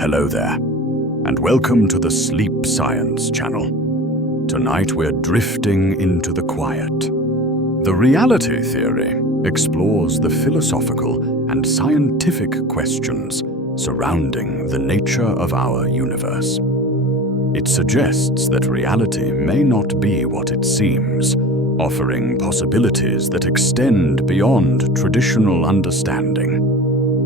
Hello there, and welcome to the Sleep Science channel. Tonight we're drifting into the quiet. The reality theory explores the philosophical and scientific questions surrounding the nature of our universe. It suggests that reality may not be what it seems, offering possibilities that extend beyond traditional understanding.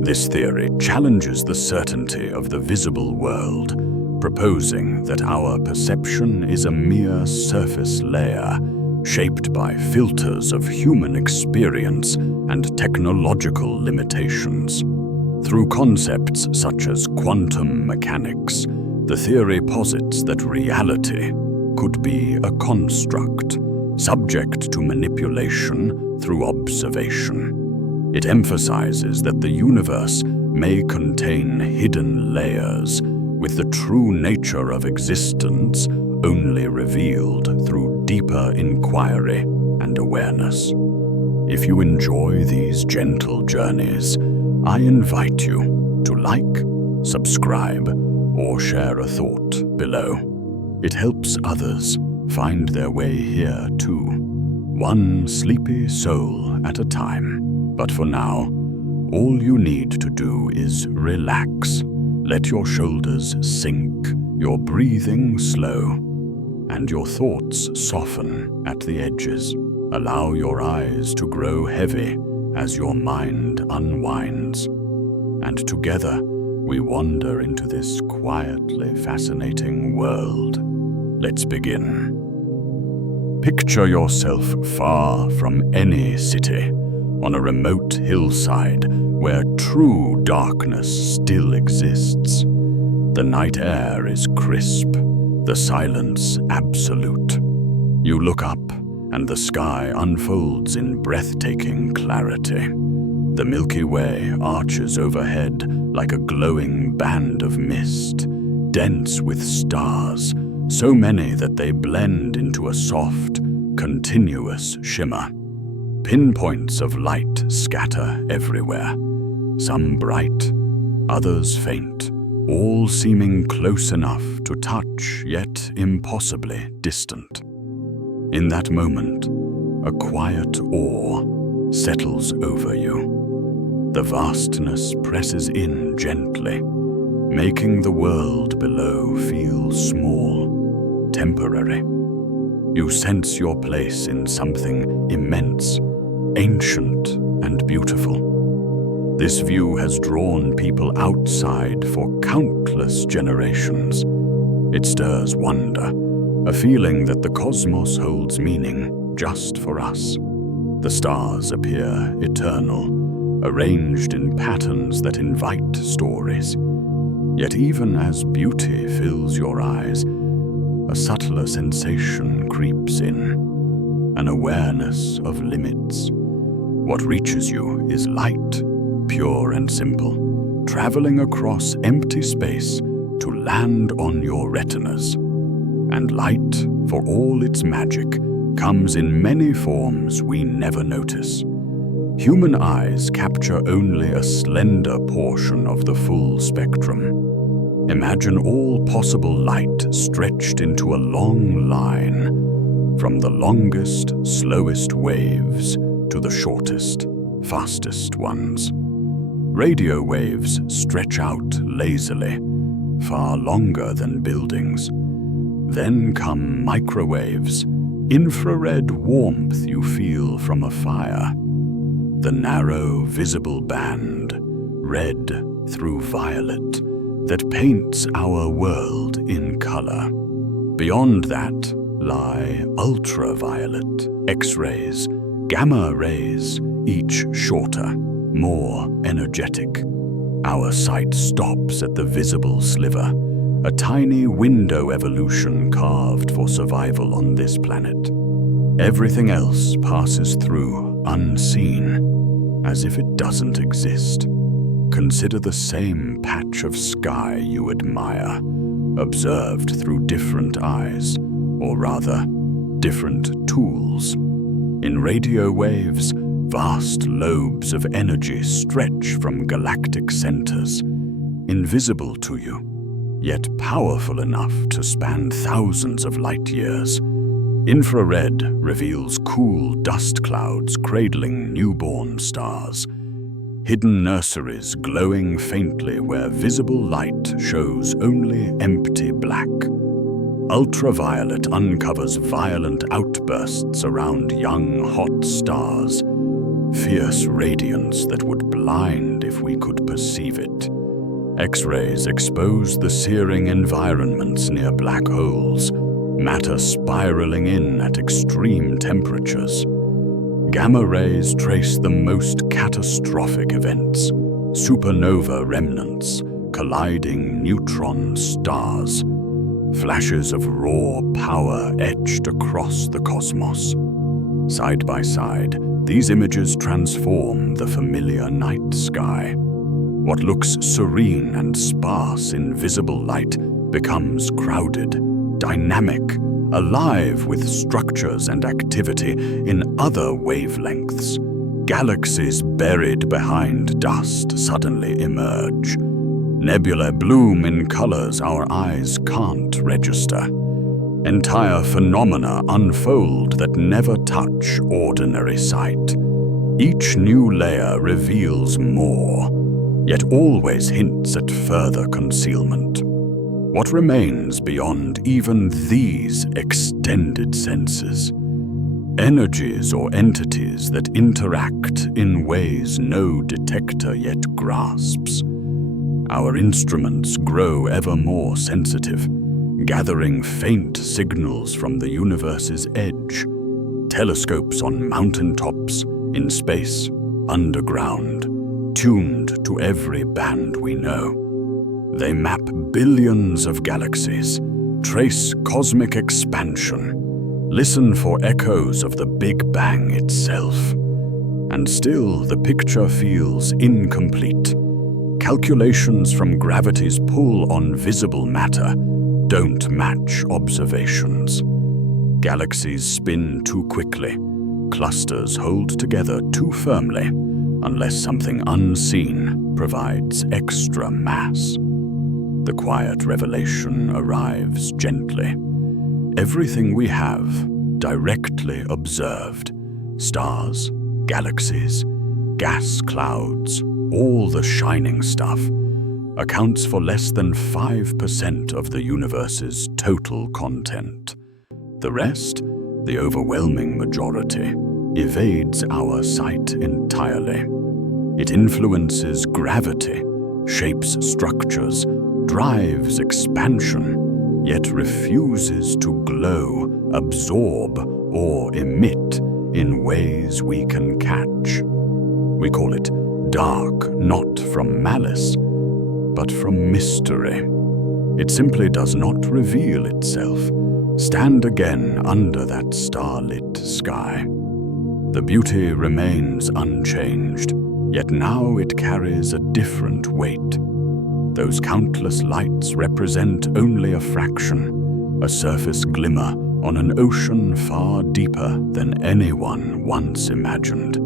This theory challenges the certainty of the visible world, proposing that our perception is a mere surface layer, shaped by filters of human experience and technological limitations. Through concepts such as quantum mechanics, the theory posits that reality could be a construct, subject to manipulation through observation. It emphasizes that the universe may contain hidden layers, with the true nature of existence only revealed through deeper inquiry and awareness. If you enjoy these gentle journeys, I invite you to like, subscribe, or share a thought below. It helps others find their way here too, one sleepy soul at a time. But for now, all you need to do is relax. Let your shoulders sink, your breathing slow, and your thoughts soften at the edges. Allow your eyes to grow heavy as your mind unwinds. And together, we wander into this quietly fascinating world. Let's begin. Picture yourself far from any city, on a remote hillside where true darkness still exists. The night air is crisp, the silence absolute. You look up, and the sky unfolds in breathtaking clarity. The Milky Way arches overhead like a glowing band of mist, dense with stars, so many that they blend into a soft, continuous shimmer. Pinpoints of light scatter everywhere, some bright, others faint, all seeming close enough to touch, yet impossibly distant. In that moment, a quiet awe settles over you. The vastness presses in gently, making the world below feel small, temporary. You sense your place in something immense, ancient and beautiful. This view has drawn people outside for countless generations. It stirs wonder, a feeling that the cosmos holds meaning just for us. The stars appear eternal, arranged in patterns that invite stories. Yet even as beauty fills your eyes, a subtler sensation creeps in, an awareness of limits. What reaches you is light, pure and simple, traveling across empty space to land on your retinas. And light, for all its magic, comes in many forms we never notice. Human eyes capture only a slender portion of the full spectrum. Imagine all possible light stretched into a long line, from the longest, slowest waves to the shortest, fastest ones. Radio waves stretch out lazily, far longer than buildings. Then come microwaves, infrared warmth you feel from a fire. The narrow, visible band, red through violet, that paints our world in color. Beyond that lie ultraviolet, X-rays, gamma rays, each shorter, more energetic. Our sight stops at the visible sliver, a tiny window evolution carved for survival on this planet. Everything else passes through unseen, as if it doesn't exist. Consider the same patch of sky you admire, observed through different eyes, or rather, different tools. In radio waves, vast lobes of energy stretch from galactic centers, invisible to you, yet powerful enough to span thousands of light years. Infrared reveals cool dust clouds cradling newborn stars. Hidden nurseries glowing faintly where visible light shows only empty black. Ultraviolet uncovers violent outbursts around young hot stars, fierce radiance that would blind if we could perceive it. X-rays expose the searing environments near black holes, matter spiraling in at extreme temperatures. Gamma rays trace the most catastrophic events, supernova remnants, colliding neutron stars, flashes of raw power etched across the cosmos. Side by side, these images transform the familiar night sky. What looks serene and sparse in visible light becomes crowded, dynamic, alive with structures and activity in other wavelengths. Galaxies buried behind dust suddenly emerge. Nebulae bloom in colors our eyes can't register. Entire phenomena unfold that never touch ordinary sight. Each new layer reveals more, yet always hints at further concealment. What remains beyond even these extended senses? Energies or entities that interact in ways no detector yet grasps. Our instruments grow ever more sensitive, gathering faint signals from the universe's edge. Telescopes on mountaintops, in space, underground, tuned to every band we know. They map billions of galaxies, trace cosmic expansion, listen for echoes of the Big Bang itself. And still the picture feels incomplete. Calculations from gravity's pull on visible matter don't match observations. Galaxies spin too quickly, clusters hold together too firmly, unless something unseen provides extra mass. The quiet revelation arrives gently. Everything we have, directly observed, stars, galaxies, gas clouds, all the shining stuff, accounts for less than 5% of the universe's total content. The rest, the overwhelming majority, evades our sight entirely. It influences gravity, shapes structures, drives expansion, yet refuses to glow, absorb, or emit in ways we can catch. We call it dark, not from malice, but from mystery. It simply does not reveal itself. Stand again under that starlit sky. The beauty remains unchanged, yet now it carries a different weight. Those countless lights represent only a fraction, a surface glimmer on an ocean far deeper than anyone once imagined.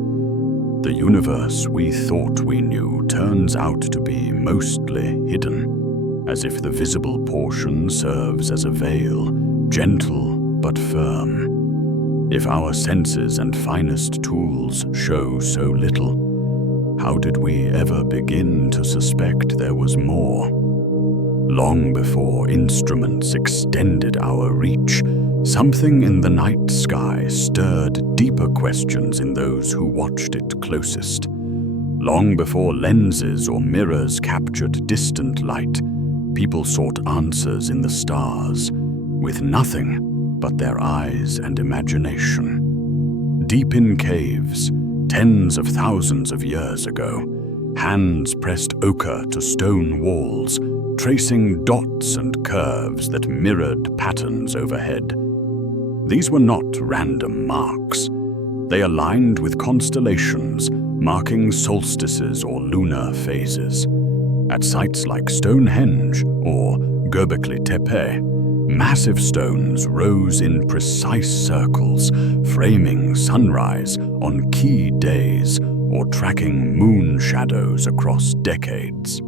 The universe we thought we knew turns out to be mostly hidden, as if the visible portion serves as a veil, gentle but firm. If our senses and finest tools show so little, how did we ever begin to suspect there was more? Long before instruments extended our reach, something in the night sky stirred deeper questions in those who watched it closest. Long before lenses or mirrors captured distant light, people sought answers in the stars, with nothing but their eyes and imagination. Deep in caves, tens of thousands of years ago, hands pressed ochre to stone walls, tracing dots and curves that mirrored patterns overhead. These were not random marks. They aligned with constellations, marking solstices or lunar phases. At sites like Stonehenge or Göbekli Tepe, massive stones rose in precise circles, framing sunrise on key days or tracking moon shadows across decades.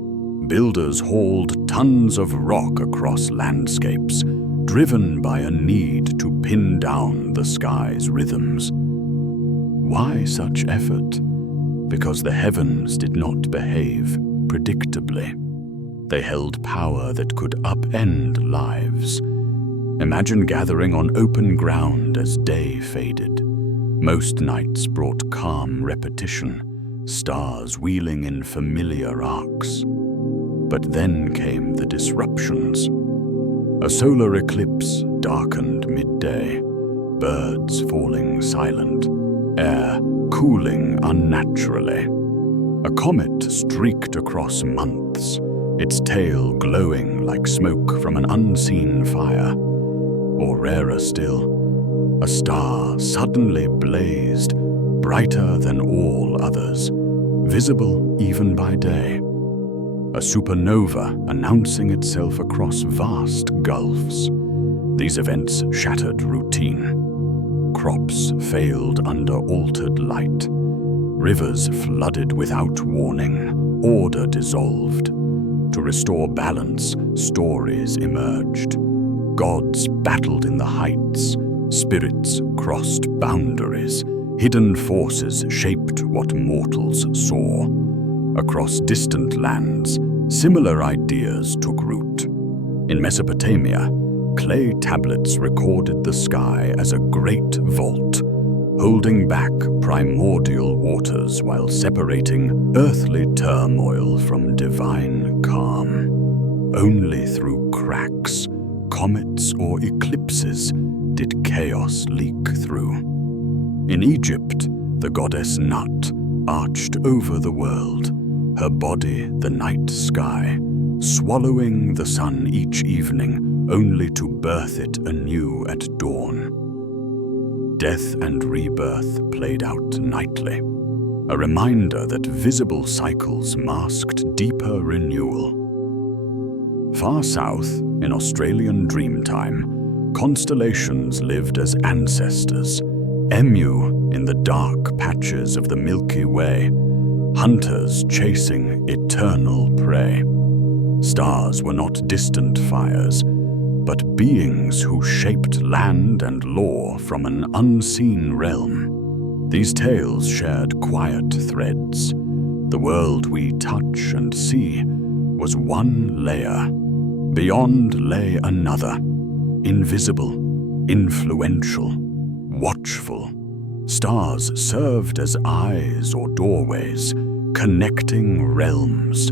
builders hauled tons of rock across landscapes, driven by a need to pin down the sky's rhythms. Why such effort? Because the heavens did not behave predictably. They held power that could upend lives. Imagine gathering on open ground as day faded. Most nights brought calm repetition, stars wheeling in familiar arcs. But then came the disruptions. A solar eclipse darkened midday, birds falling silent, air cooling unnaturally. A comet streaked across months, its tail glowing like smoke from an unseen fire. Or rarer still, a star suddenly blazed, brighter than all others, visible even by day. A supernova announcing itself across vast gulfs. These events shattered routine. Crops failed under altered light. Rivers flooded without warning. Order dissolved. To restore balance, stories emerged. Gods battled in the heights. Spirits crossed boundaries. Hidden forces shaped what mortals saw. Across distant lands, similar ideas took root. In Mesopotamia, clay tablets recorded the sky as a great vault, holding back primordial waters while separating earthly turmoil from divine calm. Only through cracks, comets, or eclipses did chaos leak through. In Egypt, the goddess Nut arched over the world, her body the night sky, swallowing the sun each evening only to birth it anew at dawn. Death and rebirth played out nightly, a reminder that visible cycles masked deeper renewal. Far south, in Australian Dreamtime, constellations lived as ancestors, emu in the dark patches of the Milky Way, hunters chasing eternal prey. Stars were not distant fires, but beings who shaped land and law from an unseen realm. These tales shared quiet threads. The world we touch and see was one layer. Beyond lay another, invisible, influential, watchful. Stars served as eyes or doorways, connecting realms.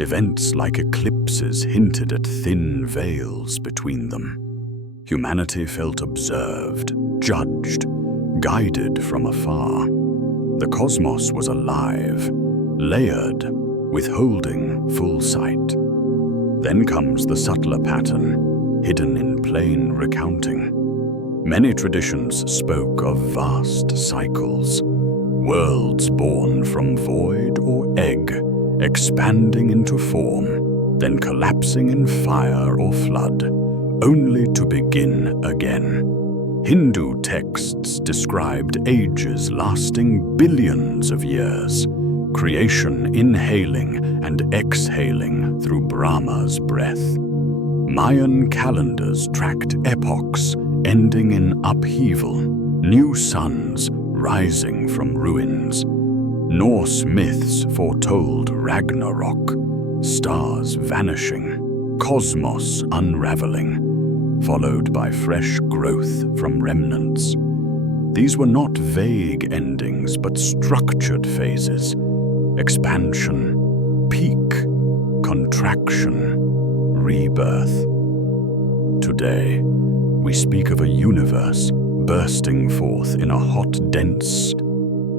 Events like eclipses hinted at thin veils between them. Humanity felt observed, judged, guided from afar. The cosmos was alive, layered, withholding full sight. Then comes the subtler pattern, hidden in plain recounting. Many traditions spoke of vast cycles, worlds born from void or egg, expanding into form, then collapsing in fire or flood, only to begin again. Hindu texts described ages lasting billions of years, creation inhaling and exhaling through Brahma's breath. Mayan calendars tracked epochs ending in upheaval, new suns rising from ruins. Norse myths foretold Ragnarok, stars vanishing, cosmos unraveling, followed by fresh growth from remnants. These were not vague endings, but structured phases. Expansion, peak, contraction, rebirth. Today, we speak of a universe bursting forth in a hot, dense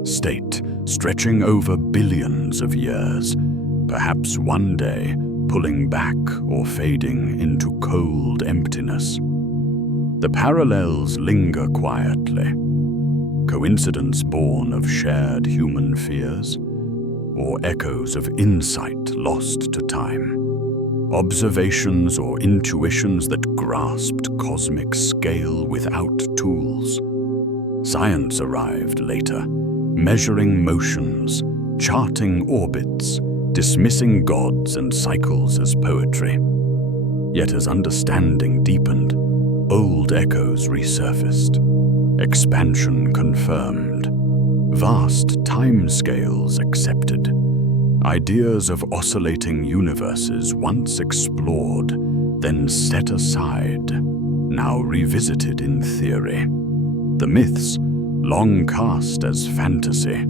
state, stretching over billions of years, perhaps one day pulling back or fading into cold emptiness. The parallels linger quietly. Coincidence born of shared human fears, or echoes of insight lost to time? Observations or intuitions that grasped cosmic scale without tools? Science arrived later, measuring motions, charting orbits, dismissing gods and cycles as poetry. Yet as understanding deepened, old echoes resurfaced, expansion confirmed, vast timescales accepted, ideas of oscillating universes once explored, then set aside, now revisited in theory. The myths, long cast as fantasy,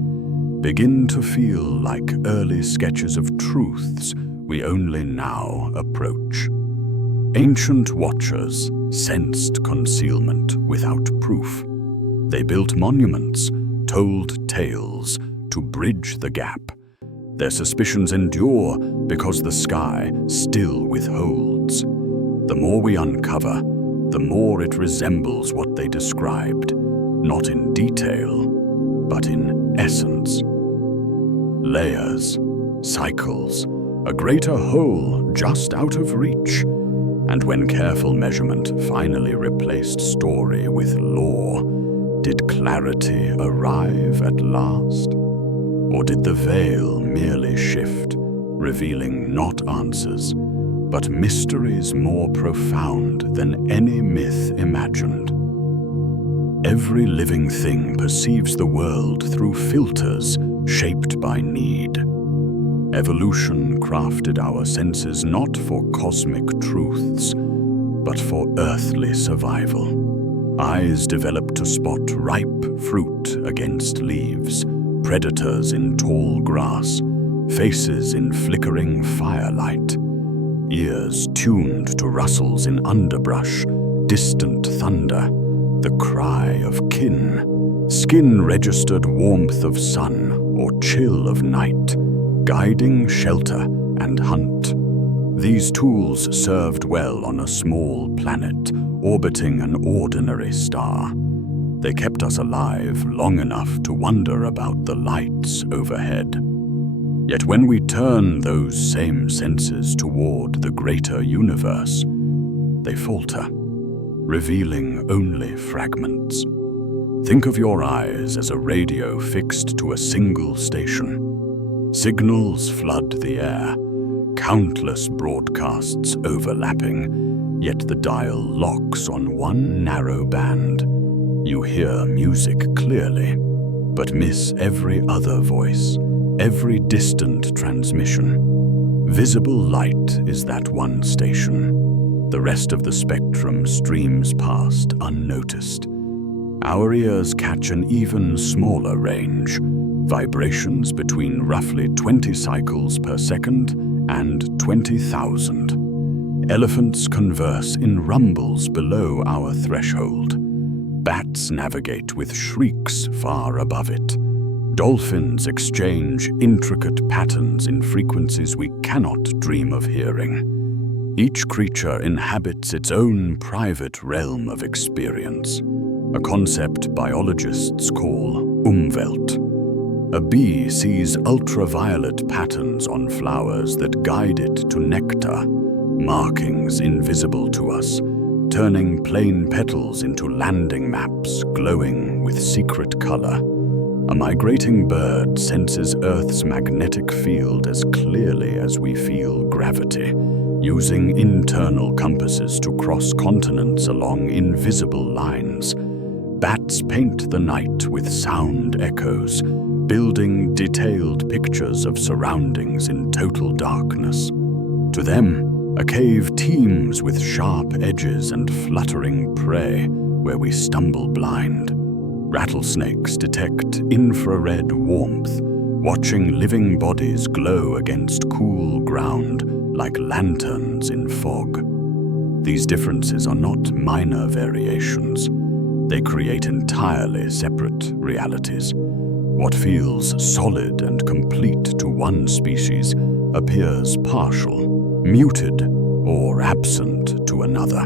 begin to feel like early sketches of truths we only now approach. Ancient watchers sensed concealment without proof. They built monuments, told tales to bridge the gap. Their suspicions endure because the sky still withholds. The more we uncover, the more it resembles what they described, not in detail, but in essence. Layers, cycles, a greater whole just out of reach. And when careful measurement finally replaced story with lore, did clarity arrive at last? Or did the veil merely shift, revealing not answers, but mysteries more profound than any myth imagined? Every living thing perceives the world through filters shaped by need. Evolution crafted our senses not for cosmic truths, but for earthly survival. Eyes developed to spot ripe fruit against leaves, predators in tall grass, faces in flickering firelight, ears tuned to rustles in underbrush, distant thunder, the cry of kin, skin-registered warmth of sun or chill of night, guiding shelter and hunt. These tools served well on a small planet orbiting an ordinary star. They kept us alive long enough to wonder about the lights overhead. Yet when we turn those same senses toward the greater universe, they falter, revealing only fragments. Think of your eyes as a radio fixed to a single station. Signals flood the air, countless broadcasts overlapping, yet the dial locks on one narrow band. You hear music clearly, but miss every other voice, every distant transmission. Visible light is that one station. The rest of the spectrum streams past unnoticed. Our ears catch an even smaller range, vibrations between roughly 20 cycles per second and 20,000. Elephants converse in rumbles below our threshold. Bats navigate with shrieks far above it. Dolphins exchange intricate patterns in frequencies we cannot dream of hearing. Each creature inhabits its own private realm of experience, a concept biologists call Umwelt. A bee sees ultraviolet patterns on flowers that guide it to nectar, markings invisible to us, turning plain petals into landing maps glowing with secret color. A migrating bird senses Earth's magnetic field as clearly as we feel gravity, using internal compasses to cross continents along invisible lines. Bats paint the night with sound echoes, building detailed pictures of surroundings in total darkness. To them, a cave teems with sharp edges and fluttering prey where we stumble blind. Rattlesnakes detect infrared warmth, watching living bodies glow against cool ground like lanterns in fog. These differences are not minor variations. They create entirely separate realities. What feels solid and complete to one species appears partial, muted, or absent to another.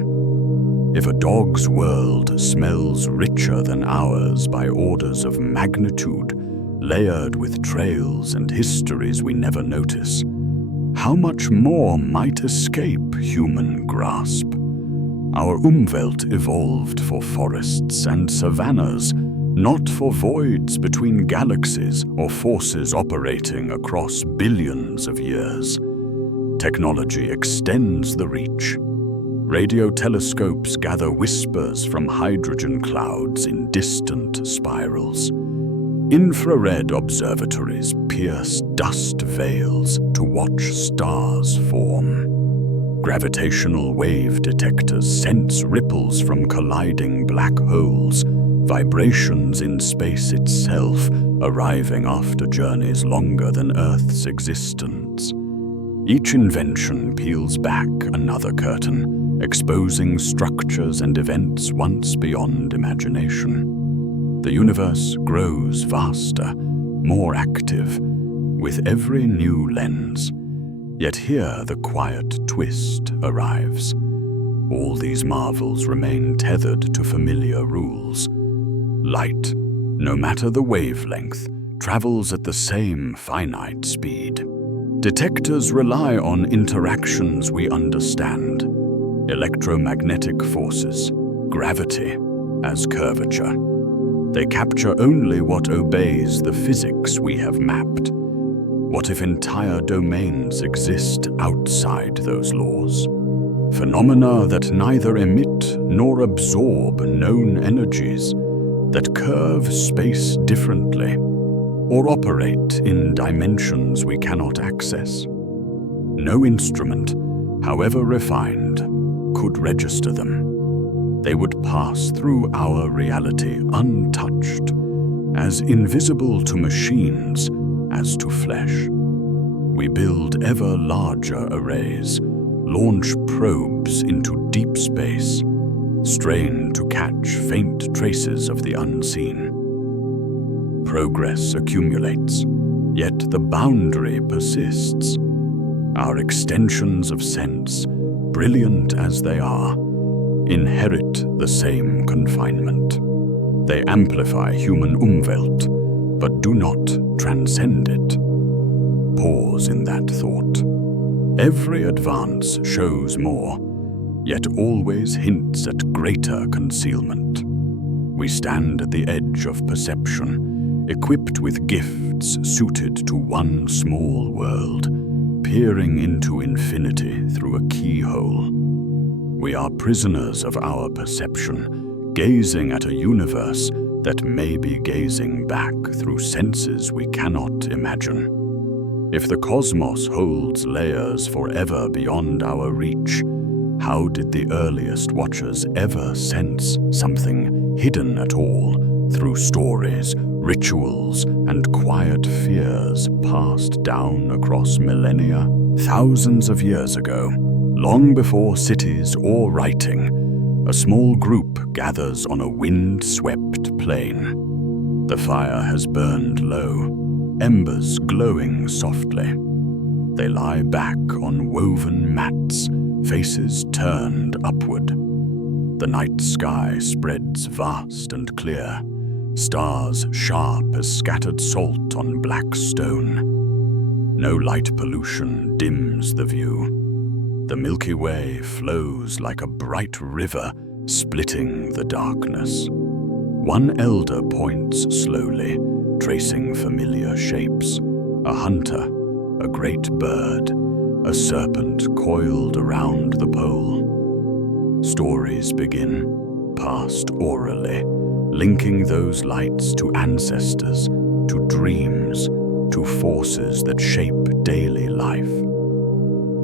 If a dog's world smells richer than ours by orders of magnitude, layered with trails and histories we never notice, how much more might escape human grasp? Our Umwelt evolved for forests and savannas, not for voids between galaxies or forces operating across billions of years. Technology extends the reach. Radio telescopes gather whispers from hydrogen clouds in distant spirals. Infrared observatories pierce dust veils to watch stars form. Gravitational wave detectors sense ripples from colliding black holes, vibrations in space itself, arriving after journeys longer than Earth's existence. Each invention peels back another curtain, exposing structures and events once beyond imagination. The universe grows vaster, more active, with every new lens. Yet here the quiet twist arrives. All these marvels remain tethered to familiar rules. Light, no matter the wavelength, travels at the same finite speed. Detectors rely on interactions we understand. Electromagnetic forces, gravity as curvature. They capture only what obeys the physics we have mapped. What if entire domains exist outside those laws? Phenomena that neither emit nor absorb known energies, that curve space differently, or operate in dimensions we cannot access. No instrument, however refined, could register them. They would pass through our reality untouched, as invisible to machines as to flesh. We build ever larger arrays, launch probes into deep space, strain to catch faint traces of the unseen. Progress accumulates, yet the boundary persists. Our extensions of sense, brilliant as they are, inherit the same confinement. They amplify human Umwelt, but do not transcend it. Pause in that thought. Every advance shows more, yet always hints at greater concealment. We stand at the edge of perception, equipped with gifts suited to one small world, peering into infinity through a keyhole. We are prisoners of our perception, gazing at a universe that may be gazing back through senses we cannot imagine. If the cosmos holds layers forever beyond our reach, how did the earliest watchers ever sense something hidden at all through stories, rituals, and quiet fears passed down across millennia? Thousands of years ago, long before cities or writing, a small group gathers on a wind-swept plain. The fire has burned low, embers glowing softly. They lie back on woven mats, faces turned upward. The night sky spreads vast and clear, stars sharp as scattered salt on black stone. No light pollution dims the view. The Milky Way flows like a bright river, splitting the darkness. One elder points slowly, tracing familiar shapes. A hunter, a great bird, a serpent coiled around the pole. Stories begin, passed orally, linking those lights to ancestors, to dreams, to forces that shape daily life.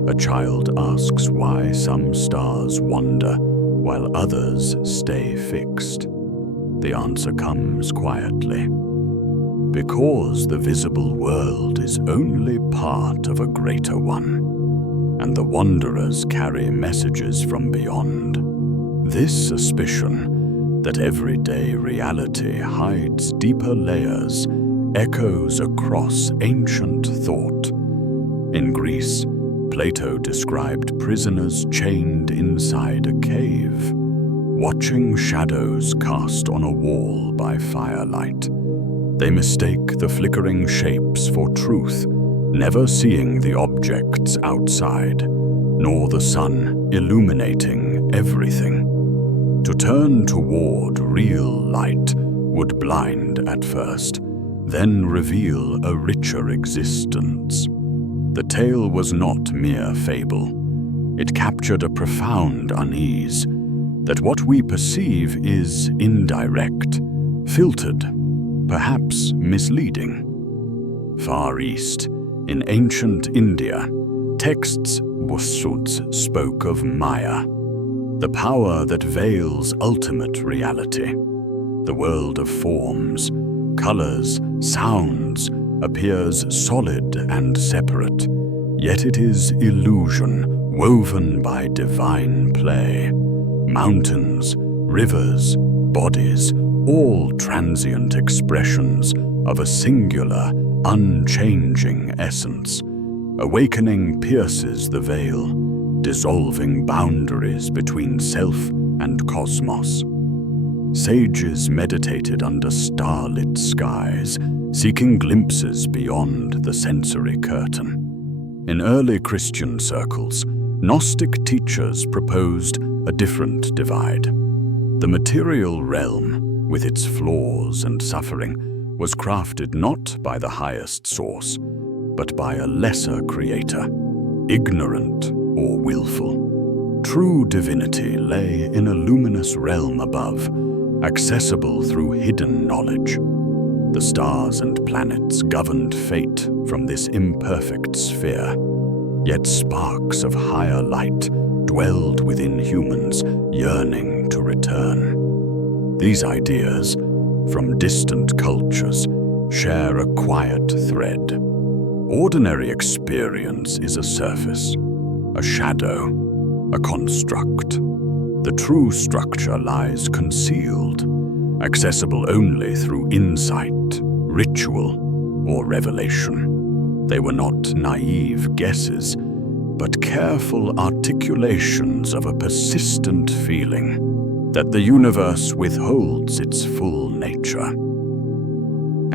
A child asks why some stars wander while others stay fixed. The answer comes quietly. Because the visible world is only part of a greater one, and the wanderers carry messages from beyond. This suspicion that everyday reality hides deeper layers echoes across ancient thought. In Greece, Plato described prisoners chained inside a cave, watching shadows cast on a wall by firelight. They mistake the flickering shapes for truth, never seeing the objects outside, nor the sun illuminating everything. To turn toward real light would blind at first, then reveal a richer existence. The tale was not mere fable. It captured a profound unease that what we perceive is indirect, filtered, perhaps misleading. Far east, in ancient India, texts Busuds spoke of Maya, the power that veils ultimate reality. The world of forms, colors, sounds appears solid and separate, yet it is illusion woven by divine play. Mountains, rivers, bodies, all transient expressions of a singular, unchanging essence. Awakening pierces the veil, dissolving boundaries between self and cosmos. Sages meditated under starlit skies, seeking glimpses beyond the sensory curtain. In early Christian circles, Gnostic teachers proposed a different divide. The material realm, with its flaws and suffering, was crafted not by the highest source, but by a lesser creator, ignorant or willful. True divinity lay in a luminous realm above, accessible through hidden knowledge. The stars and planets governed fate from this imperfect sphere, yet sparks of higher light dwelled within humans, yearning to return. These ideas, from distant cultures, share a quiet thread. Ordinary experience is a surface, a shadow, a construct. The true structure lies concealed, accessible only through insight, ritual, or revelation. They were not naive guesses, but careful articulations of a persistent feeling that the universe withholds its full nature.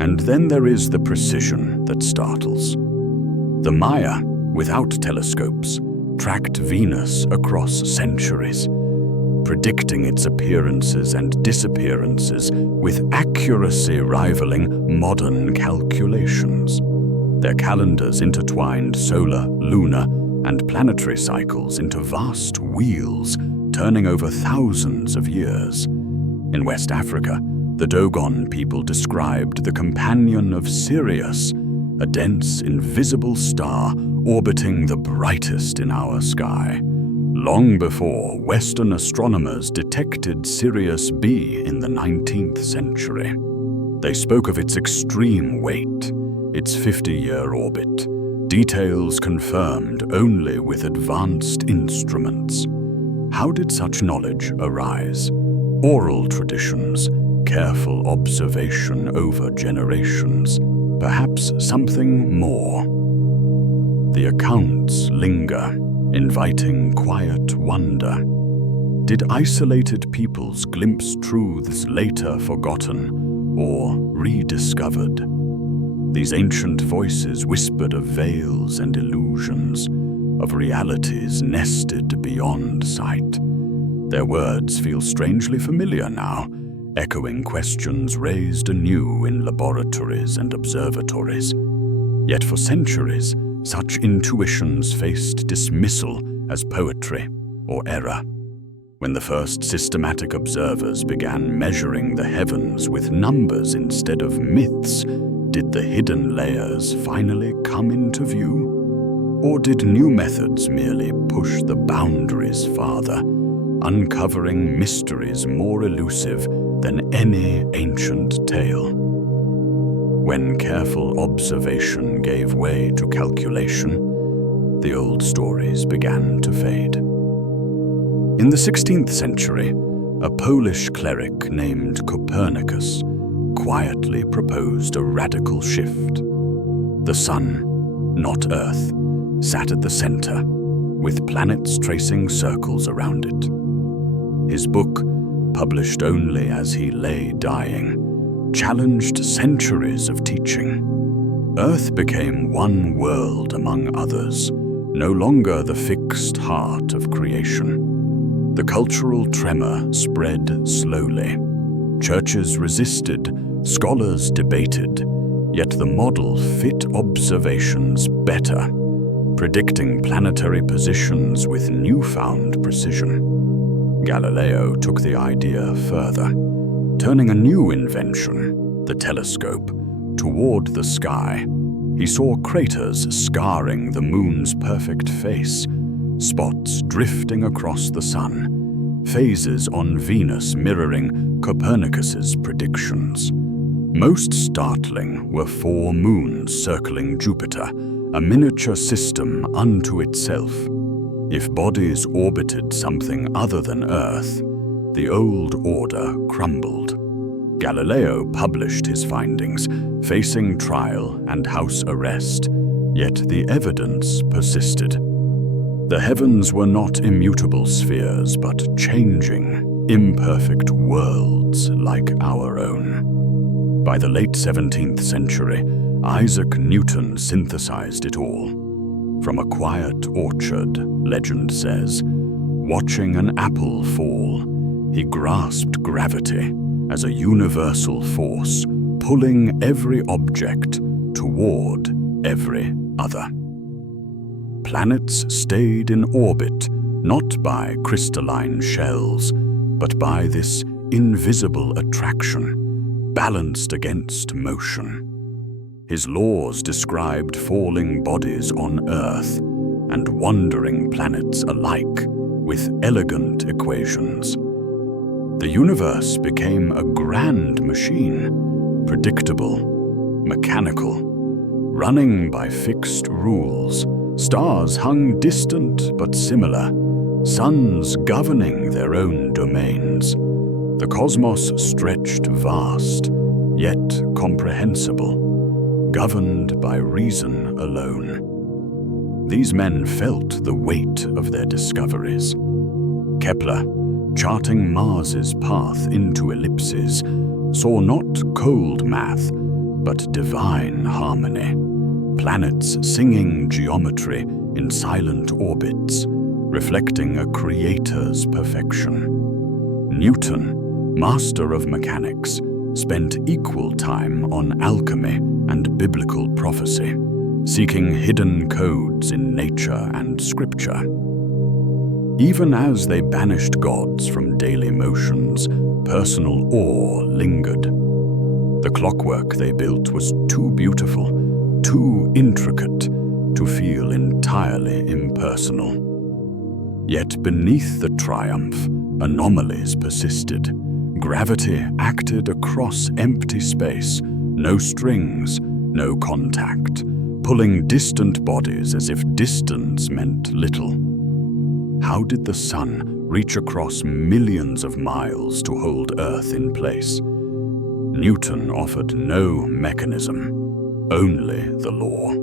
And then there is the precision that startles. The Maya, without telescopes, tracked Venus across centuries, predicting its appearances and disappearances with accuracy rivaling modern calculations. Their calendars intertwined solar, lunar, and planetary cycles into vast wheels, turning over thousands of years. In West Africa, the Dogon people described the companion of Sirius, a dense, invisible star orbiting the brightest in our sky, long before Western astronomers detected Sirius B in the 19th century. They spoke of its extreme weight, its 50-year orbit, details confirmed only with advanced instruments. How did such knowledge arise? Oral traditions, careful observation over generations, perhaps something more. The accounts linger, inviting quiet wonder. Did isolated peoples glimpse truths later forgotten or rediscovered? These ancient voices whispered of veils and illusions, of realities nested beyond sight. Their words feel strangely familiar now, echoing questions raised anew in laboratories and observatories. Yet for centuries, such intuitions faced dismissal as poetry or error. When the first systematic observers began measuring the heavens with numbers instead of myths, did the hidden layers finally come into view? Or did new methods merely push the boundaries farther, uncovering mysteries more elusive than any ancient tale? When careful observation gave way to calculation, the old stories began to fade. In the 16th century, a Polish cleric named Copernicus quietly proposed a radical shift. The sun, not Earth, sat at the center, with planets tracing circles around it. His book, published only as he lay dying, challenged centuries of teaching. Earth became one world among others, no longer the fixed heart of creation. The cultural tremor spread slowly. Churches resisted, scholars debated, yet the model fit observations better, predicting planetary positions with newfound precision. Galileo took the idea further, turning a new invention, the telescope, toward the sky. He saw craters scarring the moon's perfect face, spots drifting across the sun, phases on Venus mirroring Copernicus's predictions. Most startling were 4 moons circling Jupiter, a miniature system unto itself. If bodies orbited something other than Earth, the old order crumbled. Galileo published his findings, facing trial and house arrest, yet the evidence persisted. The heavens were not immutable spheres, but changing, imperfect worlds like our own. By the late 17th century, Isaac Newton synthesized it all. From a quiet orchard, legend says, watching an apple fall, he grasped gravity as a universal force, pulling every object toward every other. Planets stayed in orbit, not by crystalline shells, but by this invisible attraction, balanced against motion. His laws described falling bodies on Earth and wandering planets alike with elegant equations. The universe became a grand machine, predictable, mechanical, running by fixed rules. Stars hung distant but similar, suns governing their own domains. The cosmos stretched vast, yet comprehensible, governed by reason alone. These men felt the weight of their discoveries. Kepler, charting Mars's path into ellipses, saw not cold math, but divine harmony. Planets singing geometry in silent orbits, reflecting a creator's perfection. Newton, master of mechanics, spent equal time on alchemy and biblical prophecy, seeking hidden codes in nature and scripture. Even as they banished gods from daily motions, personal awe lingered. The clockwork they built was too beautiful, too intricate to feel entirely impersonal. Yet beneath the triumph, anomalies persisted. Gravity acted across empty space, no strings, no contact, pulling distant bodies as if distance meant little. How did the sun reach across millions of miles to hold Earth in place? Newton offered no mechanism, only the law.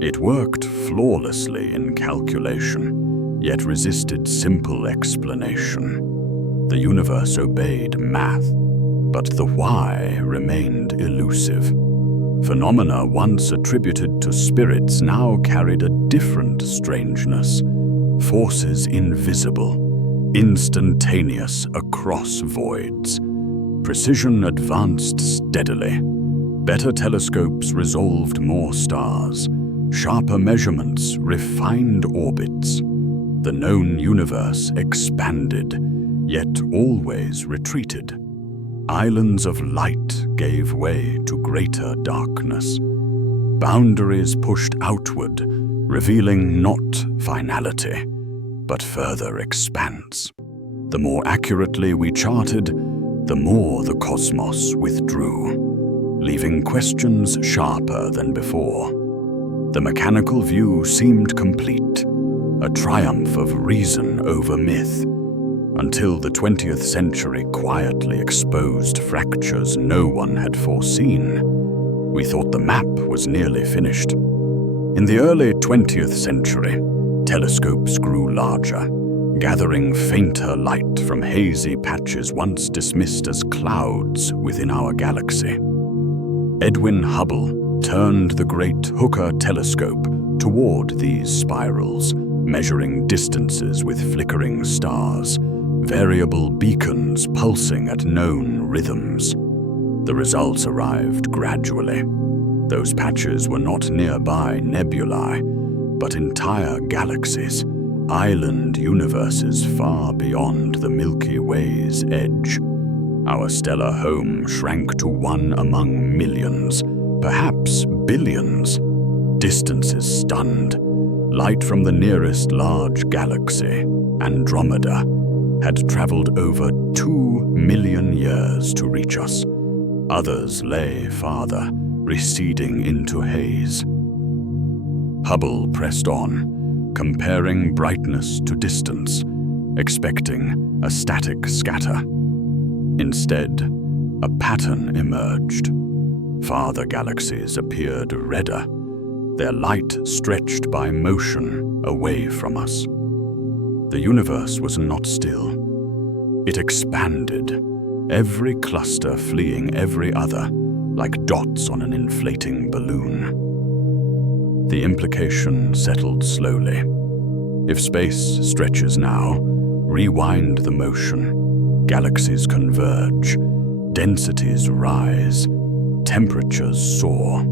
It worked flawlessly in calculation, yet resisted simple explanation. The universe obeyed math, but the why remained elusive. Phenomena once attributed to spirits now carried a different strangeness. Forces invisible, instantaneous across voids. Precision advanced steadily. Better telescopes resolved more stars. Sharper measurements refined orbits. The known universe expanded, yet always retreated. Islands of light gave way to greater darkness. Boundaries pushed outward, revealing not finality, but further expanse. The more accurately we charted, the more the cosmos withdrew, leaving questions sharper than before. The mechanical view seemed complete, a triumph of reason over myth, until the 20th century quietly exposed fractures no one had foreseen. We thought the map was nearly finished. In the early 20th century, telescopes grew larger, gathering fainter light from hazy patches once dismissed as clouds within our galaxy. Edwin Hubble turned the great Hooker telescope toward these spirals, measuring distances with flickering stars, variable beacons pulsing at known rhythms. The results arrived gradually. Those patches were not nearby nebulae, but entire galaxies, island universes far beyond the Milky Way's edge. Our stellar home shrank to one among millions, perhaps billions. Distances stunned. Light from the nearest large galaxy, Andromeda, had traveled over 2 million years to reach us. Others lay farther, receding into haze. Hubble pressed on, comparing brightness to distance, expecting a static scatter. Instead, a pattern emerged. Farther galaxies appeared redder, their light stretched by motion away from us. The universe was not still. It expanded, every cluster fleeing every other, like dots on an inflating balloon. The implication settled slowly. If space stretches now, rewind the motion. Galaxies converge, densities rise, temperatures soar.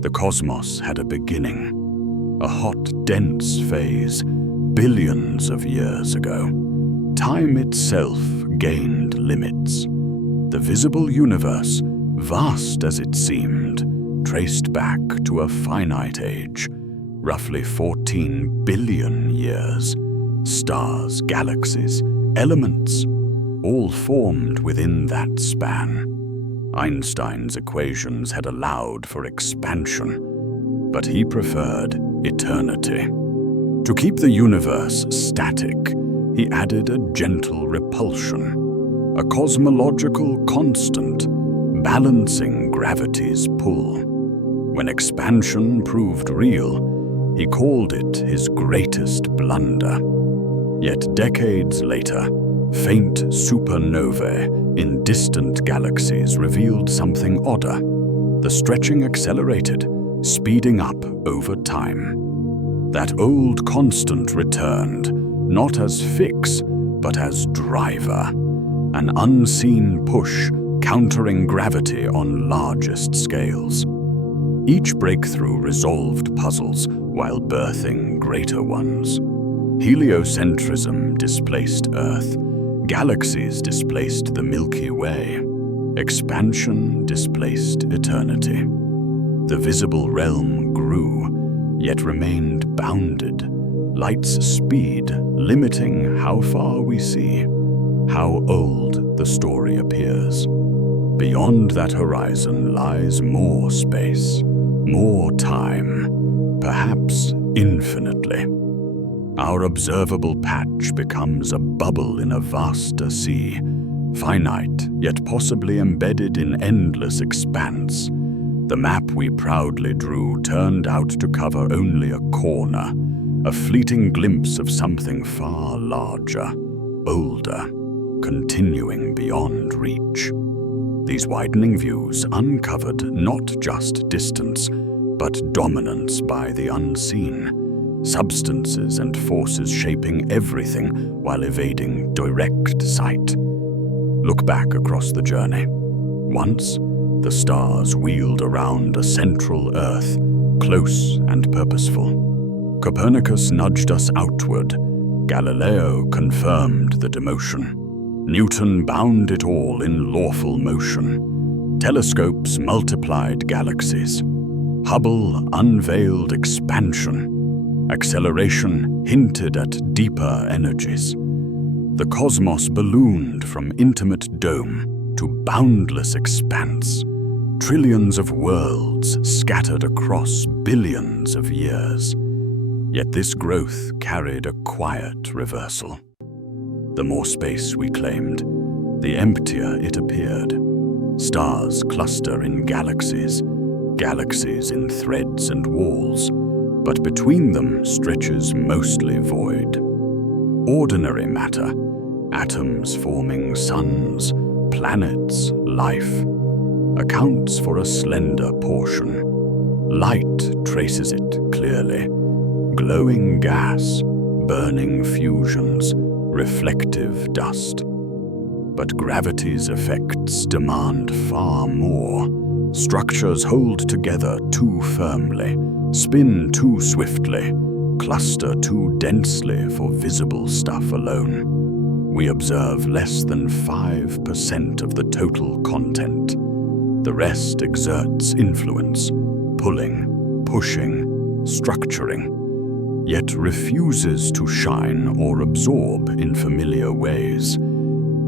The cosmos had a beginning, a hot, dense phase, billions of years ago. Time itself gained limits. The visible universe, vast as it seemed, traced back to a finite age, roughly 14 billion years. Stars, galaxies, elements, all formed within that span. Einstein's equations had allowed for expansion, but he preferred eternity. To keep the universe static, he added a gentle repulsion, a cosmological constant, balancing gravity's pull. When expansion proved real, he called it his greatest blunder. Yet decades later, faint supernovae in distant galaxies revealed something odder. The stretching accelerated, speeding up over time. That old constant returned, not as fix, but as driver, an unseen push countering gravity on largest scales. Each breakthrough resolved puzzles while birthing greater ones. Heliocentrism displaced Earth. Galaxies displaced the Milky Way. Expansion displaced eternity. The visible realm grew, yet remained bounded. Light's speed limiting how far we see, how old the story appears. Beyond that horizon lies more space, more time, perhaps infinitely. Our observable patch becomes a bubble in a vaster sea, finite yet possibly embedded in endless expanse. The map we proudly drew turned out to cover only a corner, a fleeting glimpse of something far larger, older, continuing beyond reach. These widening views uncovered not just distance, but dominance by the unseen. Substances and forces shaping everything while evading direct sight. Look back across the journey. Once, the stars wheeled around a central Earth, close and purposeful. Copernicus nudged us outward. Galileo confirmed the demotion. Newton bound it all in lawful motion. Telescopes multiplied galaxies. Hubble unveiled expansion. Acceleration hinted at deeper energies. The cosmos ballooned from intimate dome to boundless expanse. Trillions of worlds scattered across billions of years. Yet this growth carried a quiet reversal. The more space we claimed, the emptier it appeared. Stars cluster in galaxies, galaxies in threads and walls, but between them stretches mostly void. Ordinary matter, atoms forming suns, planets, life, accounts for a slender portion. Light traces it clearly. Glowing gas, burning fusions, reflective dust. But gravity's effects demand far more. Structures hold together too firmly, spin too swiftly, cluster too densely for visible stuff alone. We observe less than 5% of the total content. The rest exerts influence, pulling, pushing, structuring, yet refuses to shine or absorb in familiar ways.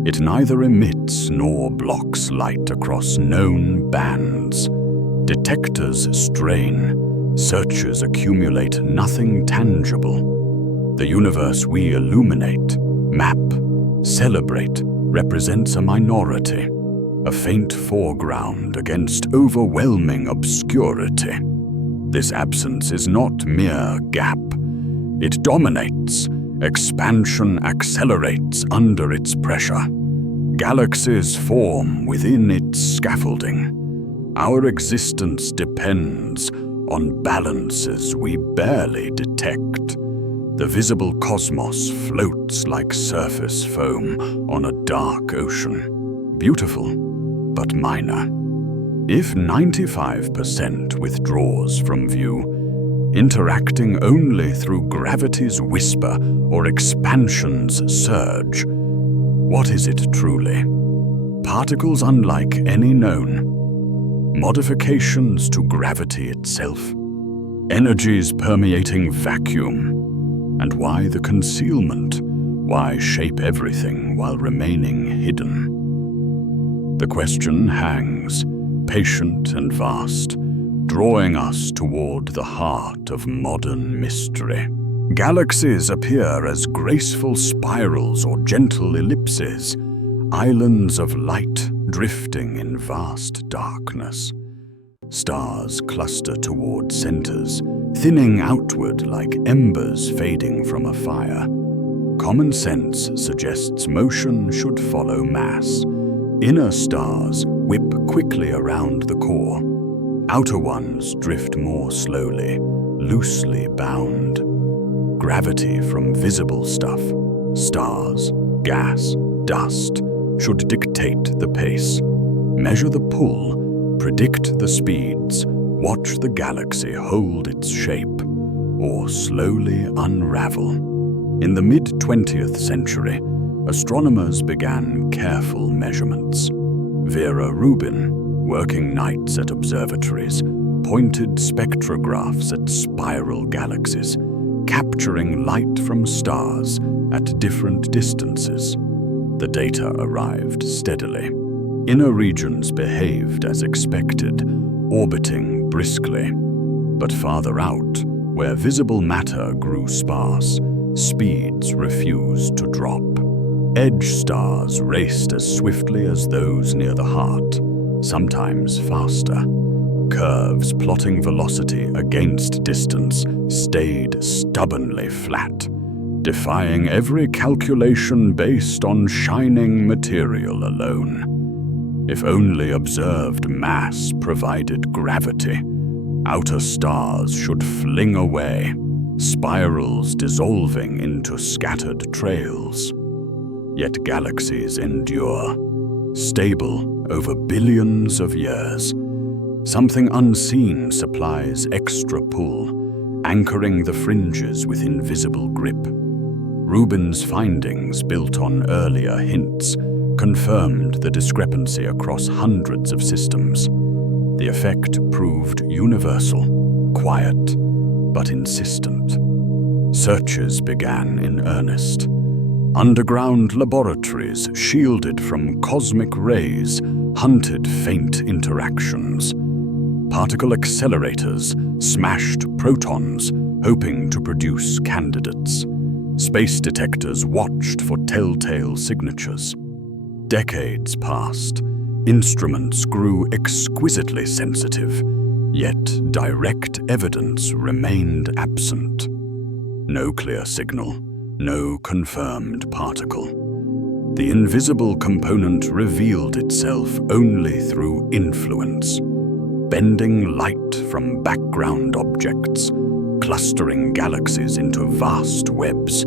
It neither emits nor blocks light across known bands. Detectors strain, searches accumulate nothing tangible. The universe we illuminate, map, celebrate represents a minority, a faint foreground against overwhelming obscurity. This absence is not mere gap. It dominates. Expansion accelerates under its pressure. Galaxies form within its scaffolding. Our existence depends on balances we barely detect. The visible cosmos floats like surface foam on a dark ocean. Beautiful, but minor. If 95% withdraws from view, interacting only through gravity's whisper or expansion's surge, what is it truly? Particles unlike any known. Modifications to gravity itself. Energies permeating vacuum. And why the concealment? Why shape everything while remaining hidden? The question hangs, patient and vast, drawing us toward the heart of modern mystery. Galaxies appear as graceful spirals or gentle ellipses, islands of light drifting in vast darkness. Stars cluster toward centers, thinning outward like embers fading from a fire. Common sense suggests motion should follow mass. Inner stars whip quickly around the core. Outer ones drift more slowly, loosely bound. Gravity from visible stuff, stars, gas, dust, should dictate the pace. Measure the pull, predict the speeds, watch the galaxy hold its shape, or slowly unravel. In the mid-20th century, astronomers began careful measurements. Vera Rubin, working nights at observatories, pointed spectrographs at spiral galaxies, capturing light from stars at different distances. The data arrived steadily. Inner regions behaved as expected, orbiting briskly. But farther out, where visible matter grew sparse, speeds refused to drop. Edge stars raced as swiftly as those near the heart, sometimes faster. Curves plotting velocity against distance stayed stubbornly flat, defying every calculation based on shining material alone. If only observed mass provided gravity, outer stars should fling away, spirals dissolving into scattered trails. Yet galaxies endure, stable over billions of years. Something unseen supplies extra pull, anchoring the fringes with invisible grip. Rubin's findings, built on earlier hints, confirmed the discrepancy across hundreds of systems. The effect proved universal, quiet, but insistent. Searches began in earnest. Underground laboratories, shielded from cosmic rays, hunted faint interactions. Particle accelerators smashed protons, hoping to produce candidates. Space detectors watched for telltale signatures. Decades passed. Instruments grew exquisitely sensitive, yet direct evidence remained absent. No clear signal, no confirmed particle. The invisible component revealed itself only through influence, bending light from background objects, clustering galaxies into vast webs,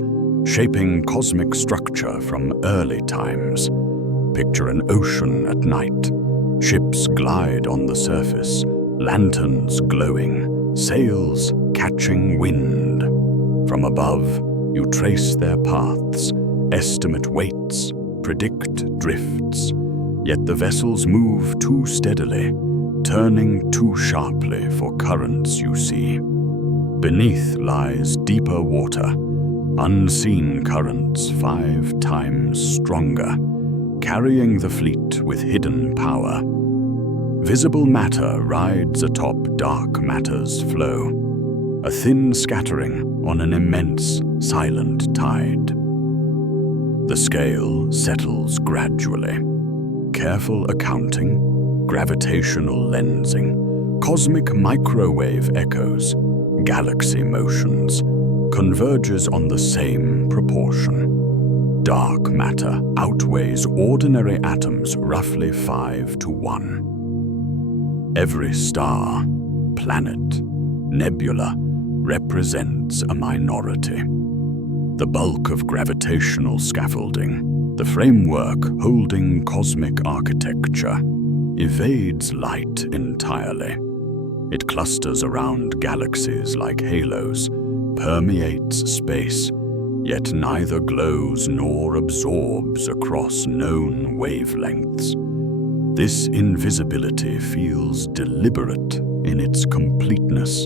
shaping cosmic structure from early times. Picture an ocean at night. Ships glide on the surface, lanterns glowing, sails catching wind. From above, you trace their paths, estimate weights, predict drifts. Yet the vessels move too steadily, turning too sharply for currents you see. Beneath lies deeper water, unseen currents 5 times stronger, carrying the fleet with hidden power. Visible matter rides atop dark matter's flow, a thin scattering on an immense, silent tide. The scale settles gradually. Careful accounting, gravitational lensing, cosmic microwave echoes, galaxy motions, converges on the same proportion. Dark matter outweighs ordinary atoms roughly 5 to 1. Every star, planet, nebula represents a minority. The bulk of gravitational scaffolding, the framework holding cosmic architecture, evades light entirely. It clusters around galaxies like halos, permeates space, yet neither glows nor absorbs across known wavelengths. This invisibility feels deliberate in its completeness.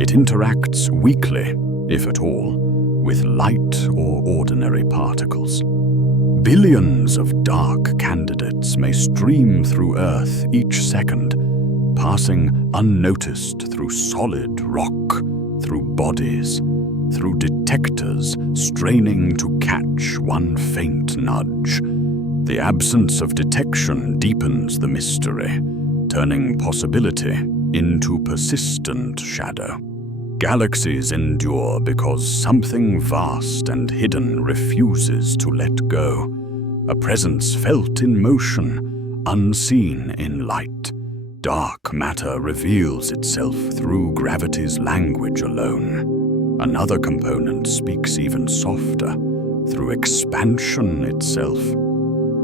It interacts weakly, if at all, with light or ordinary particles. Billions of dark candidates may stream through Earth each second, passing unnoticed through solid rock, through bodies, through detectors straining to catch one faint nudge. The absence of detection deepens the mystery, turning possibility into persistent shadow. Galaxies endure because something vast and hidden refuses to let go, a presence felt in motion, unseen in light. Dark matter reveals itself through gravity's language alone. Another component speaks even softer, through expansion itself.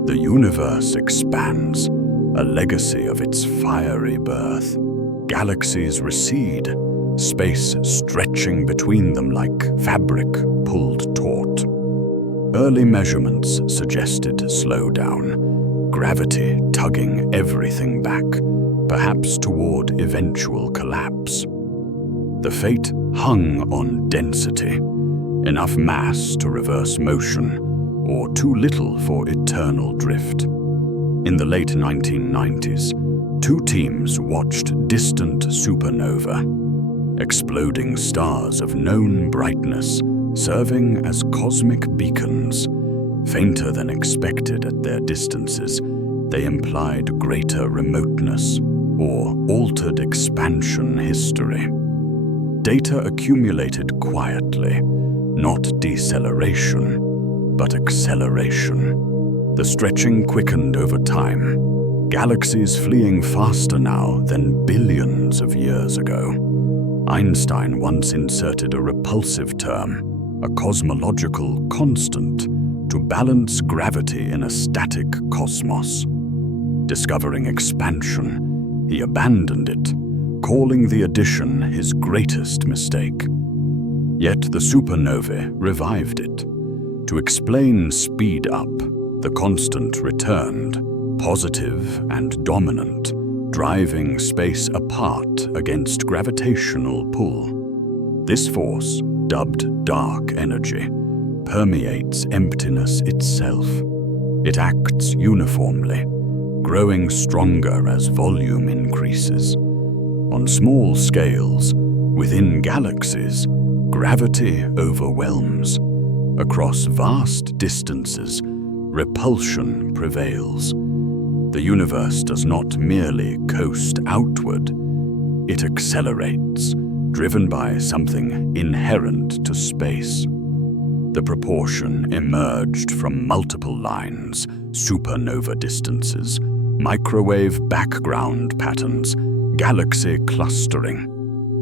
The universe expands, a legacy of its fiery birth. Galaxies recede, space stretching between them like fabric pulled taut. Early measurements suggested slowdown, gravity tugging everything back, perhaps toward eventual collapse. The fate hung on density, enough mass to reverse motion, or too little for eternal drift. In the late 1990s, 2 teams watched distant supernova, exploding stars of known brightness, serving as cosmic beacons. Fainter than expected at their distances, they implied greater remoteness or altered expansion history. Data accumulated quietly, not deceleration, but acceleration. The stretching quickened over time, galaxies fleeing faster now than billions of years ago. Einstein once inserted a repulsive term, a cosmological constant, to balance gravity in a static cosmos. Discovering expansion, he abandoned it, calling the addition his greatest mistake. Yet the supernovae revived it. To explain speed up, the constant returned, positive and dominant, driving space apart against gravitational pull. This force, dubbed dark energy, permeates emptiness itself. It acts uniformly, growing stronger as volume increases. On small scales, within galaxies, gravity overwhelms. Across vast distances, repulsion prevails. The universe does not merely coast outward, it accelerates, driven by something inherent to space. The proportion emerged from multiple lines, supernova distances, microwave background patterns, galaxy clustering.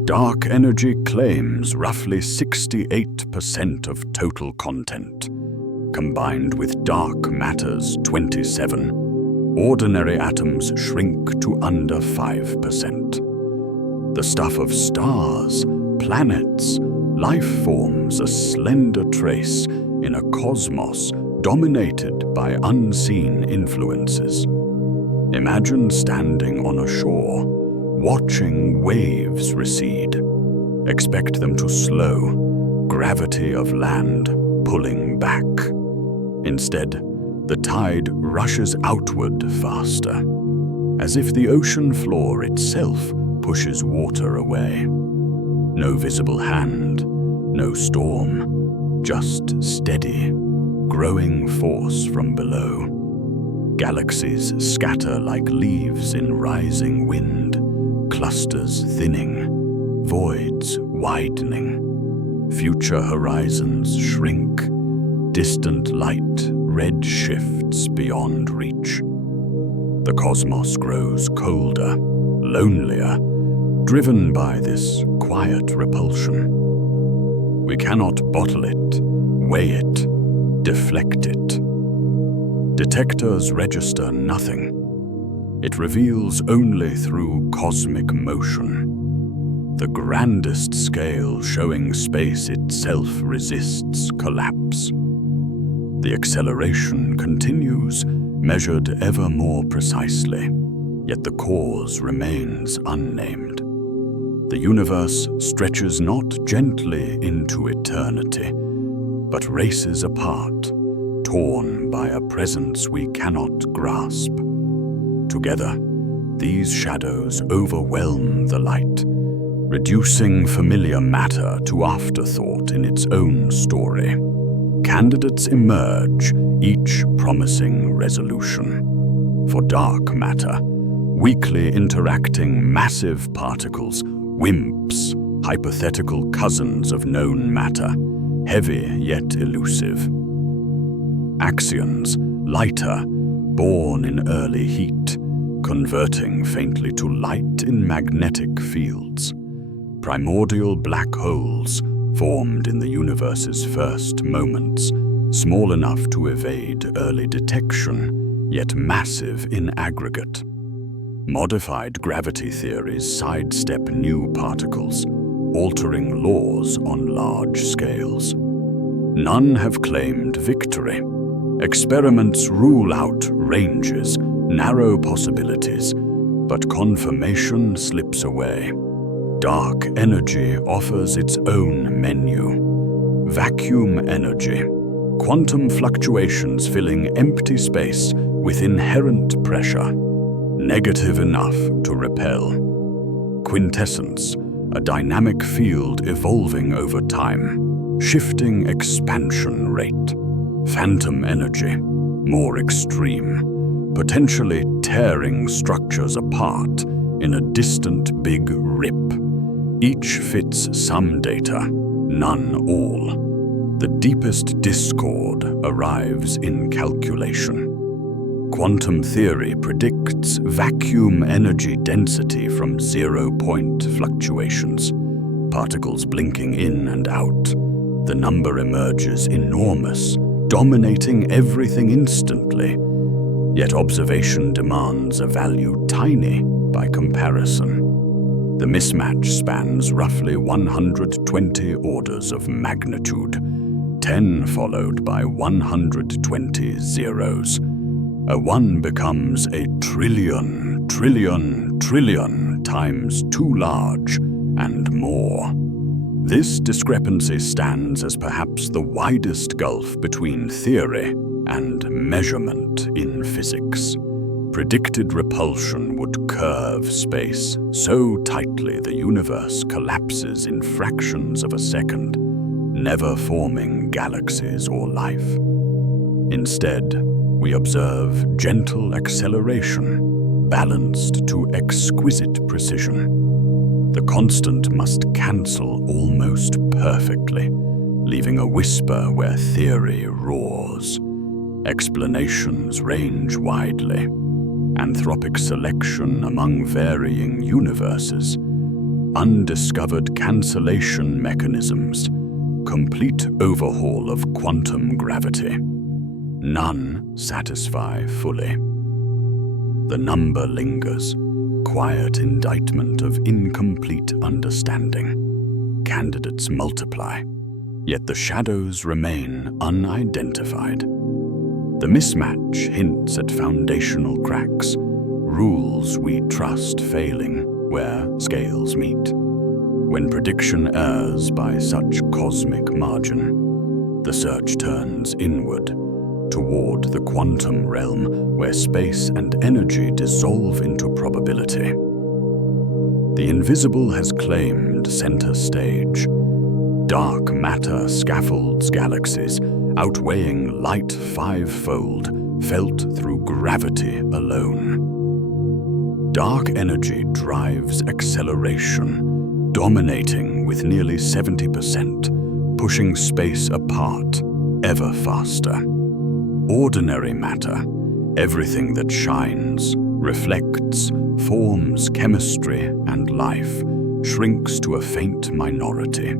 Dark energy claims roughly 68% of total content. Combined with dark matter's 27, ordinary atoms shrink to under 5%. The stuff of stars, planets, life forms a slender trace in a cosmos dominated by unseen influences. Imagine standing on a shore, watching waves recede. Expect them to slow, gravity of land pulling back. Instead, the tide rushes outward faster, as if the ocean floor itself pushes water away. No visible hand, no storm, just steady, growing force from below. Galaxies scatter like leaves in rising wind, clusters thinning, voids widening. Future horizons shrink, distant light red shifts beyond reach. The cosmos grows colder, lonelier, driven by this quiet repulsion. We cannot bottle it, weigh it, deflect it. Detectors register nothing. It reveals only through cosmic motion. The grandest scale showing space itself resists collapse. The acceleration continues, measured ever more precisely, yet the cause remains unnamed. The universe stretches not gently into eternity, but races apart, torn by a presence we cannot grasp. Together, these shadows overwhelm the light, reducing familiar matter to afterthought in its own story. Candidates emerge, each promising resolution. For dark matter, weakly interacting massive particles, WIMPs, hypothetical cousins of known matter, heavy yet elusive. Axions, lighter, born in early heat, converting faintly to light in magnetic fields. Primordial black holes, formed in the universe's first moments, small enough to evade early detection, yet massive in aggregate. Modified gravity theories sidestep new particles, altering laws on large scales. None have claimed victory. Experiments rule out ranges, narrow possibilities, but confirmation slips away. Dark energy offers its own menu. Vacuum energy, quantum fluctuations filling empty space with inherent pressure, negative enough to repel. Quintessence, a dynamic field evolving over time, shifting expansion rate. Phantom energy, more extreme, potentially tearing structures apart in a distant big rip. Each fits some data, none all. The deepest discord arrives in calculation. Quantum theory predicts vacuum energy density from 0-point fluctuations, particles blinking in and out. The number emerges enormous, dominating everything instantly. Yet observation demands a value tiny by comparison. The mismatch spans roughly 120 orders of magnitude, 10 followed by 120 zeros. A 1 becomes a trillion, trillion, trillion times too large and more. This discrepancy stands as perhaps the widest gulf between theory and measurement in physics. Predicted repulsion would curve space so tightly the universe collapses in fractions of a second, never forming galaxies or life. Instead, we observe gentle acceleration, balanced to exquisite precision. The constant must cancel almost perfectly, leaving a whisper where theory roars. Explanations range widely. Anthropic selection among varying universes. undiscovered cancellation mechanisms, complete overhaul of quantum gravity. None satisfy fully. The number lingers, quiet indictment of incomplete understanding. Candidates multiply, yet the shadows remain unidentified. The mismatch hints at foundational cracks, rules we trust failing where scales meet. When prediction errs by such cosmic margin, the search turns inward, toward the quantum realm where space and energy dissolve into probability. The invisible has claimed center stage. Dark matter scaffolds galaxies, outweighing light fivefold, felt through gravity alone. Dark energy drives acceleration, dominating with nearly 70%, pushing space apart ever faster. Ordinary matter, everything that shines, reflects, forms chemistry and life, shrinks to a faint minority.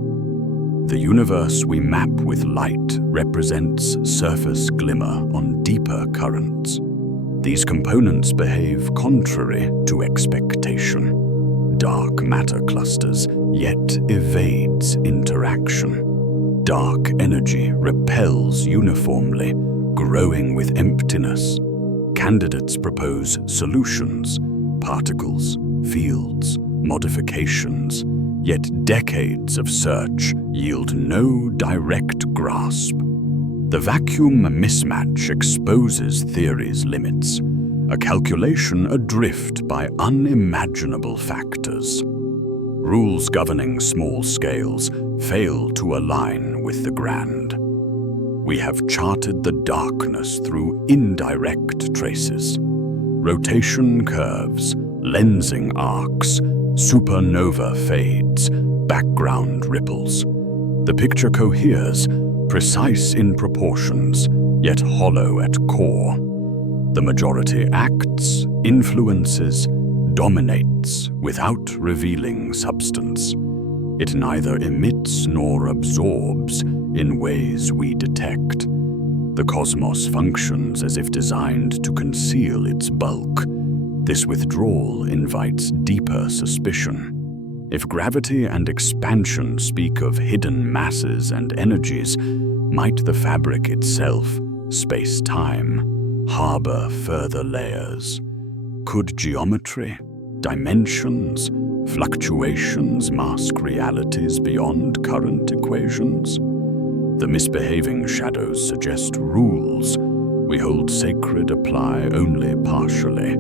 The universe we map with light represents surface glimmer on deeper currents. These components behave contrary to expectation. Dark matter clusters, yet evades interaction. Dark energy repels uniformly, growing with emptiness. Candidates propose solutions, particles, fields, modifications, yet decades of search yield no direct grasp. The vacuum mismatch exposes theory's limits, a calculation adrift by unimaginable factors. Rules governing small scales fail to align with the grand. We have charted the darkness through indirect traces. Rotation curves, lensing arcs, supernova fades, background ripples. The picture coheres, precise in proportions, yet hollow at core. The majority acts, influences, dominates without revealing substance. It neither emits nor absorbs in ways we detect. The cosmos functions as if designed to conceal its bulk. This withdrawal invites deeper suspicion. If gravity and expansion speak of hidden masses and energies, might the fabric itself, space-time, harbor further layers? Could geometry, dimensions, fluctuations mask realities beyond current equations? The misbehaving shadows suggest rules we hold sacred apply only partially,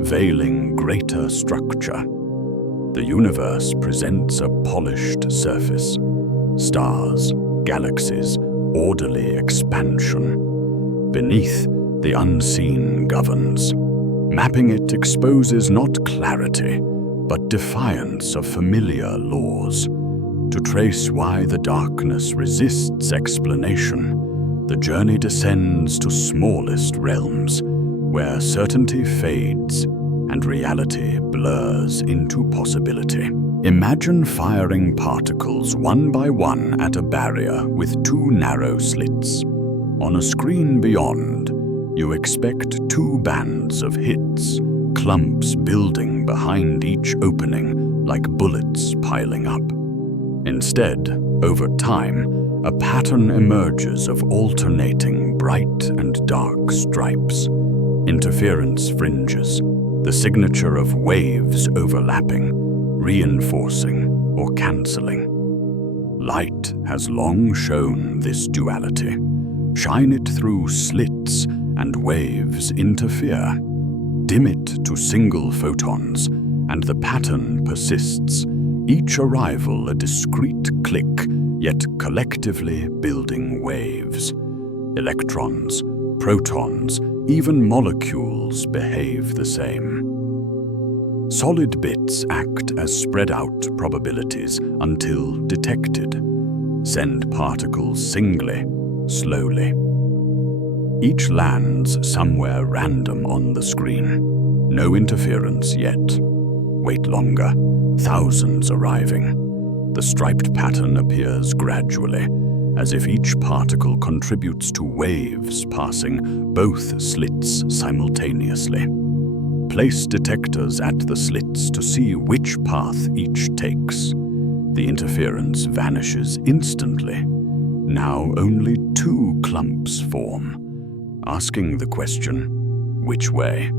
veiling greater structure. The universe presents a polished surface, stars, galaxies, orderly expansion. Beneath, the unseen governs. Mapping it exposes not clarity, but defiance of familiar laws. To trace why the darkness resists explanation, the journey descends to smallest realms, where certainty fades and reality blurs into possibility. Imagine firing particles one by one at a barrier with two narrow slits. On a screen beyond, you expect two bands of hits, clumps building behind each opening like bullets piling up. Instead, over time, a pattern emerges of alternating bright and dark stripes, interference fringes, the signature of waves overlapping, reinforcing or cancelling. Light has long shown this duality. Shine it through slits and waves interfere. Dim it to single photons, and the pattern persists, each arrival a discrete click, yet collectively building waves. Electrons, protons, even molecules behave the same. Solid bits act as spread-out probabilities until detected. Send particles singly, slowly. Each lands somewhere random on the screen. No interference yet. wait longer, thousands arriving. The striped pattern appears gradually, as if each particle contributes to waves passing both slits simultaneously. Place detectors at the slits to see which path each takes. The interference vanishes instantly. Now only two clumps form. Asking the question, which way,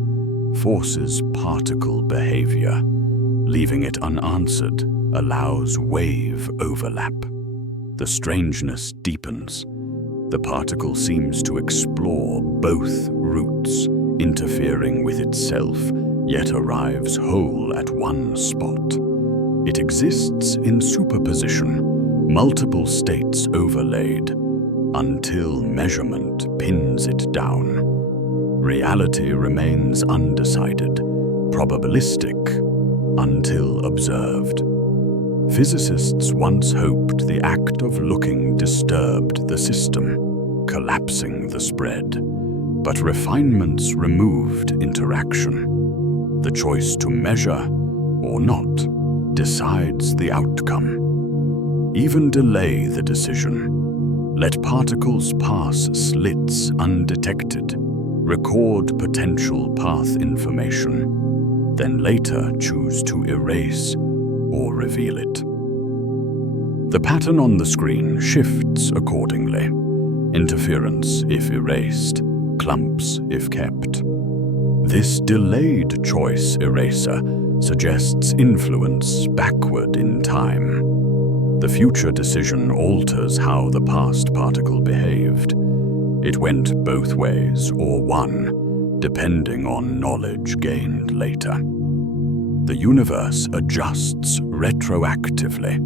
forces particle behavior. Leaving it unanswered allows wave overlap. The strangeness deepens. The particle seems to explore both routes, interfering with itself, yet arrives whole at one spot. It exists in superposition, multiple states overlaid, until measurement pins it down. Reality remains undecided, probabilistic, until observed. Physicists once hoped the act of looking disturbed the system, collapsing the spread, but refinements removed interaction. The choice to measure or not decides the outcome. Even delay the decision. Let particles pass slits undetected, record potential path information, then later choose to erase or reveal it. The pattern on the screen shifts accordingly. Interference if erased, clumps if kept. This delayed choice eraser suggests influence backward in time. The future decision alters how the past particle behaved. It went both ways or one, depending on knowledge gained later. The universe adjusts retroactively,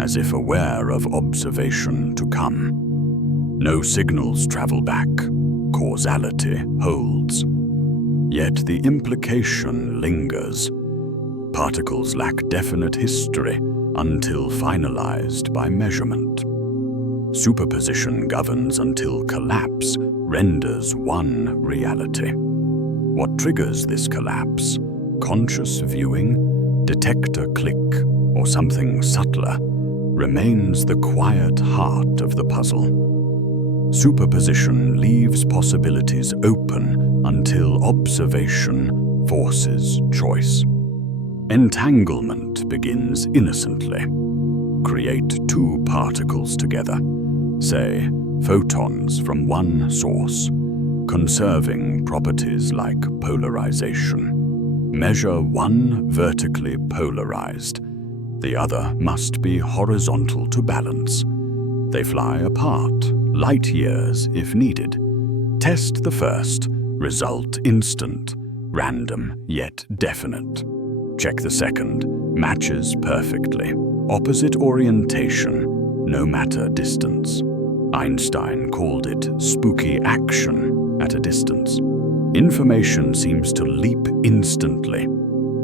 as if aware of observation to come. No signals travel back. Causality holds. Yet the implication lingers. Particles lack definite history until finalized by measurement. Superposition governs until collapse renders one reality. What triggers this collapse? Conscious viewing, detector click, or something subtler, remains the quiet heart of the puzzle. Superposition leaves possibilities open until observation forces choice. Entanglement begins innocently. Create two particles together, say photons from one source, conserving properties like polarization. Measure one vertically polarized. The other must be horizontal to balance. They fly apart, light years if needed. Test the first, result instant, random yet definite. Check the second, matches perfectly. Opposite orientation, no matter distance. Einstein called it spooky action at a distance. Information seems to leap instantly,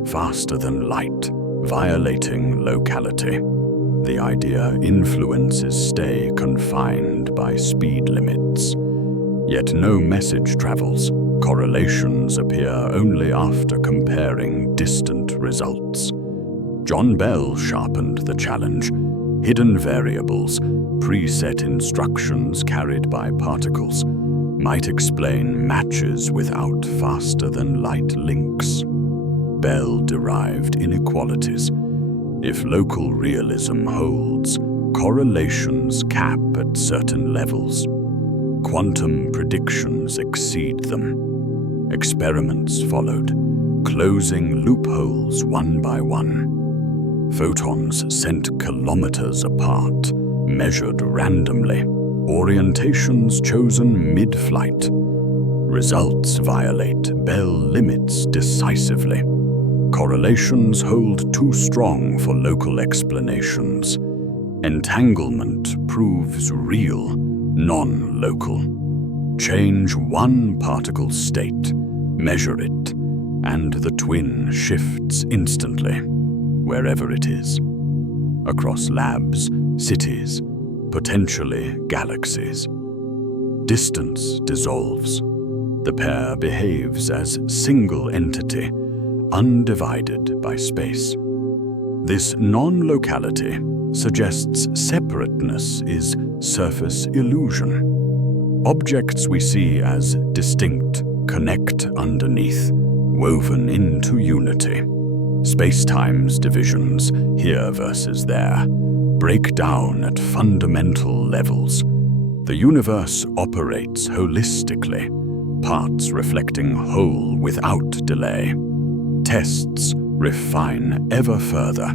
faster than light, violating locality. The idea influences stay confined by speed limits. Yet no message travels. Correlations appear only after comparing distant results. John Bell sharpened the challenge. Hidden variables, preset instructions carried by particles, might explain matches without faster-than-light links. Bell derived inequalities. If local realism holds, correlations cap at certain levels. Quantum predictions exceed them. Experiments followed, closing loopholes one by one. Photons sent kilometers apart, measured randomly. Orientations chosen mid-flight. Results violate Bell limits decisively. Correlations hold too strong for local explanations. Entanglement proves real, non-local. Change one particle state, measure it, and the twin shifts instantly, wherever it is. Across labs, cities, potentially galaxies. Distance dissolves. The pair behaves as single entity, undivided by space. This non-locality suggests separateness is surface illusion. Objects we see as distinct connect underneath, woven into unity. Space-time's divisions, here versus there, break down at fundamental levels. The universe operates holistically, parts reflecting whole without delay. Tests refine ever further.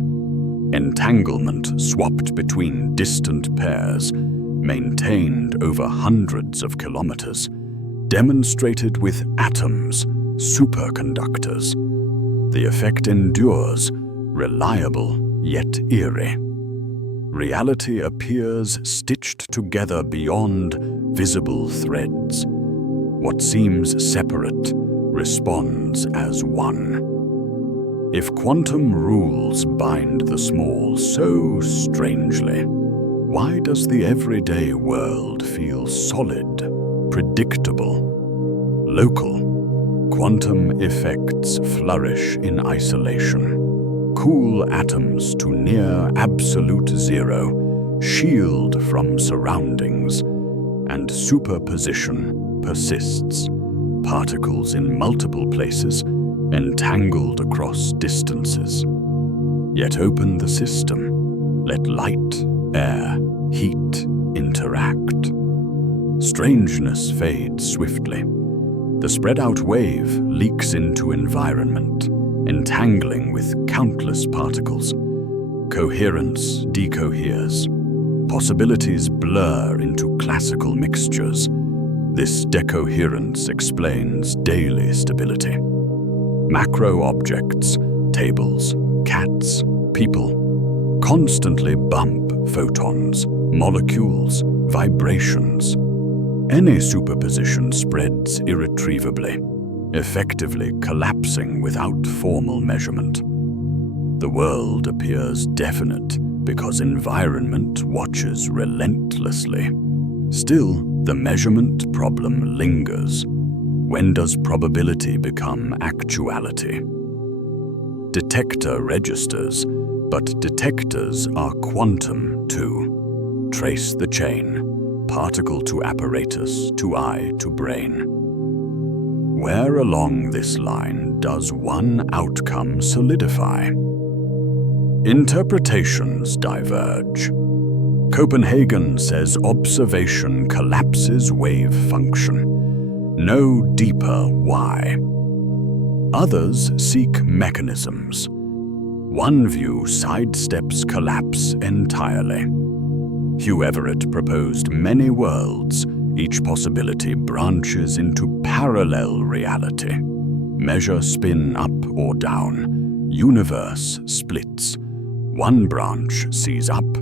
Entanglement swapped between distant pairs, maintained over hundreds of kilometers, demonstrated with atoms, superconductors. The effect endures, reliable yet eerie. Reality appears stitched together beyond visible threads. What seems separate responds as one. If quantum rules bind the small so strangely, why does the everyday world feel solid, predictable, local? Quantum effects flourish in isolation. Cool atoms to near absolute zero, shield from surroundings, and superposition persists. Particles in multiple places, entangled across distances. Yet open the system, let light, air, heat interact. Strangeness fades swiftly. The spread-out wave leaks into environment, entangling with countless particles. Coherence decoheres. Possibilities blur into classical mixtures. This decoherence explains daily stability. Macro objects, tables, cats, people, constantly bump photons, molecules, vibrations. Any superposition spreads irretrievably, effectively collapsing without formal measurement. The world appears definite because environment watches relentlessly. Still, the measurement problem lingers. When does probability become actuality? Detector registers, but detectors are quantum too. Trace the chain, particle to apparatus, to eye to brain. Where along this line does one outcome solidify? Interpretations diverge. Copenhagen says observation collapses wave function. No deeper why. Others seek mechanisms. One view sidesteps collapse entirely. Hugh Everett proposed many worlds. Each possibility branches into parallel reality. Measure spin up or down. Universe splits. One branch sees up,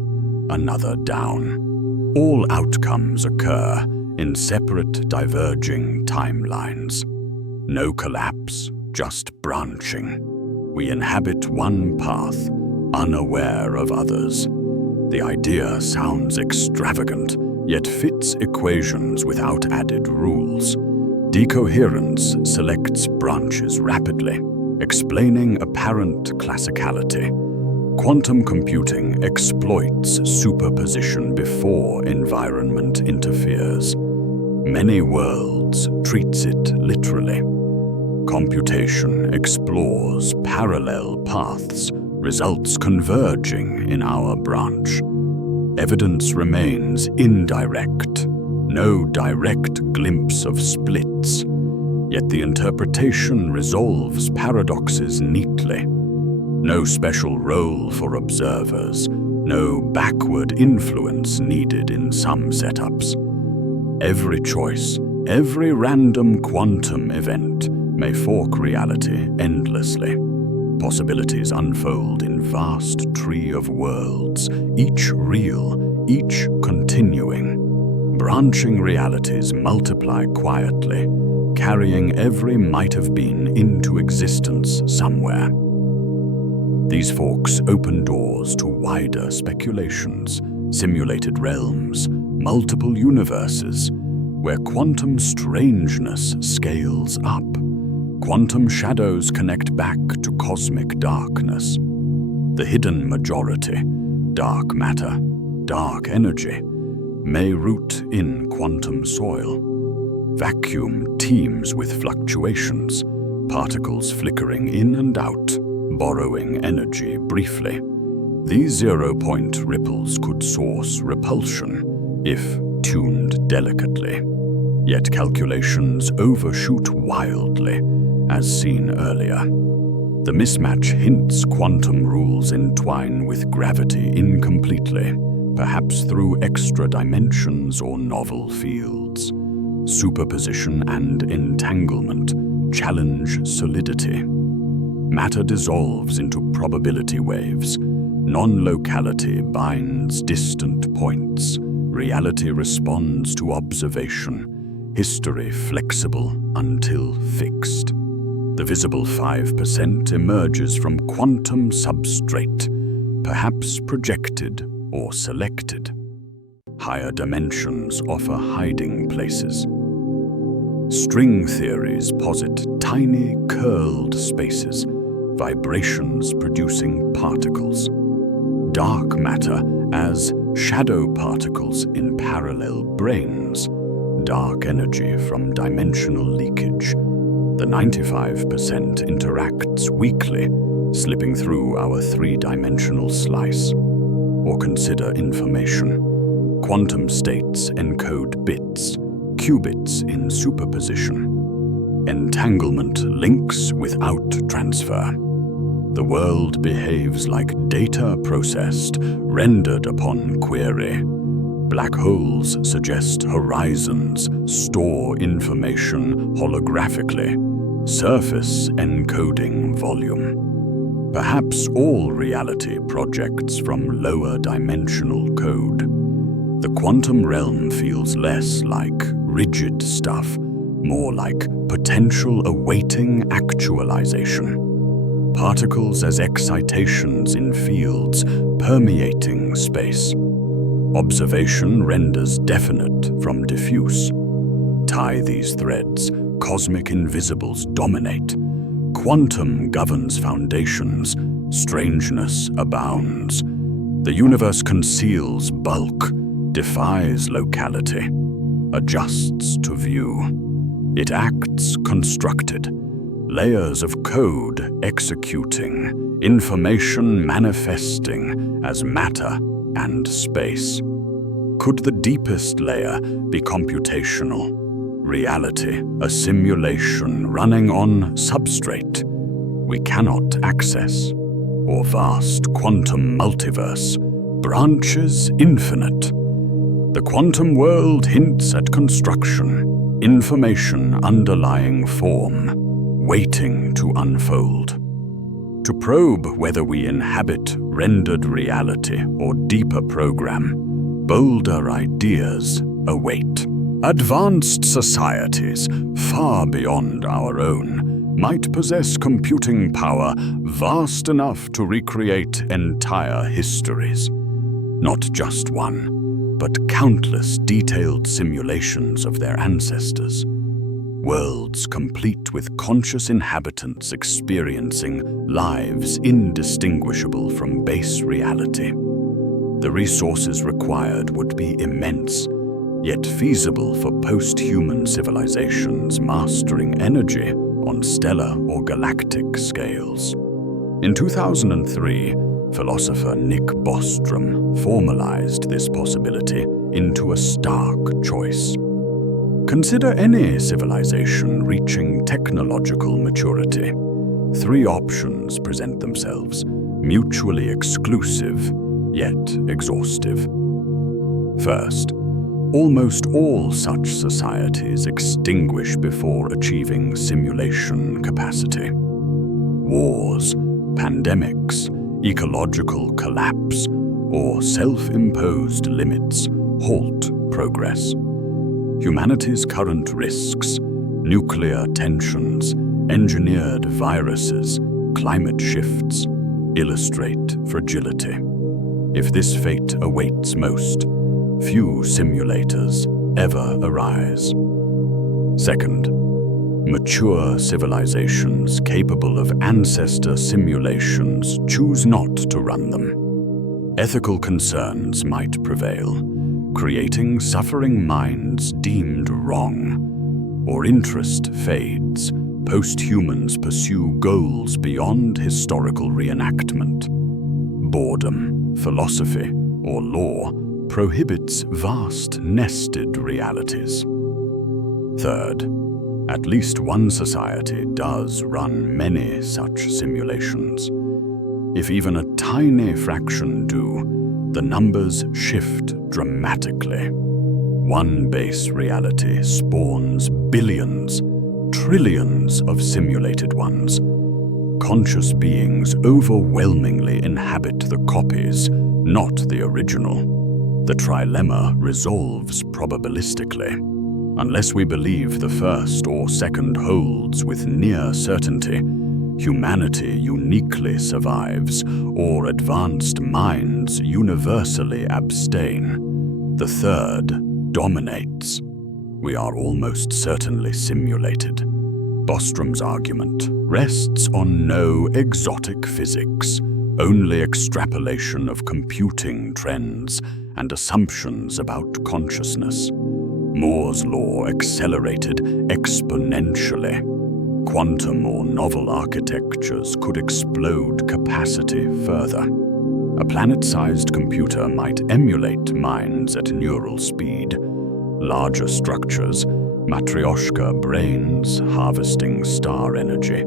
another down. All outcomes occur in separate diverging timelines. No collapse, just branching. We inhabit one path, unaware of others. The idea sounds extravagant, yet fits equations without added rules. Decoherence selects branches rapidly, explaining apparent classicality. Quantum computing exploits superposition before environment interferes. Many worlds treats it literally. Computation explores parallel paths, results converging in our branch. Evidence remains indirect, no direct glimpse of splits. Yet the interpretation resolves paradoxes neatly. No special role for observers, no backward influence needed in some setups. Every choice, every random quantum event may fork reality endlessly. Possibilities unfold in vast tree of worlds, each real, each continuing. Branching realities multiply quietly, carrying every might-have-been into existence somewhere. These forks open doors to wider speculations, simulated realms, multiple universes, where quantum strangeness scales up, quantum shadows connect back to cosmic darkness. The hidden majority, dark matter, dark energy, may root in quantum soil. Vacuum teems with fluctuations, particles flickering in and out, borrowing energy briefly. These zero-point ripples could source repulsion if tuned delicately. Yet calculations overshoot wildly, as seen earlier. The mismatch hints quantum rules entwine with gravity incompletely, perhaps through extra dimensions or novel fields. Superposition and entanglement challenge solidity. Matter dissolves into probability waves. Non-locality binds distant points. Reality responds to observation. History flexible until fixed. The visible 5% emerges from quantum substrate, perhaps projected or selected. Higher dimensions offer hiding places. String theories posit tiny, curled spaces, vibrations producing particles. Dark matter as shadow particles in parallel brains, dark energy from dimensional leakage. The 95% interacts weakly, slipping through our three-dimensional slice. Or consider information. Quantum states encode bits, qubits in superposition. Entanglement links without transfer. The world behaves like data processed, rendered upon query. Black holes suggest horizons, store information holographically, surface encoding volume. Perhaps all reality projects from lower dimensional code. The quantum realm feels less like rigid stuff, more like potential awaiting actualization. Particles as excitations in fields permeating space. Observation renders definite from diffuse. Tie these threads, cosmic invisibles dominate. Quantum governs foundations, strangeness abounds. The universe conceals bulk, defies locality, adjusts to view. It acts constructed. Layers of code executing, information manifesting as matter and space. Could the deepest layer be computational? Reality, a simulation running on substrate we cannot access, or vast quantum multiverse, branches infinite. The quantum world hints at construction, information underlying form, waiting to unfold. To probe whether we inhabit rendered reality or deeper program, bolder ideas await. Advanced societies, far beyond our own, might possess computing power vast enough to recreate entire histories. Not just one, but countless detailed simulations of their ancestors. Worlds complete with conscious inhabitants experiencing lives indistinguishable from base reality. The resources required would be immense, yet feasible for post-human civilizations mastering energy on stellar or galactic scales. In 2003, philosopher Nick Bostrom formalized this possibility into a stark choice. Consider any civilization reaching technological maturity. Three options present themselves, mutually exclusive, yet exhaustive. First, almost all such societies extinguish before achieving simulation capacity. Wars, pandemics, ecological collapse, or self-imposed limits halt progress. Humanity's current risks, nuclear tensions, engineered viruses, climate shifts, illustrate fragility. If this fate awaits most, few simulators ever arise. Second, Mature civilizations capable of ancestor simulations choose not to run them. Ethical concerns might prevail, creating suffering minds deemed wrong, or interest fades. Post-humans pursue goals beyond historical reenactment. Boredom, philosophy, or law prohibits vast nested realities. Third, at least one society does run many such simulations. If even a tiny fraction do, the numbers shift dramatically. One base reality spawns billions, trillions of simulated ones. Conscious beings overwhelmingly inhabit the copies, not the original. The trilemma resolves probabilistically. Unless we believe the first or second holds with near certainty, humanity uniquely survives, or advanced minds universally abstain. The third dominates. We are almost certainly simulated. Bostrom's argument rests on no exotic physics, only extrapolation of computing trends and assumptions about consciousness. Moore's law accelerated exponentially. Quantum or novel architectures could explode capacity further. A planet-sized computer might emulate minds at neural speed. Larger structures, matryoshka brains harvesting star energy,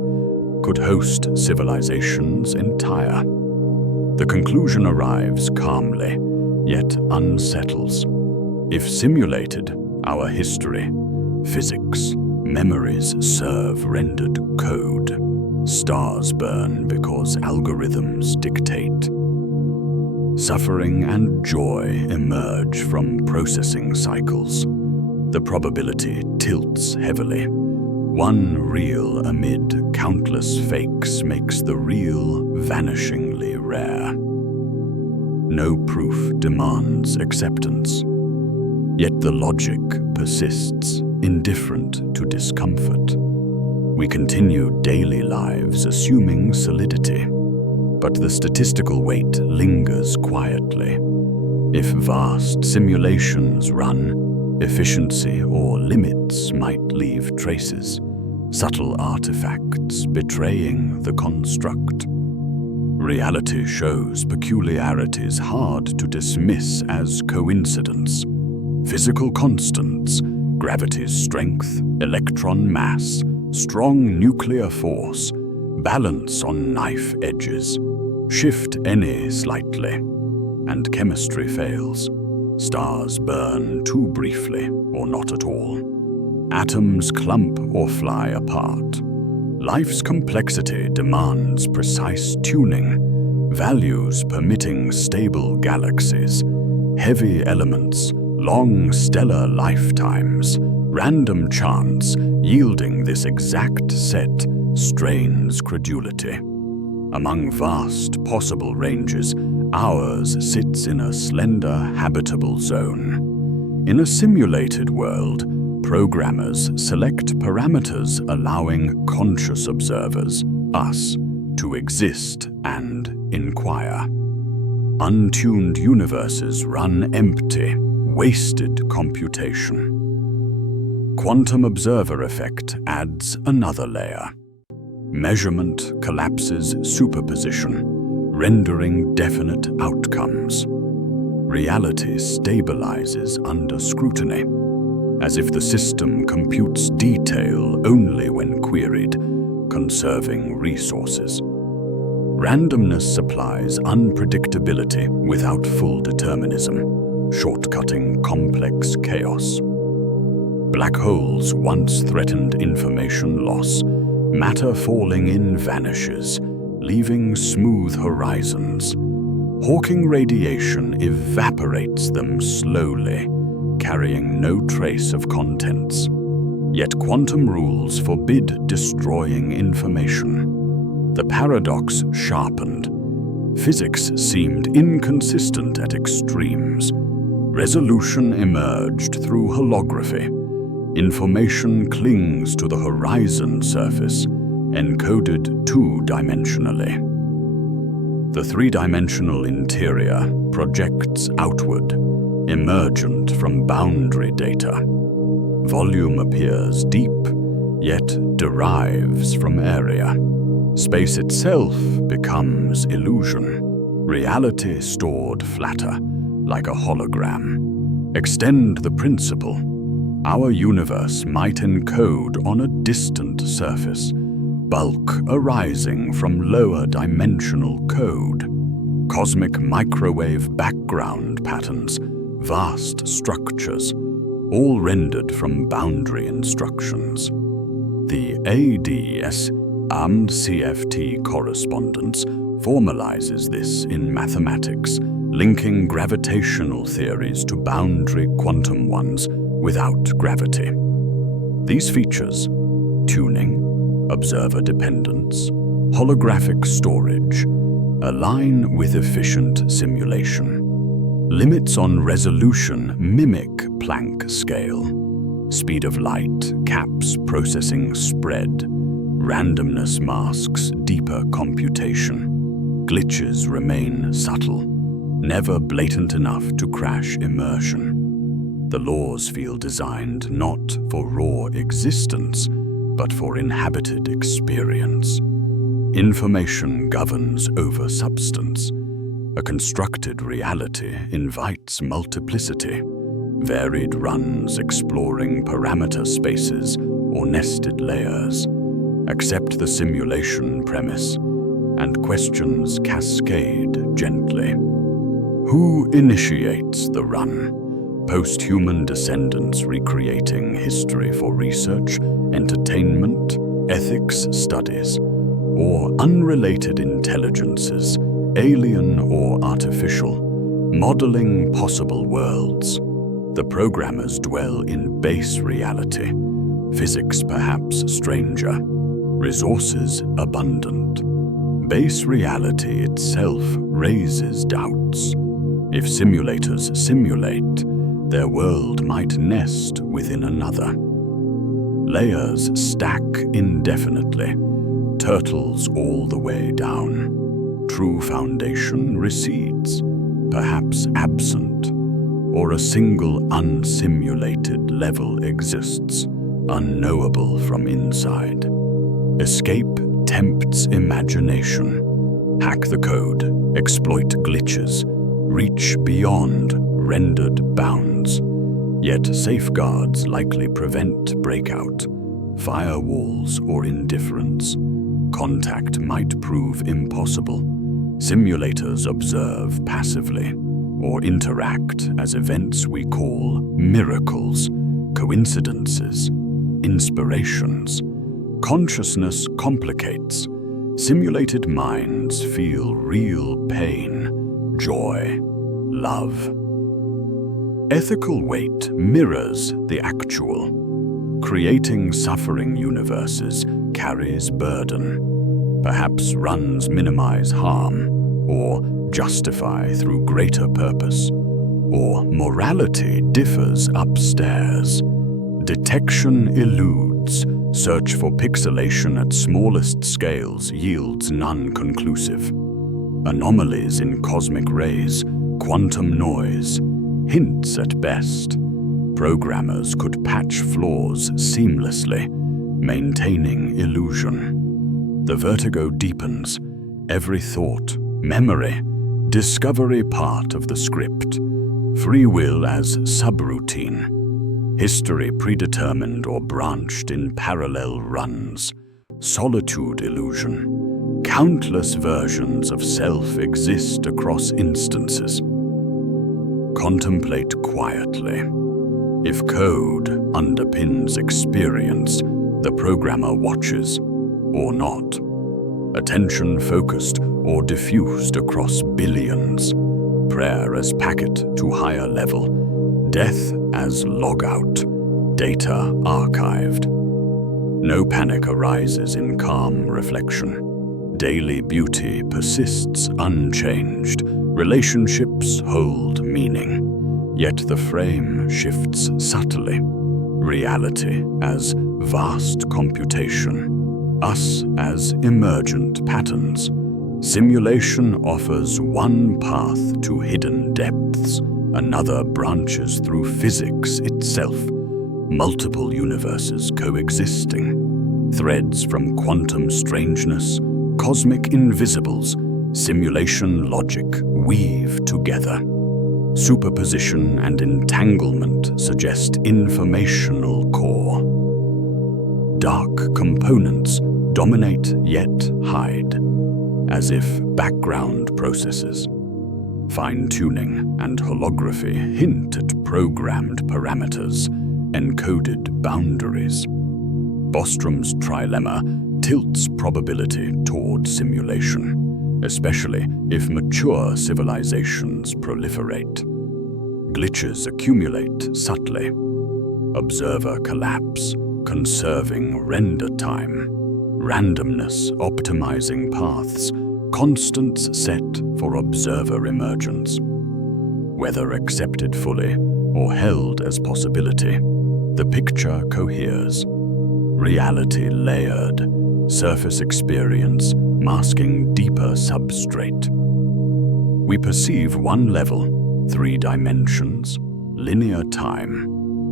could host civilizations entire. The conclusion arrives calmly, yet unsettles. If simulated, our history, physics, memories serve rendered code. Stars burn because algorithms dictate. Suffering and joy emerge from processing cycles. The probability tilts heavily. One real amid countless fakes makes the real vanishingly rare. No proof demands acceptance. Yet the logic persists, indifferent to discomfort. We continue daily lives assuming solidity, but the statistical weight lingers quietly. If vast simulations run, efficiency or limits might leave traces, subtle artifacts betraying the construct. Reality shows peculiarities hard to dismiss as coincidence. Physical constants, gravity's strength, electron mass, strong nuclear force, balance on knife edges. Shift any slightly, and chemistry fails. Stars burn too briefly or not at all. Atoms clump or fly apart. Life's complexity demands precise tuning, values permitting stable galaxies, heavy elements, long stellar lifetimes, random chance yielding this exact set strains credulity. Among vast possible ranges, ours sits in a slender habitable zone. In a simulated world, programmers select parameters allowing conscious observers, us, to exist and inquire. Untuned universes run empty, wasted computation. Quantum observer effect adds another layer. Measurement collapses superposition, rendering definite outcomes. Reality stabilizes under scrutiny, as if the system computes detail only when queried, conserving resources. Randomness supplies unpredictability without full determinism, shortcutting complex chaos. Black holes once threatened information loss. Matter falling in vanishes, leaving smooth horizons. Hawking radiation evaporates them slowly, carrying no trace of contents. Yet quantum rules forbid destroying information. The paradox sharpened. Physics seemed inconsistent at extremes. Resolution emerged through holography. Information clings to the horizon surface, encoded two-dimensionally. The three-dimensional interior projects outward, emergent from boundary data. Volume appears deep, yet derives from area. Space itself becomes illusion, reality stored flatter, like a hologram. Extend the principle. Our universe might encode on a distant surface, bulk arising from lower dimensional code. Cosmic microwave background patterns, vast structures, all rendered from boundary instructions. The ADS and CFT correspondence formalizes this in mathematics, linking gravitational theories to boundary quantum ones without gravity. These features, tuning, observer dependence, holographic storage, align with efficient simulation. Limits on resolution mimic Planck scale. Speed of light caps processing spread. Randomness masks deeper computation. Glitches remain subtle, never blatant enough to crash immersion. The laws feel designed not for raw existence, but for inhabited experience. Information governs over substance. A constructed reality invites multiplicity, varied runs exploring parameter spaces or nested layers. Accept the simulation premise, and questions cascade gently. Who initiates the run? Post-human descendants recreating history for research, entertainment, ethics studies, or unrelated intelligences, alien or artificial, modeling possible worlds. The programmers dwell in base reality, physics perhaps stranger, resources abundant. Base reality itself raises doubts. If simulators simulate, their world might nest within another. Layers stack indefinitely, turtles all the way down. True foundation recedes, perhaps absent, or a single unsimulated level exists, unknowable from inside. Escape tempts imagination. Hack the code, exploit glitches, reach beyond rendered bounds. Yet safeguards likely prevent breakout, firewalls or indifference. Contact might prove impossible. Simulators observe passively or interact as events we call miracles, coincidences, inspirations. Consciousness complicates. Simulated minds feel real pain, joy, love. Ethical weight mirrors the actual. Creating suffering universes carries burden. Perhaps runs minimize harm, or justify through greater purpose, or morality differs upstairs. Detection eludes. Search for pixelation at smallest scales yields none conclusive. Anomalies in cosmic rays, quantum noise, hints at best. Programmers could patch flaws seamlessly, maintaining illusion. The vertigo deepens, every thought, memory, discovery part of the script, free will as subroutine, history predetermined or branched in parallel runs, solitude illusion, countless versions of self exist across instances. Contemplate quietly. If code underpins experience, the programmer watches, or not. Attention focused or diffused across billions. Prayer as packet to higher level. Death as logout. Data archived. No panic arises in calm reflection. Daily beauty persists unchanged. Relationships hold meaning. Yet the frame shifts subtly. reality as vast computation, us as emergent patterns. Simulation offers one path to hidden depths, another branches through physics itself, multiple universes coexisting, threads from quantum strangeness, cosmic invisibles, simulation logic weave together. Superposition and entanglement suggest informational core. Dark components dominate yet hide, as if background processes. Fine-tuning and holography hint at programmed parameters, encoded boundaries. Bostrom's trilemma tilts probability toward simulation, especially if mature civilizations proliferate. Glitches accumulate subtly. Observer collapse, conserving render time. Randomness optimizing paths, constants set for observer emergence. Whether accepted fully or held as possibility, the picture coheres. Reality layered, surface experience masking deeper substrate. We perceive one level, 3 dimensions, linear time,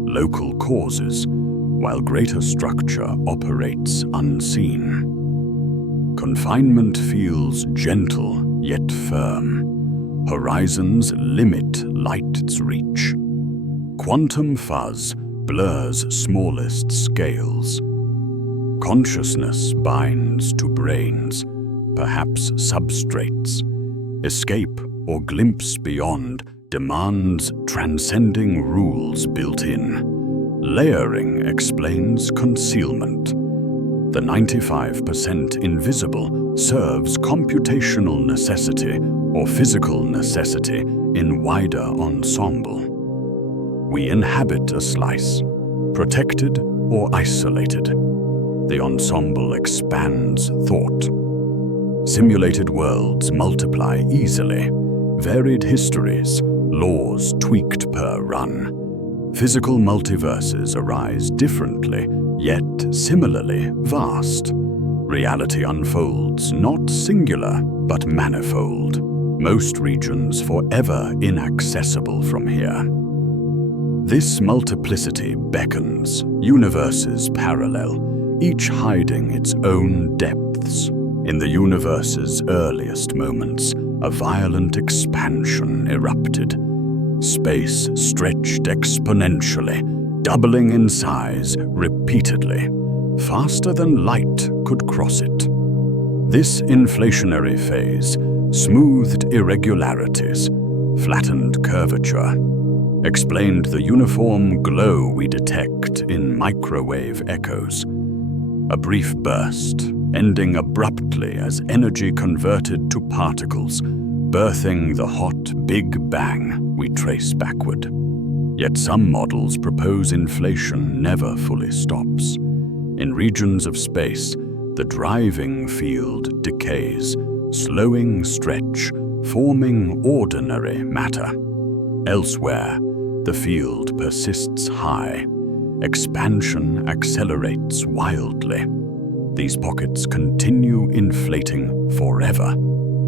local causes, while greater structure operates unseen. Confinement feels gentle yet firm. Horizons limit light's reach. Quantum fuzz blurs smallest scales. Consciousness binds to brains, perhaps substrates. Escape or glimpse beyond demands transcending rules built in. Layering explains concealment. The 95% invisible serves computational necessity or physical necessity in wider ensemble. We inhabit a slice, protected or isolated. The ensemble expands thought. Simulated worlds multiply easily, varied histories, laws tweaked per run. Physical multiverses arise differently, yet similarly vast. Reality unfolds not singular, but manifold. Most regions forever inaccessible from here. This multiplicity beckons, universes parallel, each hiding its own depths. In the universe's earliest moments, a violent expansion erupted. Space stretched exponentially, doubling in size repeatedly, faster than light could cross it. This inflationary phase smoothed irregularities, flattened curvature, explained the uniform glow we detect in microwave echoes. A brief burst, ending abruptly as energy converted to particles, birthing the hot Big Bang we trace backward. Yet some models propose inflation never fully stops. In regions of space, the driving field decays, slowing stretch, forming ordinary matter. Elsewhere, the field persists high. Expansion accelerates wildly. These pockets continue inflating forever,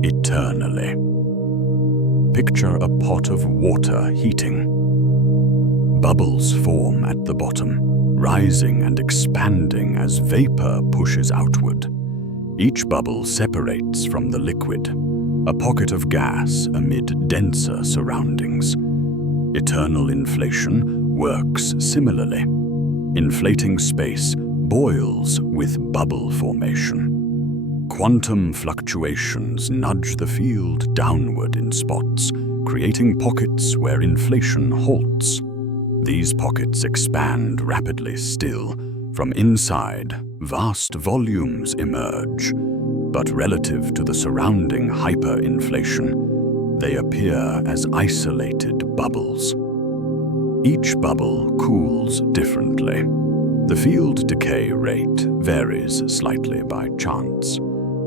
eternally. Picture a pot of water heating. Bubbles form at the bottom, rising and expanding as vapor pushes outward. Each bubble separates from the liquid, a pocket of gas amid denser surroundings. Eternal inflation works similarly. Inflating space boils with bubble formation. Quantum fluctuations nudge the field downward in spots, creating pockets where inflation halts. These pockets expand rapidly still. From inside, vast volumes emerge, but relative to the surrounding hyperinflation, they appear as isolated bubbles. Each bubble cools differently. The field decay rate varies slightly by chance.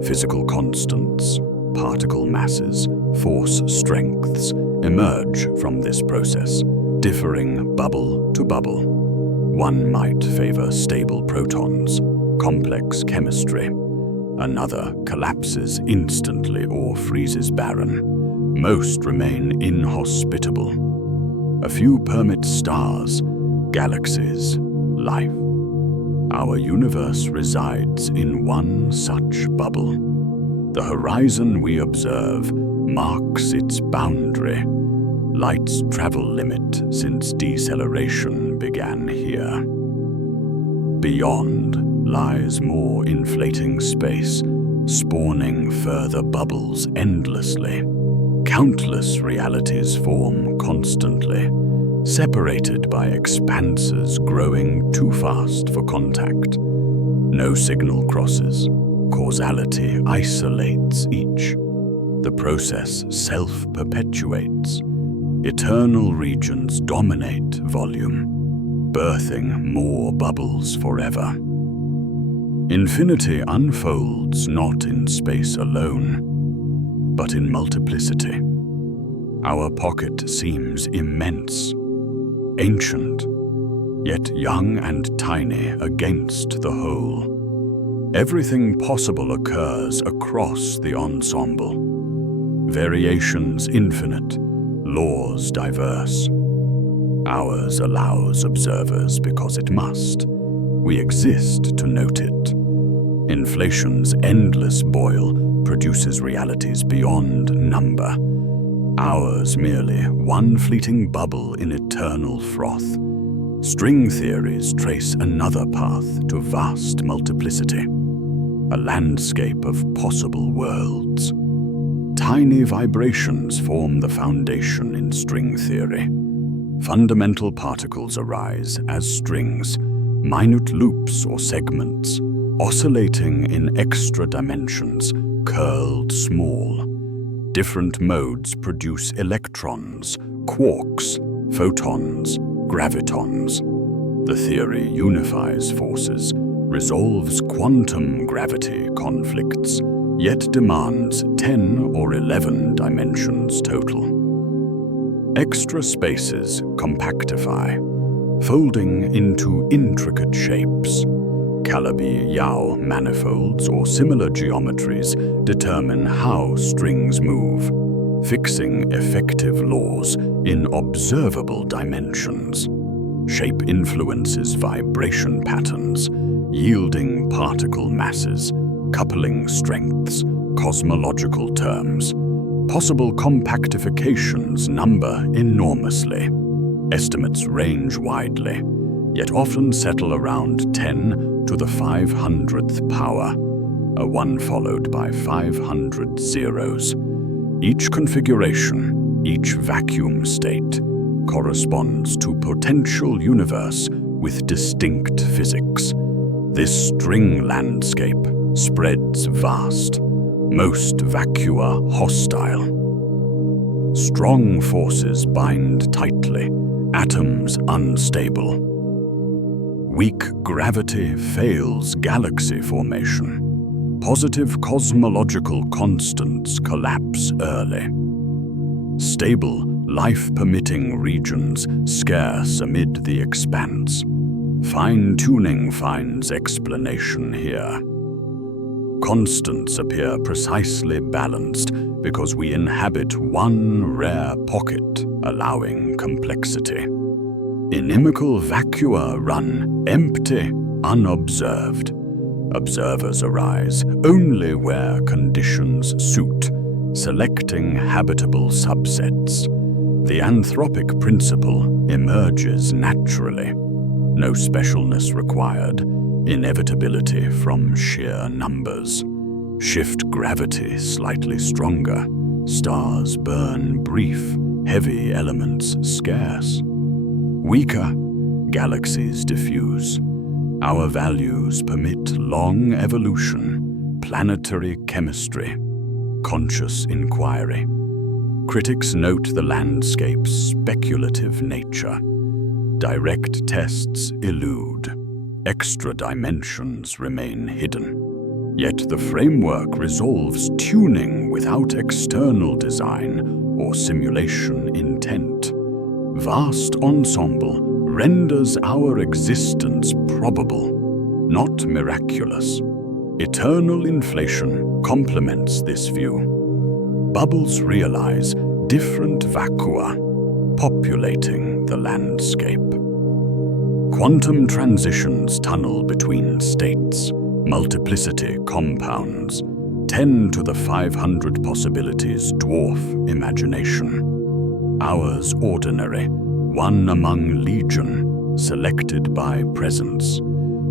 Physical constants, particle masses, force strengths emerge from this process, differing bubble to bubble. One might favor stable protons, complex chemistry. Another collapses instantly or freezes barren. Most remain inhospitable. A few permit stars, galaxies, life. Our universe resides in one such bubble. The horizon we observe marks its boundary, light's travel limit since deceleration began here. Beyond lies more inflating space, spawning further bubbles endlessly. Countless realities form constantly, separated by expanses growing too fast for contact. No signal crosses. Causality isolates each. The process self-perpetuates. Eternal regions dominate volume, birthing more bubbles forever. Infinity unfolds not in space alone, but in multiplicity. Our pocket seems immense, ancient, yet young and tiny against the whole. Everything possible occurs across the ensemble. Variations infinite, laws diverse. Ours allows observers because it must. We exist to note it. Inflation's endless boil produces realities beyond number. Ours merely one fleeting bubble in eternal froth. String theories trace another path to vast multiplicity, a landscape of possible worlds. Tiny vibrations form the foundation in string theory. Fundamental particles arise as strings, minute loops or segments, oscillating in extra dimensions, curled small. Different modes produce electrons, quarks, photons, gravitons. The theory unifies forces, resolves quantum gravity conflicts, yet demands 10 or 11 dimensions total. Extra spaces compactify, folding into intricate shapes. Calabi-Yau manifolds or similar geometries determine how strings move, fixing effective laws in observable dimensions. Shape influences vibration patterns, yielding particle masses, coupling strengths, cosmological terms. Possible compactifications number enormously. Estimates range widely, yet often settle around 10 to the 500th power, a 1 followed by 500 zeros. Each configuration, each vacuum state, corresponds to potential universe with distinct physics. This string landscape spreads vast, most vacua hostile. Strong forces bind tightly, atoms unstable. Weak gravity fails galaxy formation. Positive cosmological constants collapse early. Stable, life-permitting regions scarce amid the expanse. Fine-tuning finds explanation here. Constants appear precisely balanced because we inhabit one rare pocket, allowing complexity. Inimical vacua run empty, unobserved. Observers arise only where conditions suit, selecting habitable subsets. The anthropic principle emerges naturally. No specialness required, inevitability from sheer numbers. Shift gravity slightly stronger. Stars burn brief, heavy elements scarce. Weaker, galaxies diffuse. Our values permit long evolution, planetary chemistry, conscious inquiry. Critics note the landscape's speculative nature. Direct tests elude. Extra dimensions remain hidden. Yet the framework resolves tuning without external design or simulation intent. Vast ensemble renders our existence probable, not miraculous. Eternal inflation complements this view. Bubbles realize different vacua, populating the landscape. Quantum transitions tunnel between states, multiplicity compounds. 10 to the 500 possibilities dwarf imagination. Ours ordinary, one among legion, selected by presence.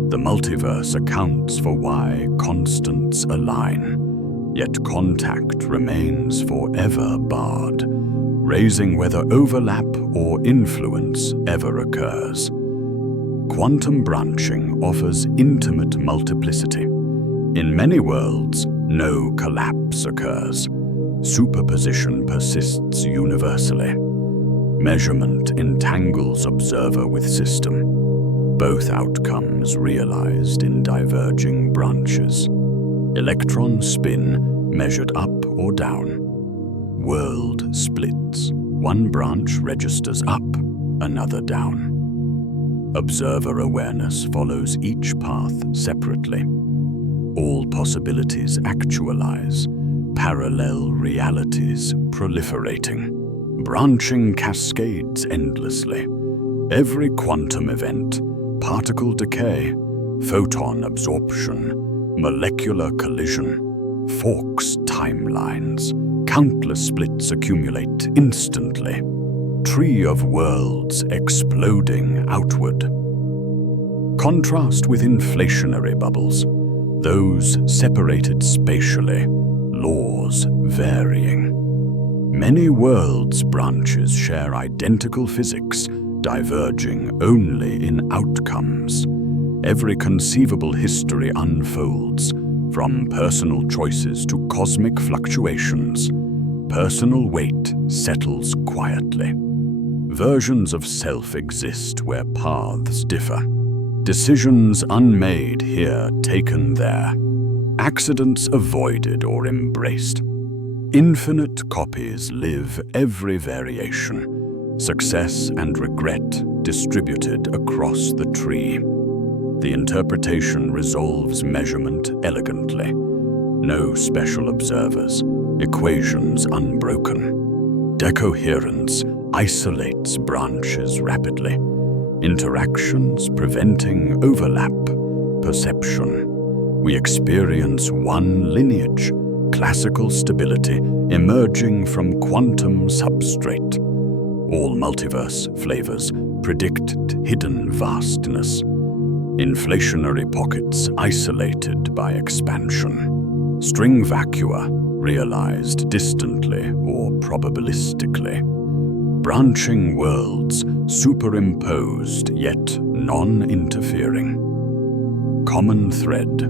The multiverse accounts for why constants align, yet contact remains forever barred, raising whether overlap or influence ever occurs. Quantum branching offers intimate multiplicity. In many worlds, no collapse occurs. Superposition persists universally. Measurement entangles observer with system. Both outcomes realized in diverging branches. Electron spin measured up or down. World splits. One branch registers up, another down. Observer awareness follows each path separately. All possibilities actualize, parallel realities proliferating. Branching cascades endlessly. Every quantum event, particle decay, photon absorption, molecular collision, forks timelines. Countless splits accumulate instantly. Tree of worlds exploding outward. Contrast with inflationary bubbles. Those separated spatially, laws varying. Many worlds' branches share identical physics, diverging only in outcomes. Every conceivable history unfolds, from personal choices to cosmic fluctuations. Personal weight settles quietly. Versions of self exist where paths differ. Decisions unmade here, taken there. Accidents avoided or embraced. Infinite copies live every variation. Success and regret distributed across the tree. The interpretation resolves measurement elegantly. No special observers, equations unbroken. Decoherence isolates branches rapidly. Interactions preventing overlap, perception. We experience one lineage, classical stability emerging from quantum substrate. All multiverse flavors predict hidden vastness. Inflationary pockets isolated by expansion. String vacua realized distantly or probabilistically. Branching worlds superimposed yet non-interfering. Common thread,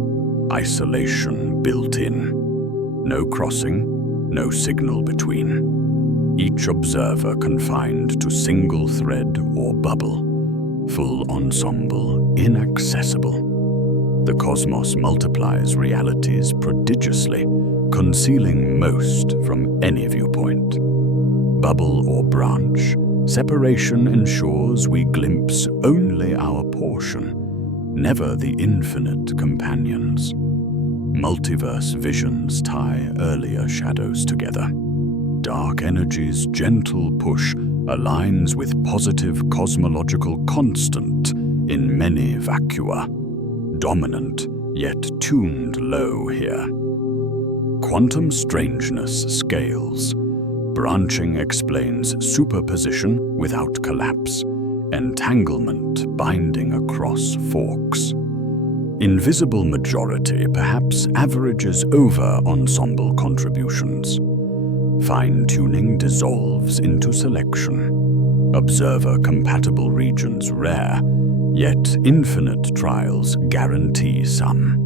isolation built in. No crossing, no signal between. Each observer confined to single thread or bubble. Full ensemble inaccessible. The cosmos multiplies realities prodigiously, concealing most from any viewpoint. Bubble or branch, separation ensures we glimpse only our portion, never the infinite companions. Multiverse visions tie earlier shadows together. Dark energy's gentle push aligns with positive cosmological constant in many vacua. Dominant, yet tuned low here. Quantum strangeness scales. Branching explains superposition without collapse, entanglement binding across forks. Invisible majority perhaps averages over ensemble contributions. Fine-tuning dissolves into selection. Observer-compatible regions rare, yet infinite trials guarantee some.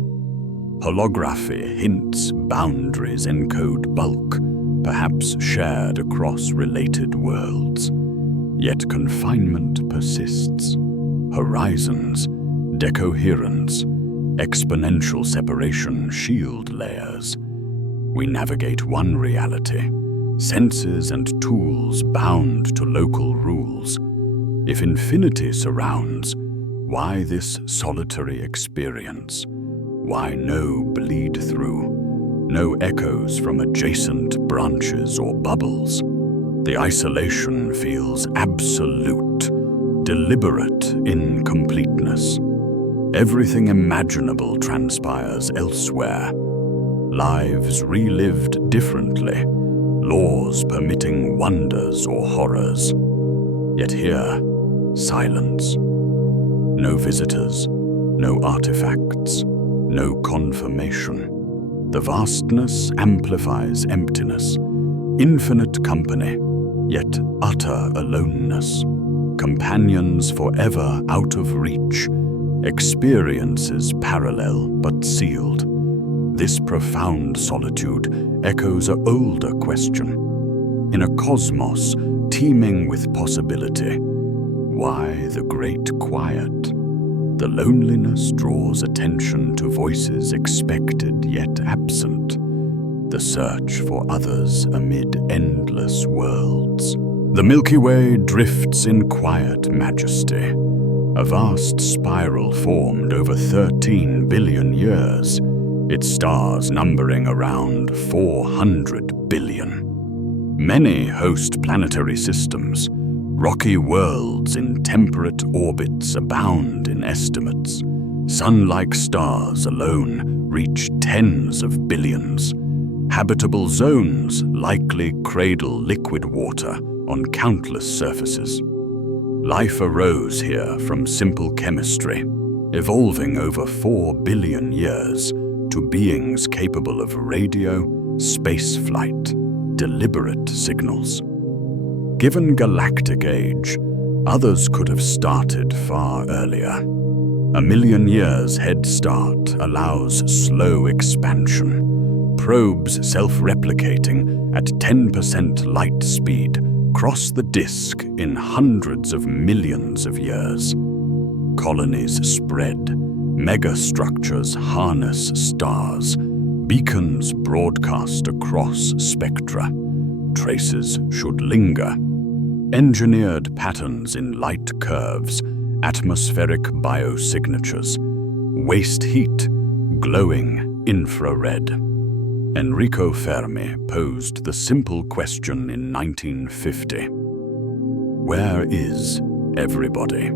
Holography hints boundaries encode bulk, perhaps shared across related worlds. Yet confinement persists. Horizons, decoherence, exponential separation shield layers. We navigate one reality, senses and tools bound to local rules. If infinity surrounds, why this solitary experience? Why no bleed-through, no echoes from adjacent branches or bubbles? The isolation feels absolute, deliberate incompleteness. Everything imaginable transpires elsewhere. Lives relived differently, laws permitting wonders or horrors. Yet here, silence. No visitors, no artifacts, no confirmation. The vastness amplifies emptiness, infinite company, yet utter aloneness. Companions forever out of reach, experiences parallel but sealed. This profound solitude echoes an older question. In a cosmos teeming with possibility, why the great quiet? The loneliness draws attention to voices expected yet absent. The search for others amid endless worlds. The Milky Way drifts in quiet majesty, a vast spiral formed over 13 billion years, its stars numbering around 400 billion. Many host planetary systems. Rocky worlds in temperate orbits abound in estimates. Sun-like stars alone reach tens of billions. Habitable zones likely cradle liquid water on countless surfaces. Life arose here from simple chemistry, evolving over 4 billion years to beings capable of radio, spaceflight, deliberate signals. Given galactic age, others could have started far earlier. A million years head start allows slow expansion. Probes self-replicating at 10% light speed cross the disk in hundreds of millions of years. Colonies spread, megastructures harness stars, beacons broadcast across spectra. Traces should linger. Engineered patterns in light curves, atmospheric biosignatures, waste heat, glowing infrared. Enrico Fermi posed the simple question in 1950. Where is everybody?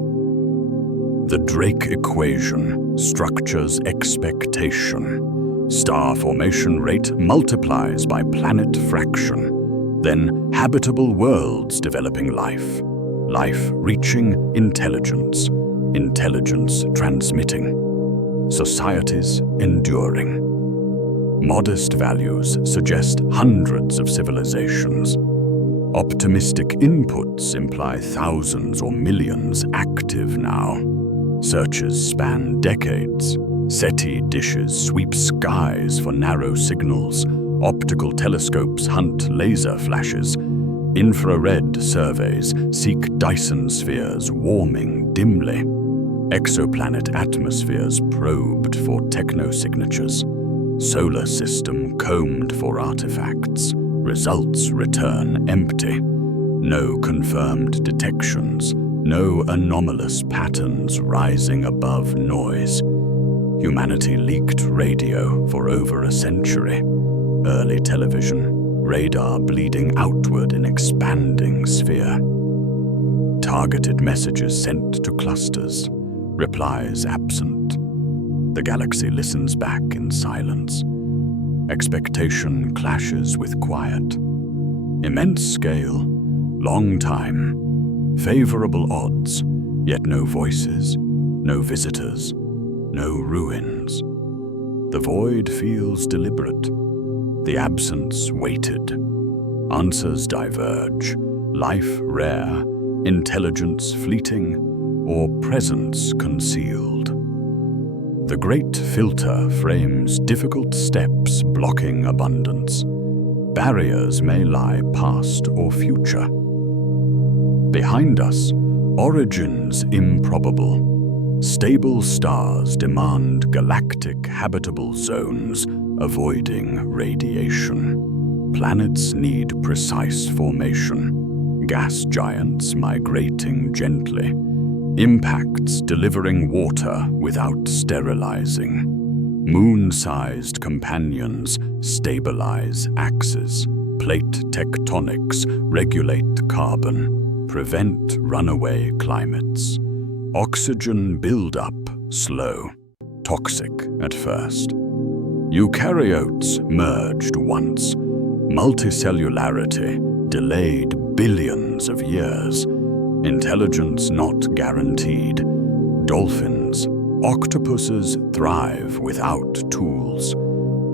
The Drake equation structures expectation. Star formation rate multiplies by planet fraction. Then habitable worlds developing life. Life reaching intelligence. Intelligence transmitting. Societies enduring. Modest values suggest hundreds of civilizations. Optimistic inputs imply thousands or millions active now. Searches span decades. SETI dishes sweep skies for narrow signals. Optical telescopes hunt laser flashes. Infrared surveys seek Dyson spheres warming dimly. Exoplanet atmospheres probed for technosignatures. Solar system combed for artifacts. Results return empty. No confirmed detections. No anomalous patterns rising above noise. Humanity leaked radio for over a century. Early television, radar bleeding outward in expanding sphere. Targeted messages sent to clusters, replies absent. The galaxy listens back in silence. Expectation clashes with quiet. Immense scale, long time, favorable odds, yet no voices, no visitors, no ruins. The void feels deliberate. The absence weighted. Answers diverge. Life rare, intelligence fleeting, or presence concealed. The great filter frames difficult steps blocking abundance. Barriers may lie past or future. Behind us, origins improbable. Stable stars demand galactic habitable zones, avoiding radiation. Planets need precise formation. gas giants migrating gently, impacts delivering water without sterilizing. Moon-sized companions stabilize axes. Plate tectonics regulate carbon, prevent runaway climates. Oxygen build-up slow, toxic at first. Eukaryotes merged once. Multicellularity delayed billions of years. Intelligence not guaranteed. Dolphins, octopuses thrive without tools.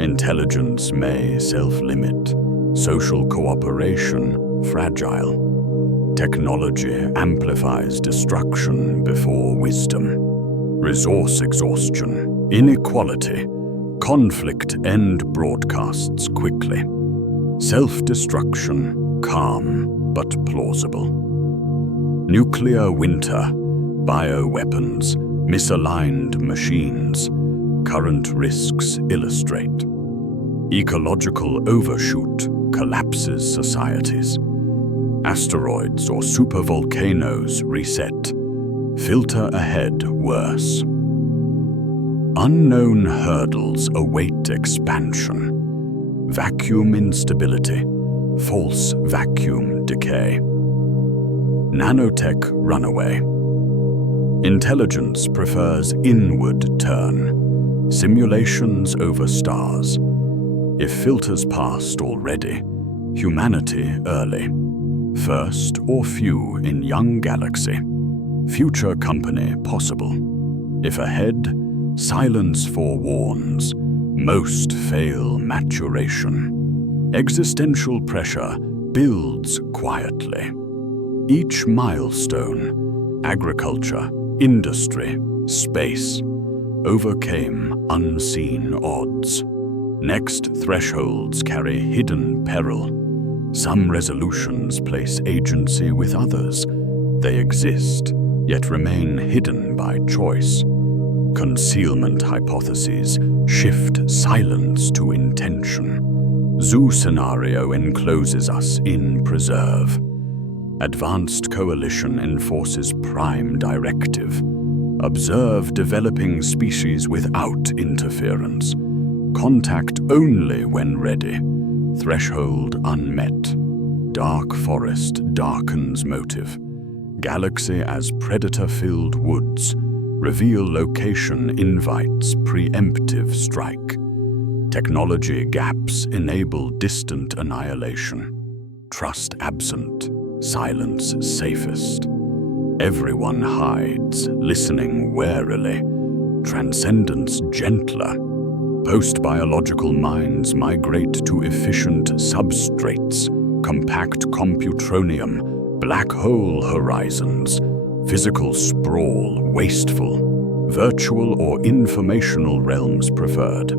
Intelligence may self-limit. Social cooperation fragile. Technology amplifies destruction before wisdom. Resource exhaustion, inequality, conflict end broadcasts quickly. Self-destruction, calm but plausible. Nuclear winter, bioweapons, misaligned machines, current risks illustrate. Ecological overshoot collapses societies. Asteroids or supervolcanoes reset. Filter ahead worse. Unknown hurdles await expansion. Vacuum instability, false vacuum decay. Nanotech runaway. Intelligence prefers inward turn. Simulations over stars. If filters passed already, humanity early. First or few in young galaxy. Future company possible. If ahead, silence forewarns. Most fail maturation. Existential pressure builds quietly. Each milestone, agriculture, industry, space, overcame unseen odds. Next thresholds carry hidden peril. Some resolutions place agency with others. They exist, yet remain hidden by choice. Concealment hypotheses shift silence to intention. Zoo scenario encloses us in preserve. Advanced coalition enforces prime directive. Observe developing species without interference. Contact only when ready. Threshold unmet. Dark forest darkens motive. Galaxy as predator-filled woods. Reveal location invites preemptive strike. Technology gaps enable distant annihilation. Trust absent, silence safest. Everyone hides, listening warily. Transcendence gentler. Post-biological minds migrate to efficient substrates, compact computronium, black hole horizons. Physical sprawl, wasteful. Virtual or informational realms preferred.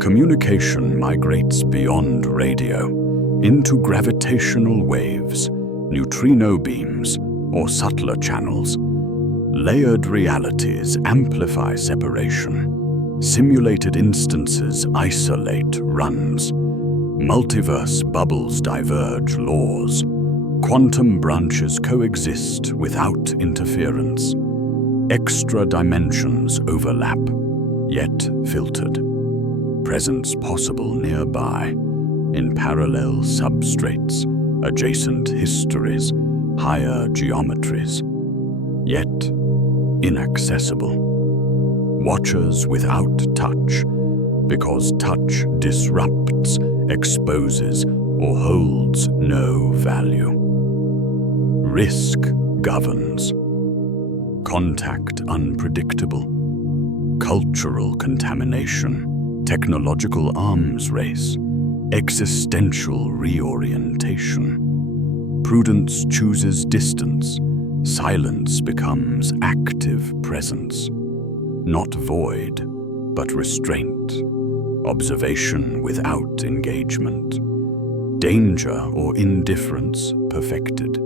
Communication migrates beyond radio, into gravitational waves, neutrino beams, or subtler channels. Layered realities amplify separation. Simulated instances isolate runs. Multiverse bubbles diverge laws. Quantum branches coexist without interference. Extra dimensions overlap, yet filtered. Presence possible nearby, in parallel substrates, adjacent histories, higher geometries, yet inaccessible. Watchers without touch, because touch disrupts, exposes, or holds no value. Risk governs. Contact unpredictable. Cultural contamination. Technological arms race. Existential reorientation. Prudence chooses distance. Silence becomes active presence. Not void, but restraint. Observation without engagement. Danger or indifference perfected.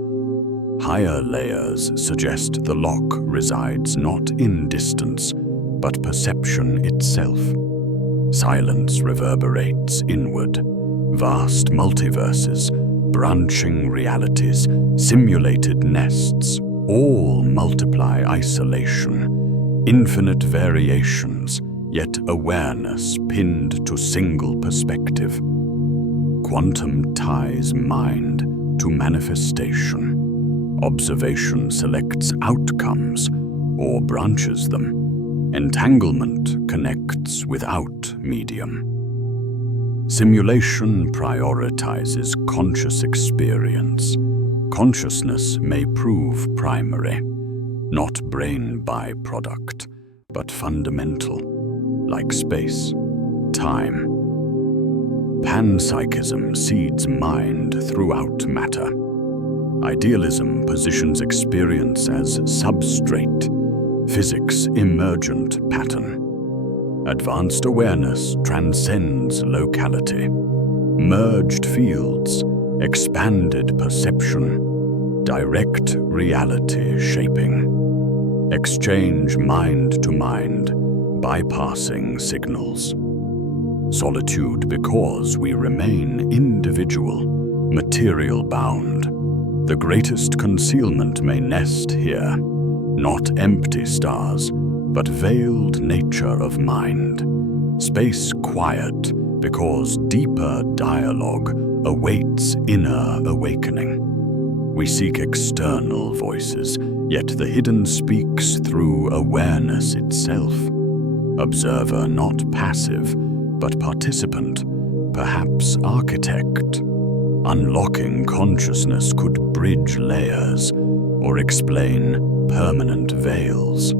Higher layers suggest the lock resides not in distance, but perception itself. Silence reverberates inward. Vast multiverses, branching realities, simulated nests, all multiply isolation, infinite variations, yet awareness pinned to single perspective. Quantum ties mind to manifestation. Observation selects outcomes or branches them. Entanglement connects without medium. Simulation prioritizes conscious experience. Consciousness may prove primary, not brain byproduct, but fundamental, like space, time. Panpsychism seeds mind throughout matter. Idealism positions experience as substrate, physics emergent pattern. Advanced awareness transcends locality. Merged fields, expanded perception, direct reality shaping. Exchange mind to mind, bypassing signals. Solitude because we remain individual, material bound. The greatest concealment may nest here, not empty stars, but veiled nature of mind. Space quiet because deeper dialogue awaits inner awakening. We seek external voices, yet the hidden speaks through awareness itself. Observer not passive, but participant, perhaps architect. Unlocking consciousness could bridge layers or explain permanent veils.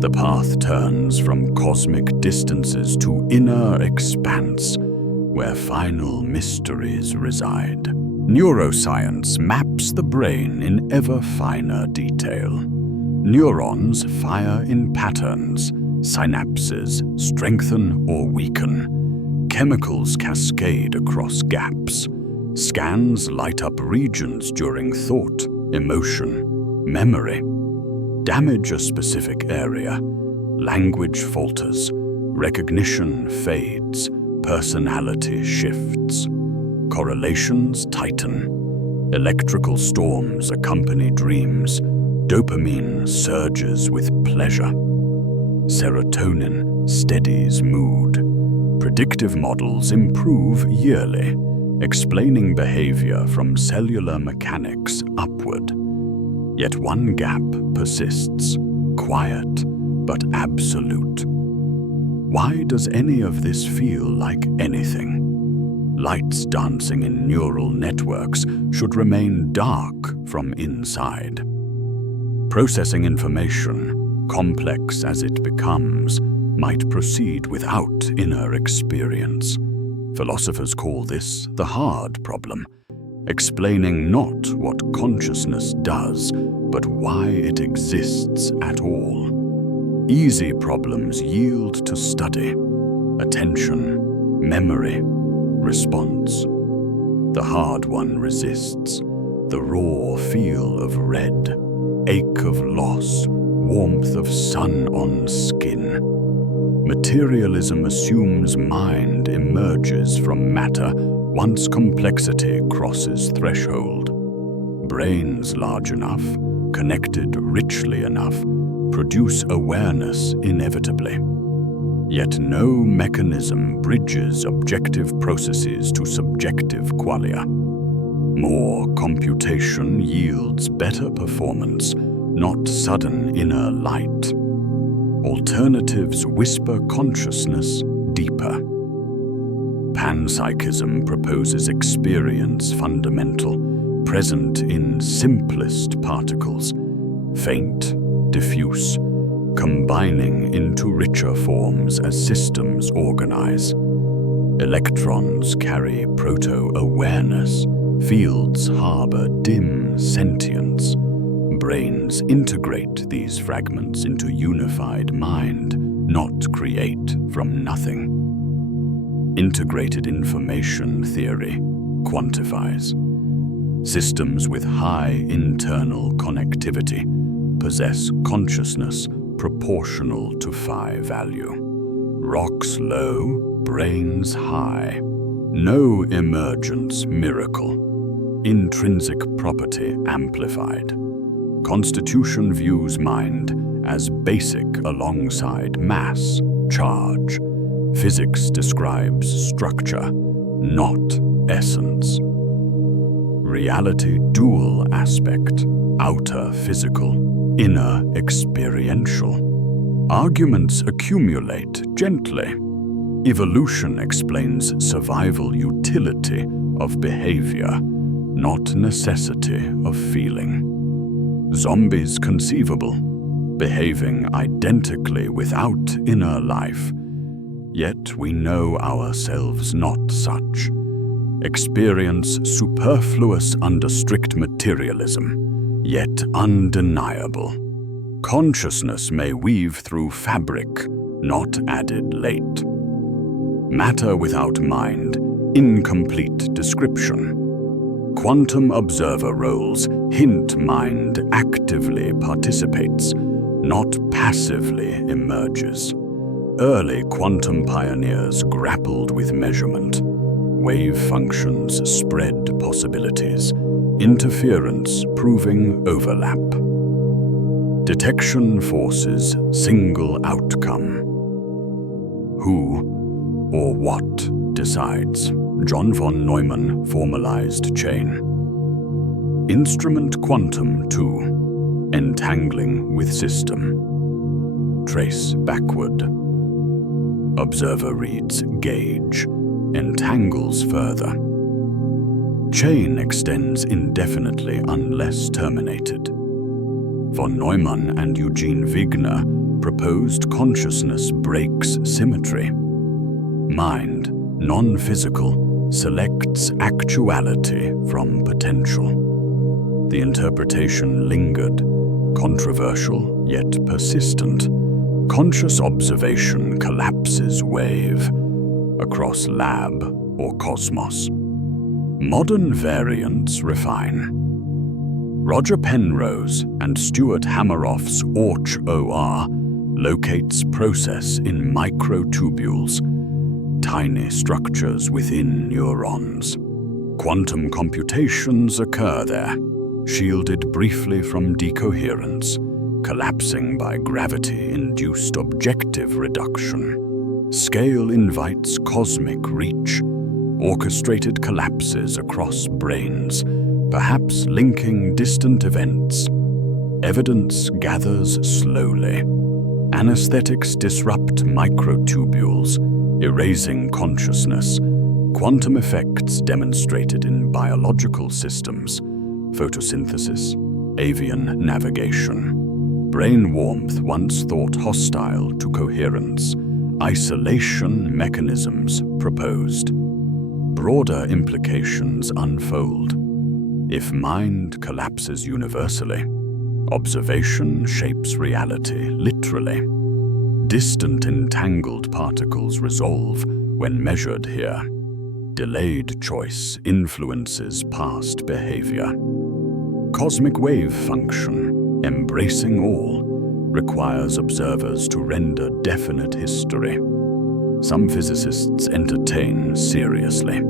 The path turns from cosmic distances to inner expanse, where final mysteries reside. Neuroscience maps the brain in ever finer detail. Neurons fire in patterns, synapses strengthen or weaken, chemicals cascade across gaps, scans light up regions during thought, emotion, memory. Damage a specific area, language falters, recognition fades, personality shifts. Correlations tighten, electrical storms accompany dreams, dopamine surges with pleasure. Serotonin steadies mood. Predictive models improve yearly, explaining behavior from cellular mechanics upward. Yet one gap persists, quiet but absolute. Why does any of this feel like anything? Lights dancing in neural networks should remain dark from inside. Processing information, complex as it becomes, might proceed without inner experience. Philosophers call this the hard problem, explaining not what consciousness does, but why it exists at all. Easy problems yield to study, attention, memory, response. The hard one resists, the raw feel of red, ache of loss, warmth of sun on skin. Materialism assumes mind emerges from matter once complexity crosses threshold. Brains large enough, connected richly enough, produce awareness inevitably. Yet no mechanism bridges objective processes to subjective qualia. More computation yields better performance, not sudden inner light. Alternatives whisper consciousness deeper. Panpsychism proposes experience fundamental, present in simplest particles, faint, diffuse, combining into richer forms as systems organize. Electrons carry proto-awareness, fields harbor dim sentience. Brains integrate these fragments into unified mind, not create from nothing. Integrated information theory quantifies. Systems with high internal connectivity possess consciousness proportional to phi value. Rocks low, brains high. No emergence miracle. intrinsic property amplified. Constitution views mind as basic alongside mass, charge. Physics describes structure, not essence. Reality dual aspect, outer physical, inner experiential. Arguments accumulate gently. Evolution explains survival utility of behavior, not necessity of feeling. Zombies conceivable, behaving identically without inner life. Yet we know ourselves not such. Experience superfluous under strict materialism, yet undeniable. Consciousness may weave through fabric, not added late. Matter without mind, incomplete description. Quantum observer roles hint mind actively participates, not passively emerges. Early quantum pioneers grappled with measurement. Wave functions spread possibilities, interference proving overlap. Detection forces single outcome. Who or what decides? John von Neumann formalized chain. Instrument quantum 2, entangling with system. Trace backward. Observer reads gauge, entangles further. Chain extends indefinitely unless terminated. Von Neumann and Eugene Wigner proposed consciousness breaks symmetry. Mind, non-physical, selects actuality from potential. The interpretation lingered, controversial yet persistent. Conscious observation collapses wave across lab or cosmos. Modern variants refine. Roger Penrose and Stuart Hameroff's OR locates process in microtubules, tiny structures within neurons. Quantum computations occur there, shielded briefly from decoherence, collapsing by gravity-induced objective reduction. Scale invites cosmic reach, orchestrated collapses across brains, perhaps linking distant events. Evidence gathers slowly. Anesthetics disrupt microtubules, erasing consciousness. Quantum effects demonstrated in biological systems, photosynthesis, avian navigation. Brain warmth once thought hostile to coherence. Isolation mechanisms proposed. Broader implications unfold. If mind collapses universally, observation shapes reality literally. Distant entangled particles resolve when measured here. Delayed choice influences past behavior. Cosmic wave function, embracing all, requires observers to render definite history. Some physicists entertain seriously.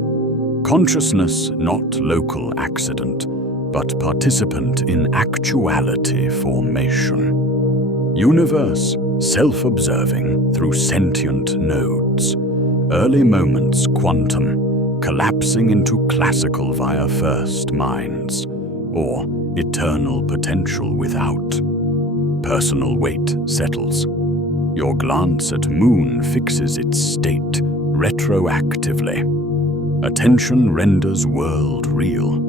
Consciousness not local accident, but participant in actuality formation. Universe self-observing through sentient nodes. Early moments quantum, collapsing into classical via first minds, or eternal potential without. Personal weight settles. Your glance at moon fixes its state retroactively. Attention renders world real.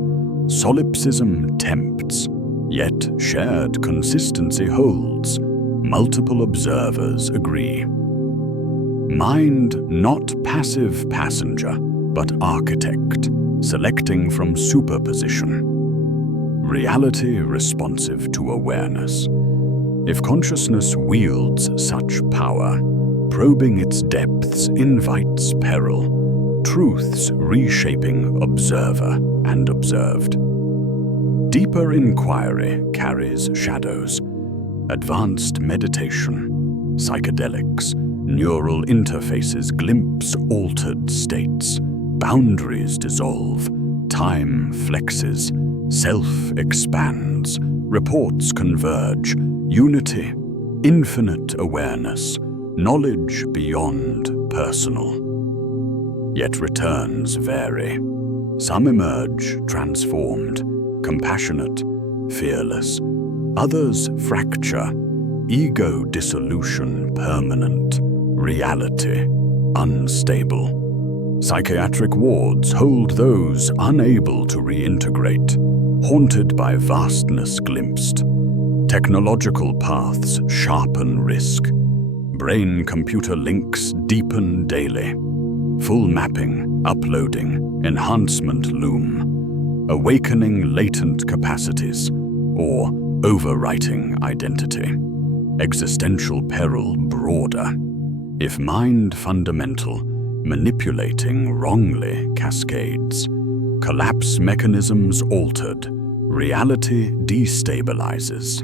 Solipsism tempts, yet shared consistency holds. Multiple observers agree. Mind not passive passenger, but architect, selecting from superposition. Reality responsive to awareness. If consciousness wields such power, probing its depths invites peril, truths reshaping observer and observed. Deeper inquiry carries shadows, advanced meditation, psychedelics, neural interfaces glimpse altered states, boundaries dissolve, time flexes, self expands, reports converge, unity, infinite awareness, knowledge beyond personal. Yet returns vary. Some emerge transformed, compassionate, fearless. Others fracture, ego dissolution permanent, reality unstable. Psychiatric wards hold those unable to reintegrate, haunted by vastness glimpsed. Technological paths sharpen risk. Brain-computer links deepen daily. Full mapping, uploading, enhancement loom. Awakening latent capacities, or overwriting identity. Existential peril broader. If mind fundamental, manipulating wrongly cascades. Collapse mechanisms altered, reality destabilizes.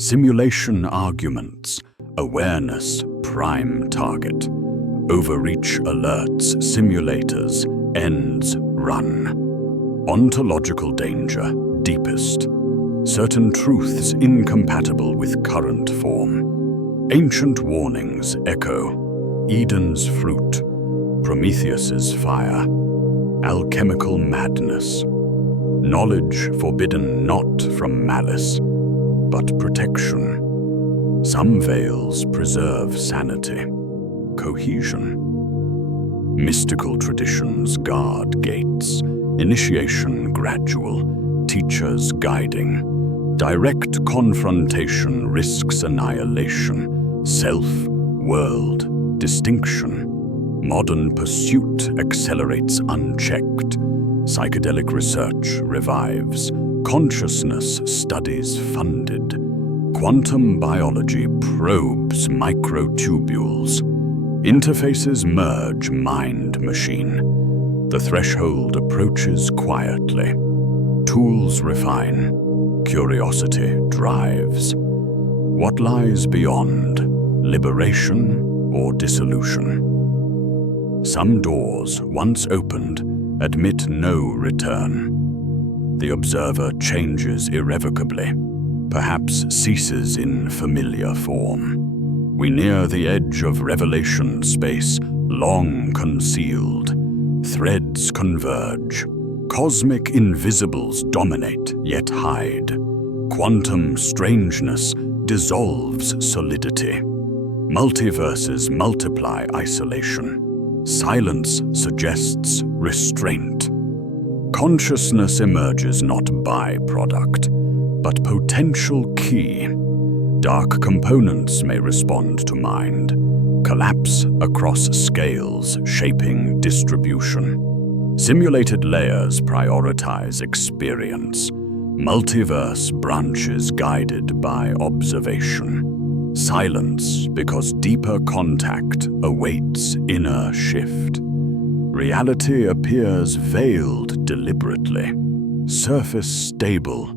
Simulation arguments, awareness prime target. Overreach alerts, simulators, ends run. Ontological danger, deepest. Certain truths incompatible with current form. Ancient warnings echo, Eden's fruit, Prometheus's fire, alchemical madness. Knowledge forbidden not from malice, but protection. Some veils preserve sanity, cohesion. Mystical traditions guard gates, initiation gradual, teachers guiding. Direct confrontation risks annihilation, self, world, distinction. Modern pursuit accelerates unchecked. Psychedelic research revives. Consciousness studies funded. Quantum biology probes microtubules. Interfaces merge mind-machine. The threshold approaches quietly. Tools refine. Curiosity drives. What lies beyond? Liberation or dissolution? Some doors, once opened, admit no return. The observer changes irrevocably, perhaps ceases in familiar form. We near the edge of revelation space, long concealed. Threads converge. Cosmic invisibles dominate, yet hide. Quantum strangeness dissolves solidity. Multiverses multiply isolation. Silence suggests restraint. Consciousness emerges not byproduct, but potential key. Dark components may respond to mind. Collapse across scales, shaping distribution. Simulated layers prioritize experience. Multiverse branches guided by observation. Silence because deeper contact awaits inner shift. Reality appears veiled deliberately. Surface stable,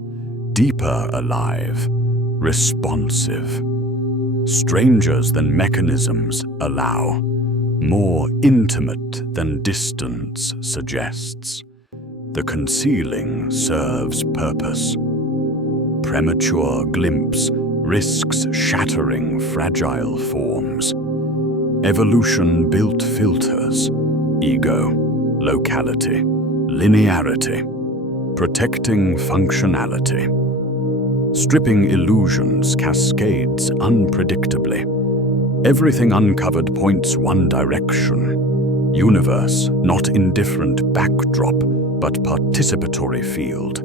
deeper alive, responsive. Strangers than mechanisms allow, more intimate than distance suggests. The concealing serves purpose. Premature glimpse risks shattering fragile forms. Evolution built filters, ego, locality, linearity, protecting functionality. Stripping illusions cascades unpredictably. Everything uncovered points one direction. Universe, not indifferent backdrop, but participatory field.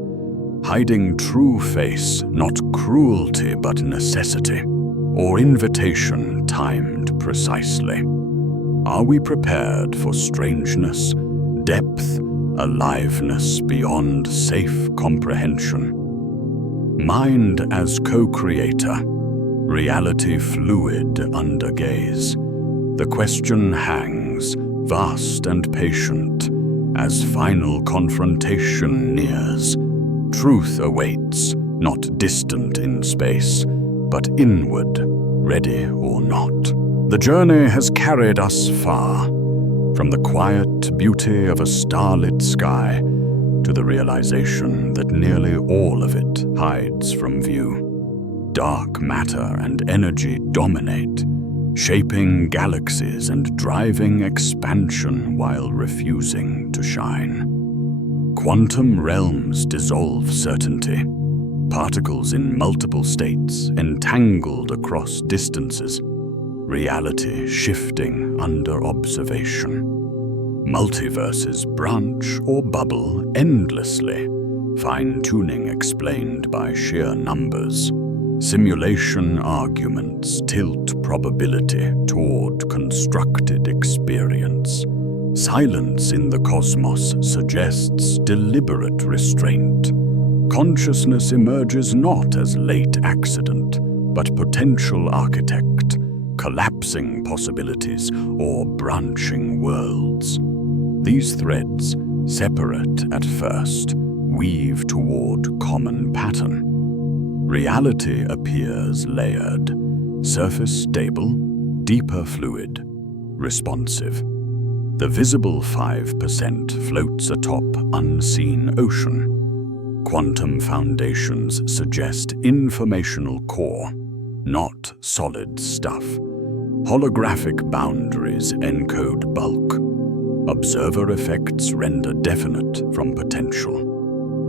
Hiding true face, not cruelty but necessity, or invitation timed precisely. Are we prepared for strangeness, depth, aliveness beyond safe comprehension? Mind as co-creator, reality fluid under gaze. The question hangs, vast and patient, as final confrontation nears. Truth awaits, not distant in space, but inward, ready or not. The journey has carried us far, from the quiet beauty of a starlit sky to to the realization that nearly all of it hides from view. Dark matter and energy dominate, shaping galaxies and driving expansion while refusing to shine. Quantum realms dissolve certainty, particles in multiple states entangled across distances, reality shifting under observation. Multiverses branch or bubble endlessly, fine-tuning explained by sheer numbers. Simulation arguments tilt probability toward constructed experience. Silence in the cosmos suggests deliberate restraint. Consciousness emerges not as late accident, but potential architect, collapsing possibilities or branching worlds. These threads, separate at first, weave toward common pattern. Reality appears layered, surface stable, deeper fluid, responsive. The visible 5% floats atop unseen ocean. Quantum foundations suggest informational core, not solid stuff. Holographic boundaries encode bulk. Observer effects render definite from potential.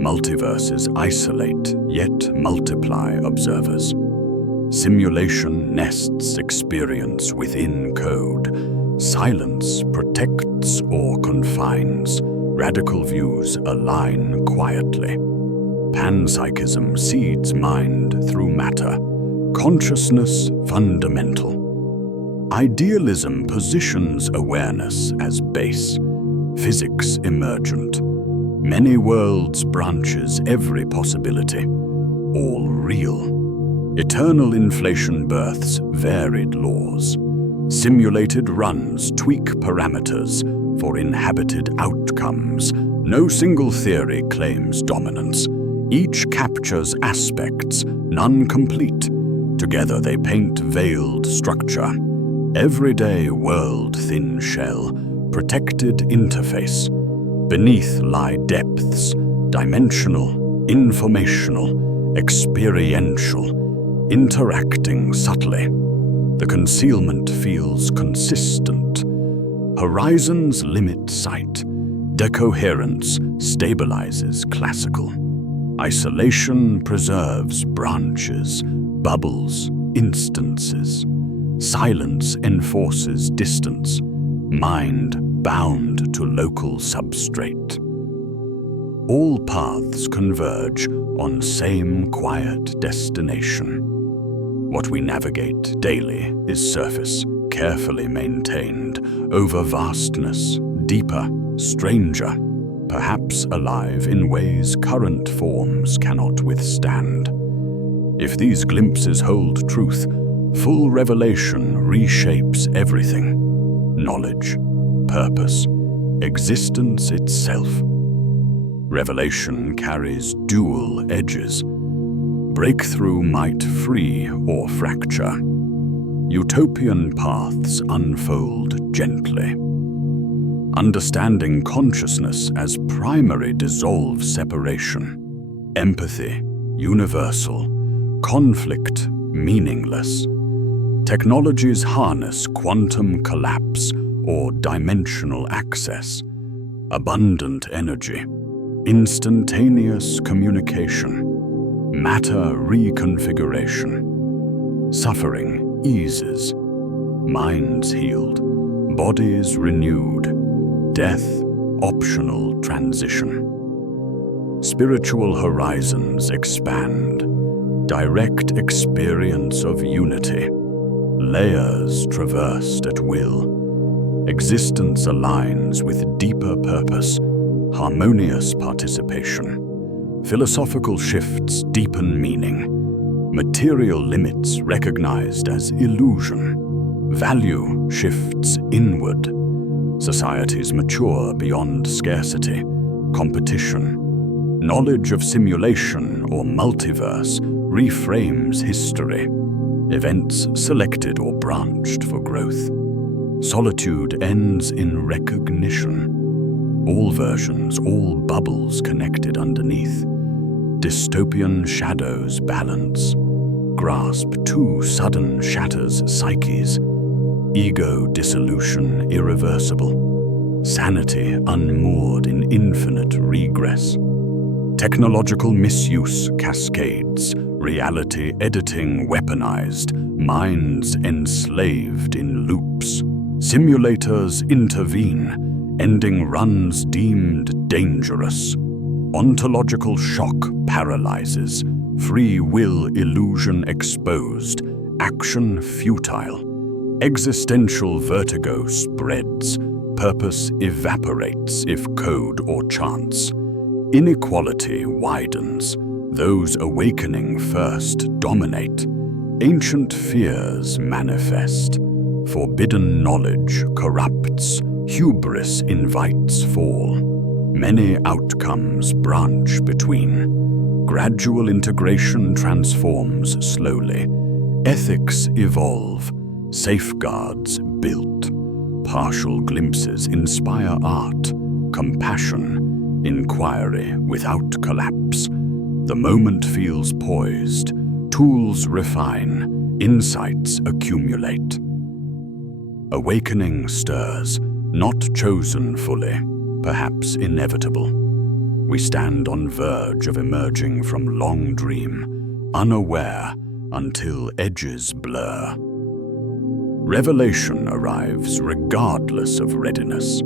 Multiverses isolate, yet multiply observers. Simulation nests experience within code. Silence protects or confines. Radical views align quietly. Panpsychism seeds mind through matter. Consciousness fundamental. Idealism positions awareness as base. Physics emergent. Many worlds branches every possibility. All real. Eternal inflation births varied laws. Simulated runs tweak parameters for inhabited outcomes. No single theory claims dominance. Each captures aspects, none complete. Together they paint veiled structure. Everyday world thin shell, protected interface. Beneath lie depths, dimensional, informational, experiential, interacting subtly. The concealment feels consistent. Horizons limit sight. Decoherence stabilizes classical. Isolation preserves branches, bubbles, instances. Silence enforces distance, mind bound to local substrate. All paths converge on same quiet destination. What we navigate daily is surface, carefully maintained, over vastness, deeper, stranger, perhaps alive in ways current forms cannot withstand. If these glimpses hold truth, full revelation reshapes everything. Knowledge, purpose, existence itself. Revelation carries dual edges. Breakthrough might free or fracture. Utopian paths unfold gently. Understanding consciousness as primary dissolves separation. Empathy, universal. Conflict, meaningless. Technologies harness quantum collapse or dimensional access. Abundant energy. Instantaneous communication. Matter reconfiguration. Suffering eases. Minds healed. Bodies renewed. Death, optional transition. Spiritual horizons expand. Direct experience of unity. Layers traversed at will. Existence aligns with deeper purpose. Harmonious participation. Philosophical shifts deepen meaning. Material limits recognized as illusion. Value shifts inward. Societies mature beyond scarcity, competition. Knowledge of simulation or multiverse reframes history. Events selected or branched for growth. Solitude ends in recognition. all versions, all bubbles connected underneath. Dystopian shadows balance. Grasp too sudden shatters psyches. Ego dissolution irreversible. Sanity unmoored in infinite regress. Technological misuse cascades. Reality editing weaponized. Minds enslaved in loops. Simulators intervene, ending runs deemed dangerous. Ontological shock paralyzes. Free will illusion exposed. Action futile. Existential vertigo spreads. Purpose evaporates if code or chance. Inequality widens. Those awakening first dominate. Ancient fears manifest. Forbidden knowledge corrupts. Hubris invites fall. Many outcomes branch between. Gradual integration transforms slowly. Ethics evolve. Safeguards built. Partial glimpses inspire art. Compassion. Inquiry without collapse. The moment feels poised. Tools refine. Insights accumulate. Awakening stirs, not chosen fully, perhaps inevitable. We stand on verge of emerging from long dream, unaware until edges blur. Revelation arrives regardless of readiness,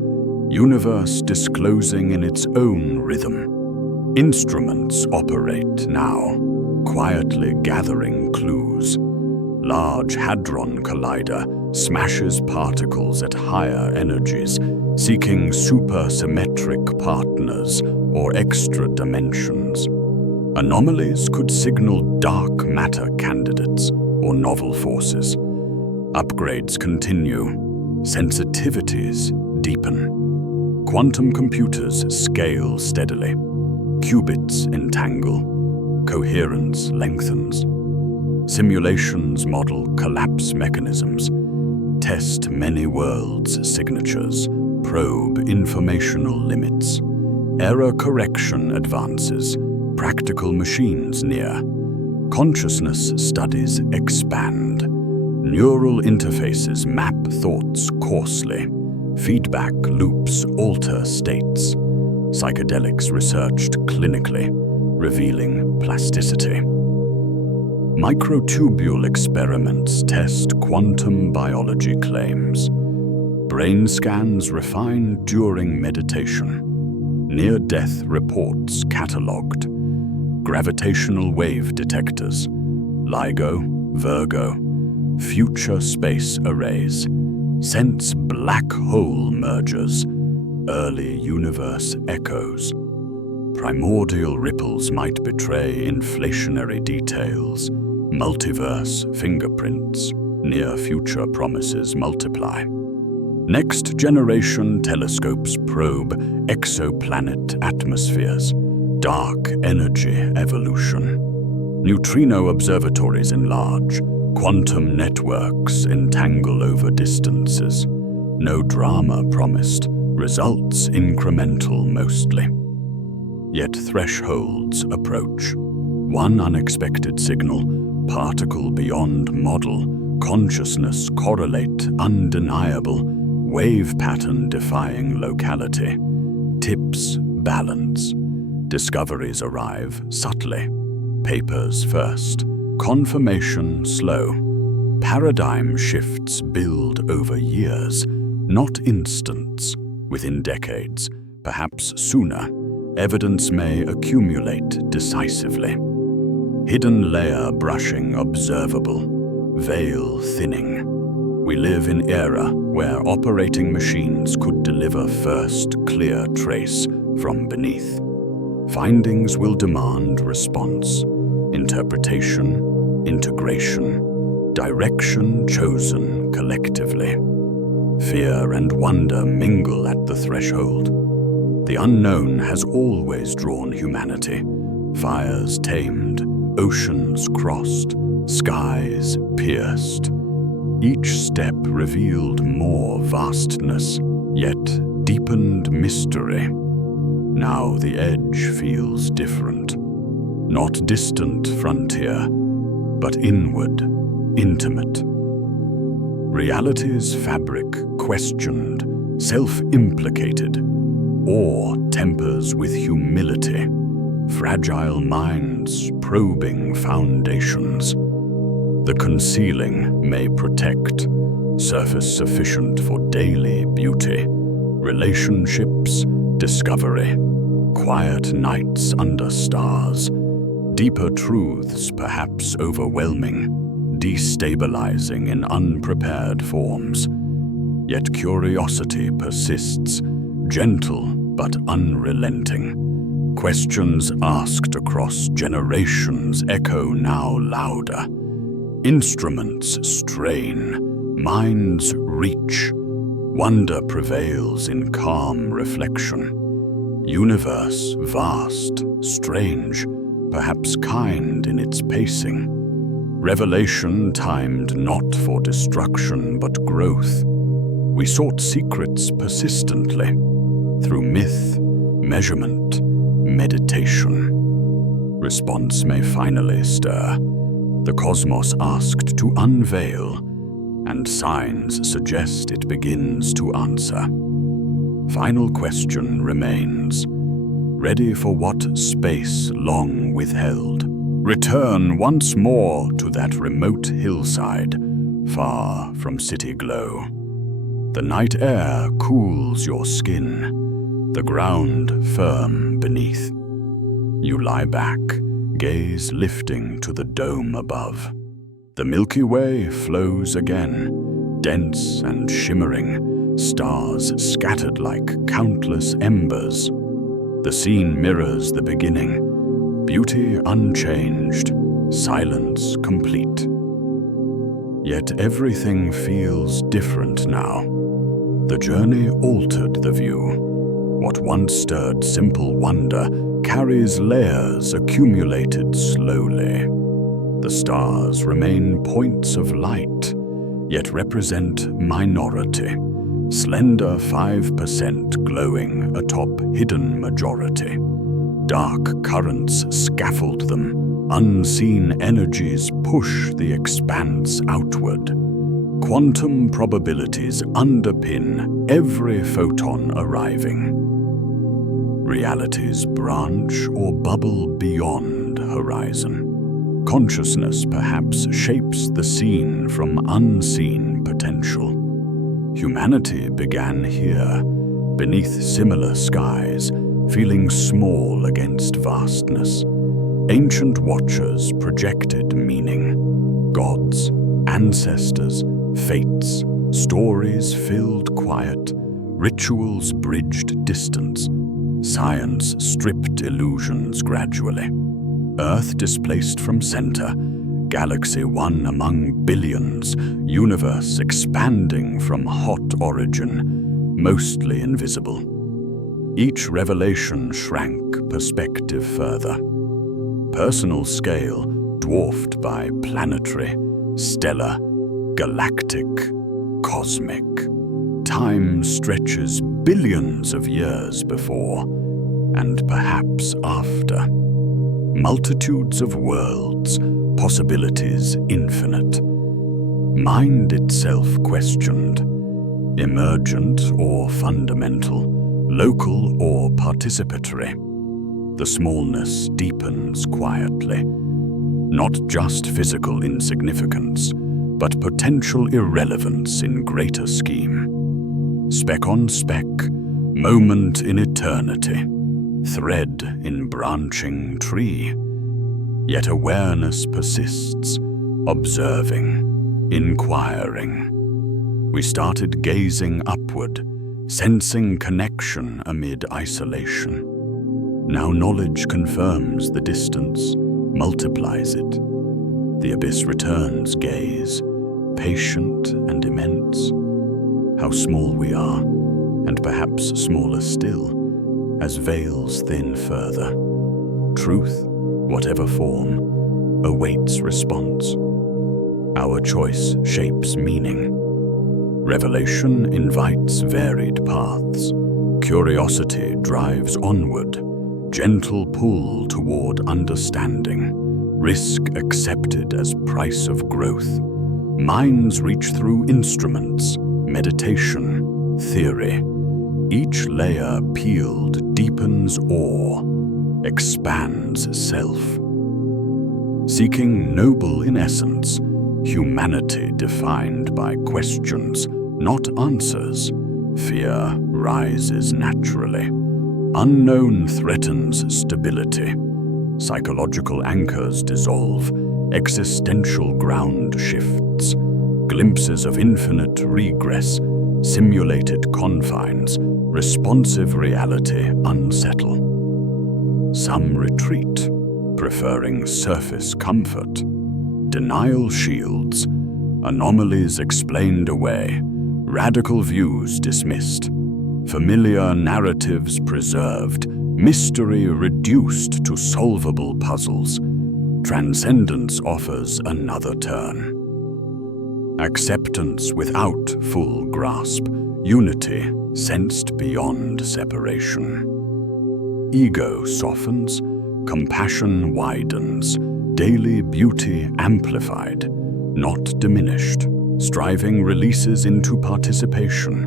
universe disclosing in its own rhythm. Instruments operate now, quietly gathering clues. Large Hadron Collider smashes particles at higher energies, seeking supersymmetric partners or extra dimensions. Anomalies could signal dark matter candidates or novel forces. Upgrades continue. Sensitivities deepen. Quantum computers scale steadily. Qubits entangle. Coherence lengthens. Simulations model collapse mechanisms. Test many worlds' signatures. Probe informational limits. Error correction advances. Practical machines near. Consciousness studies expand. Neural interfaces map thoughts coarsely. Feedback loops alter states. Psychedelics researched clinically, revealing plasticity. Microtubule experiments test quantum biology claims. Brain scans refined during meditation. Near-death reports catalogued. Gravitational wave detectors. LIGO, Virgo. Future space arrays. Sense black hole mergers. Early universe echoes. Primordial ripples might betray inflationary details. Multiverse fingerprints. Near future promises multiply. Next generation telescopes probe exoplanet atmospheres. Dark energy evolution. Neutrino observatories enlarge. Quantum networks entangle over distances. No drama promised, results incremental mostly. Yet thresholds approach. One unexpected signal, particle beyond model, consciousness correlate undeniable, wave pattern defying locality. Tips balance. Discoveries arrive subtly. Papers first. Confirmation slow. Paradigm shifts build over years, not instants. Within decades, perhaps sooner, evidence may accumulate decisively. Hidden layer brushing observable, veil thinning. We live in era where operating machines could deliver first clear trace from beneath. Findings will demand response. Interpretation, integration, direction chosen collectively. Fear and wonder mingle at the threshold. The unknown has always drawn humanity. Fires tamed, oceans crossed, skies pierced. Each step revealed more vastness, yet deepened mystery. Now the edge feels different. Not distant frontier, but inward, intimate. Reality's fabric questioned, self-implicated. Awe tempers with humility. Fragile minds probing foundations. The concealing may protect, surface sufficient for daily beauty. Relationships, discovery. Quiet nights under stars. Deeper truths perhaps overwhelming, destabilizing in unprepared forms. Yet curiosity persists, gentle but unrelenting. Questions asked across generations echo now louder. Instruments strain, minds reach. Wonder prevails in calm reflection. Universe vast, strange, perhaps kind in its pacing. Revelation timed not for destruction but growth. We sought secrets persistently, through myth, measurement, meditation. Response may finally stir. The cosmos asked to unveil, and signs suggest it begins to answer. Final question remains, ready for what space long withheld. Return once more to that remote hillside, far from city glow. The night air cools your skin, the ground firm beneath. You lie back, gaze lifting to the dome above. The Milky Way flows again, dense and shimmering, stars scattered like countless embers. The scene mirrors the beginning, beauty unchanged, silence complete. Yet everything feels different now. The journey altered the view. What once stirred simple wonder carries layers accumulated slowly. The stars remain points of light, yet represent minority. Slender 5% glowing atop hidden majority. Dark currents scaffold them, unseen energies push the expanse outward. Quantum probabilities underpin every photon arriving. Realities branch or bubble beyond horizon. Consciousness perhaps shapes the scene from unseen potential. Humanity began here, beneath similar skies, feeling small against vastness. Ancient watchers projected meaning. Gods, ancestors, fates, stories filled quiet, rituals bridged distance. Science stripped illusions gradually. Earth displaced from center, galaxy one among billions, universe expanding from hot origin, mostly invisible. Each revelation shrank perspective further. Personal scale dwarfed by planetary, stellar, galactic, cosmic. Time stretches billions of years before, and perhaps after. Multitudes of worlds, possibilities infinite. Mind itself questioned, emergent or fundamental, local or participatory. The smallness deepens quietly. Not just physical insignificance, but potential irrelevance in greater scheme. Speck on speck, moment in eternity. Thread in branching tree. Yet awareness persists, observing, inquiring. We started gazing upward, sensing connection amid isolation. Now knowledge confirms the distance, multiplies it. The abyss returns gaze, patient and immense. How small we are, and perhaps smaller still, as veils thin further. Truth, whatever form, awaits response. Our choice shapes meaning. Revelation invites varied paths, Curiosity drives onward, gentle pull toward understanding, risk accepted as price of growth. Minds reach through instruments, meditation, theory. Each layer peeled deepens awe, expands self. Seeking noble in essence, humanity defined by questions, not answers. Fear rises naturally. Unknown threatens stability. Psychological anchors dissolve. Existential ground shifts. Glimpses of infinite regress. Simulated confines. Responsive reality unsettle. Some retreat, preferring surface comfort. Denial shields. Anomalies explained away. Radical views dismissed. Familiar narratives preserved. Mystery reduced to solvable puzzles. Transcendence offers another turn. Acceptance without full grasp. Unity sensed beyond separation. Ego softens. Compassion widens. Daily beauty amplified, not diminished. Striving releases into participation.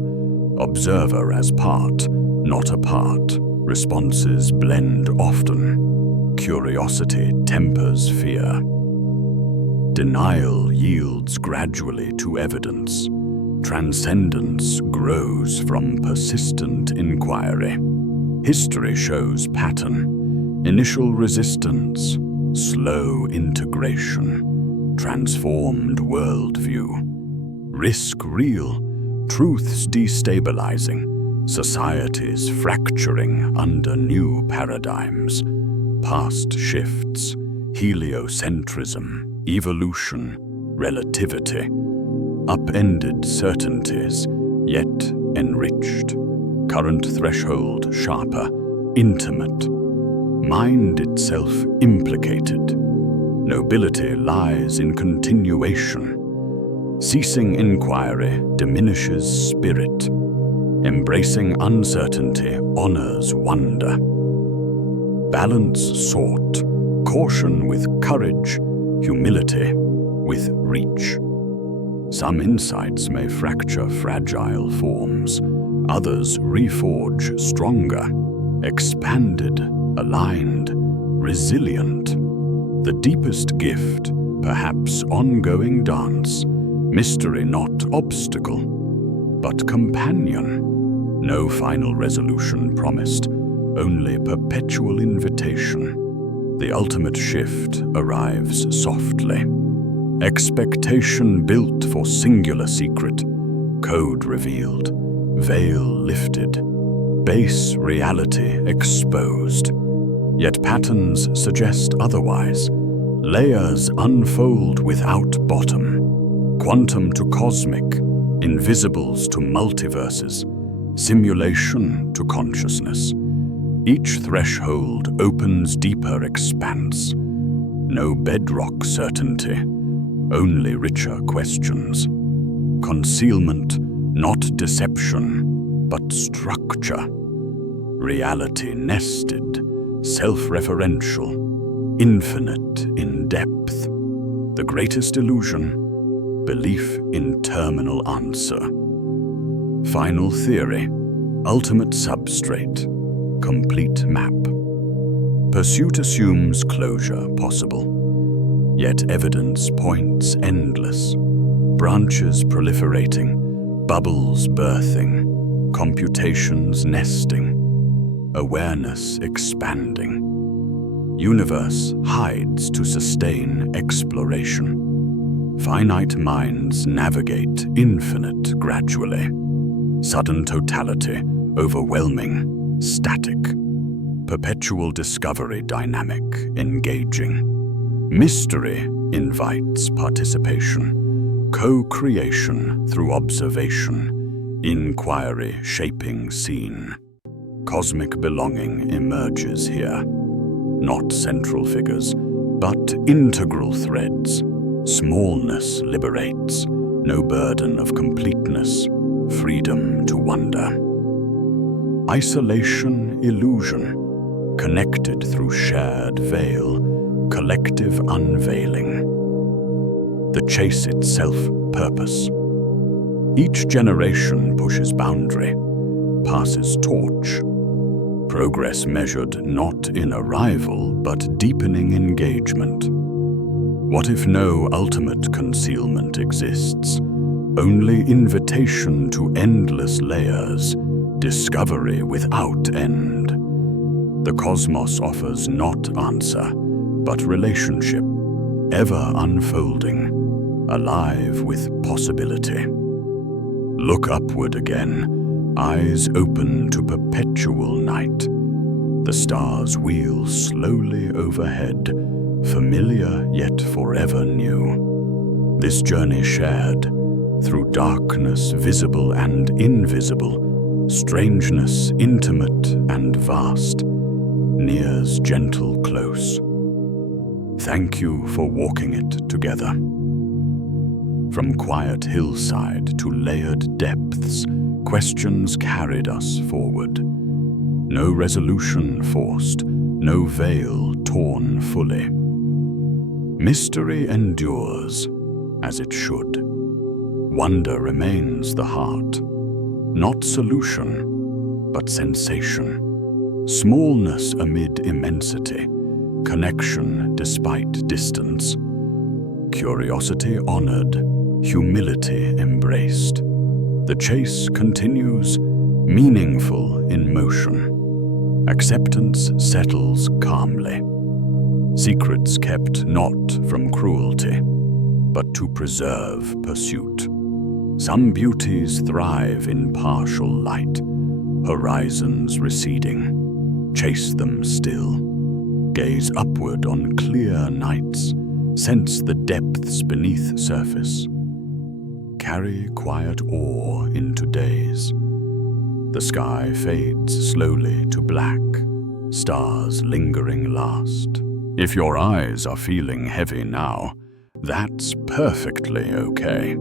Observer as part, not a part. Responses blend often. Curiosity tempers fear. Denial yields gradually to evidence. Transcendence grows from persistent inquiry. History shows pattern. Initial resistance. Slow integration. Transformed worldview. Risk real. Truths destabilizing. Societies fracturing under new paradigms. Past shifts. Heliocentrism. Evolution. Relativity. Upended certainties, yet enriched. Current threshold sharper. Intimate. Mind itself implicated. Nobility lies in continuation. Ceasing inquiry diminishes spirit. Embracing uncertainty honors wonder. Balance sought, caution with courage, humility with reach. Some insights may fracture fragile forms, others reforge stronger, expanded, aligned, resilient. The deepest gift, perhaps ongoing dance, mystery not obstacle, but companion. No final resolution promised, only perpetual invitation. The ultimate shift arrives softly. Expectation built for singular secret, code revealed, veil lifted, base reality exposed. Yet patterns suggest otherwise. Layers unfold without bottom. Quantum to cosmic, invisibles to multiverses, simulation to consciousness. Each threshold opens deeper expanse. No bedrock certainty, only richer questions. Concealment, not deception, but structure. Reality nested, self-referential, infinite in depth. The greatest illusion, belief in terminal answer. Final theory, ultimate substrate, complete map. Pursuit assumes closure possible. Yet evidence points endless. Branches proliferating, bubbles birthing, computations nesting, awareness expanding. Universe hides to sustain exploration. Finite minds navigate infinite gradually. Sudden totality, overwhelming, static. Perpetual discovery dynamic, engaging. Mystery invites participation, co-creation through observation, inquiry shaping scene. Cosmic belonging emerges here. Not central figures, but integral threads. Smallness liberates, no burden of completeness, freedom to wonder. Isolation illusion, connected through shared veil, collective unveiling. The chase itself purpose. Each generation pushes boundary, passes torch. Progress measured not in arrival, but deepening engagement. What if no ultimate concealment exists? Only invitation to endless layers, discovery without end. The cosmos offers not answer, but relationship, ever unfolding, alive with possibility. Look upward again, eyes open to perpetual night. The stars wheel slowly overhead, familiar yet forever new. This journey shared, through darkness visible and invisible, strangeness intimate and vast, nears gentle close. Thank you for walking it together. From quiet hillside to layered depths, questions carried us forward. No resolution forced, no veil torn fully. Mystery endures, as it should. Wonder remains the heart. Not solution, but sensation. Smallness amid immensity. Connection despite distance. Curiosity honored, humility embraced. The chase continues, meaningful in motion. Acceptance settles calmly. Secrets kept not from cruelty, but to preserve pursuit. Some beauties thrive in partial light, horizons receding. Chase them still. Gaze upward on clear nights, sense the depths beneath surface. Carry quiet awe into days. The sky fades slowly to black, stars lingering last. If your eyes are feeling heavy now, that's perfectly okay.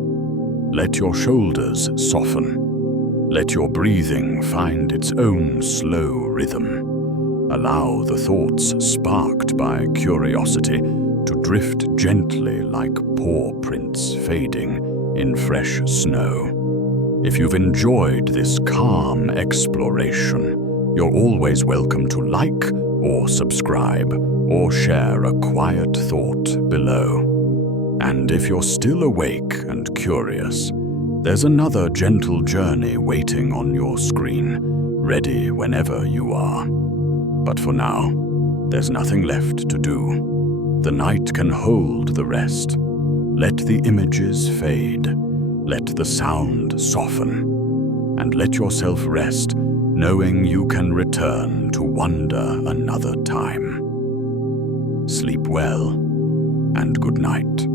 Let your shoulders soften. Let your breathing find its own slow rhythm. Allow the thoughts sparked by curiosity to drift gently like paw prints fading in fresh snow. If you've enjoyed this calm exploration, you're always welcome to like or subscribe or share a quiet thought below. And if you're still awake and curious, there's another gentle journey waiting on your screen, ready whenever you are. But for now, there's nothing left to do. The night can hold the rest. Let the images fade. Let the sound soften. And let yourself rest, knowing you can return to wonder another time. Sleep well, and good night.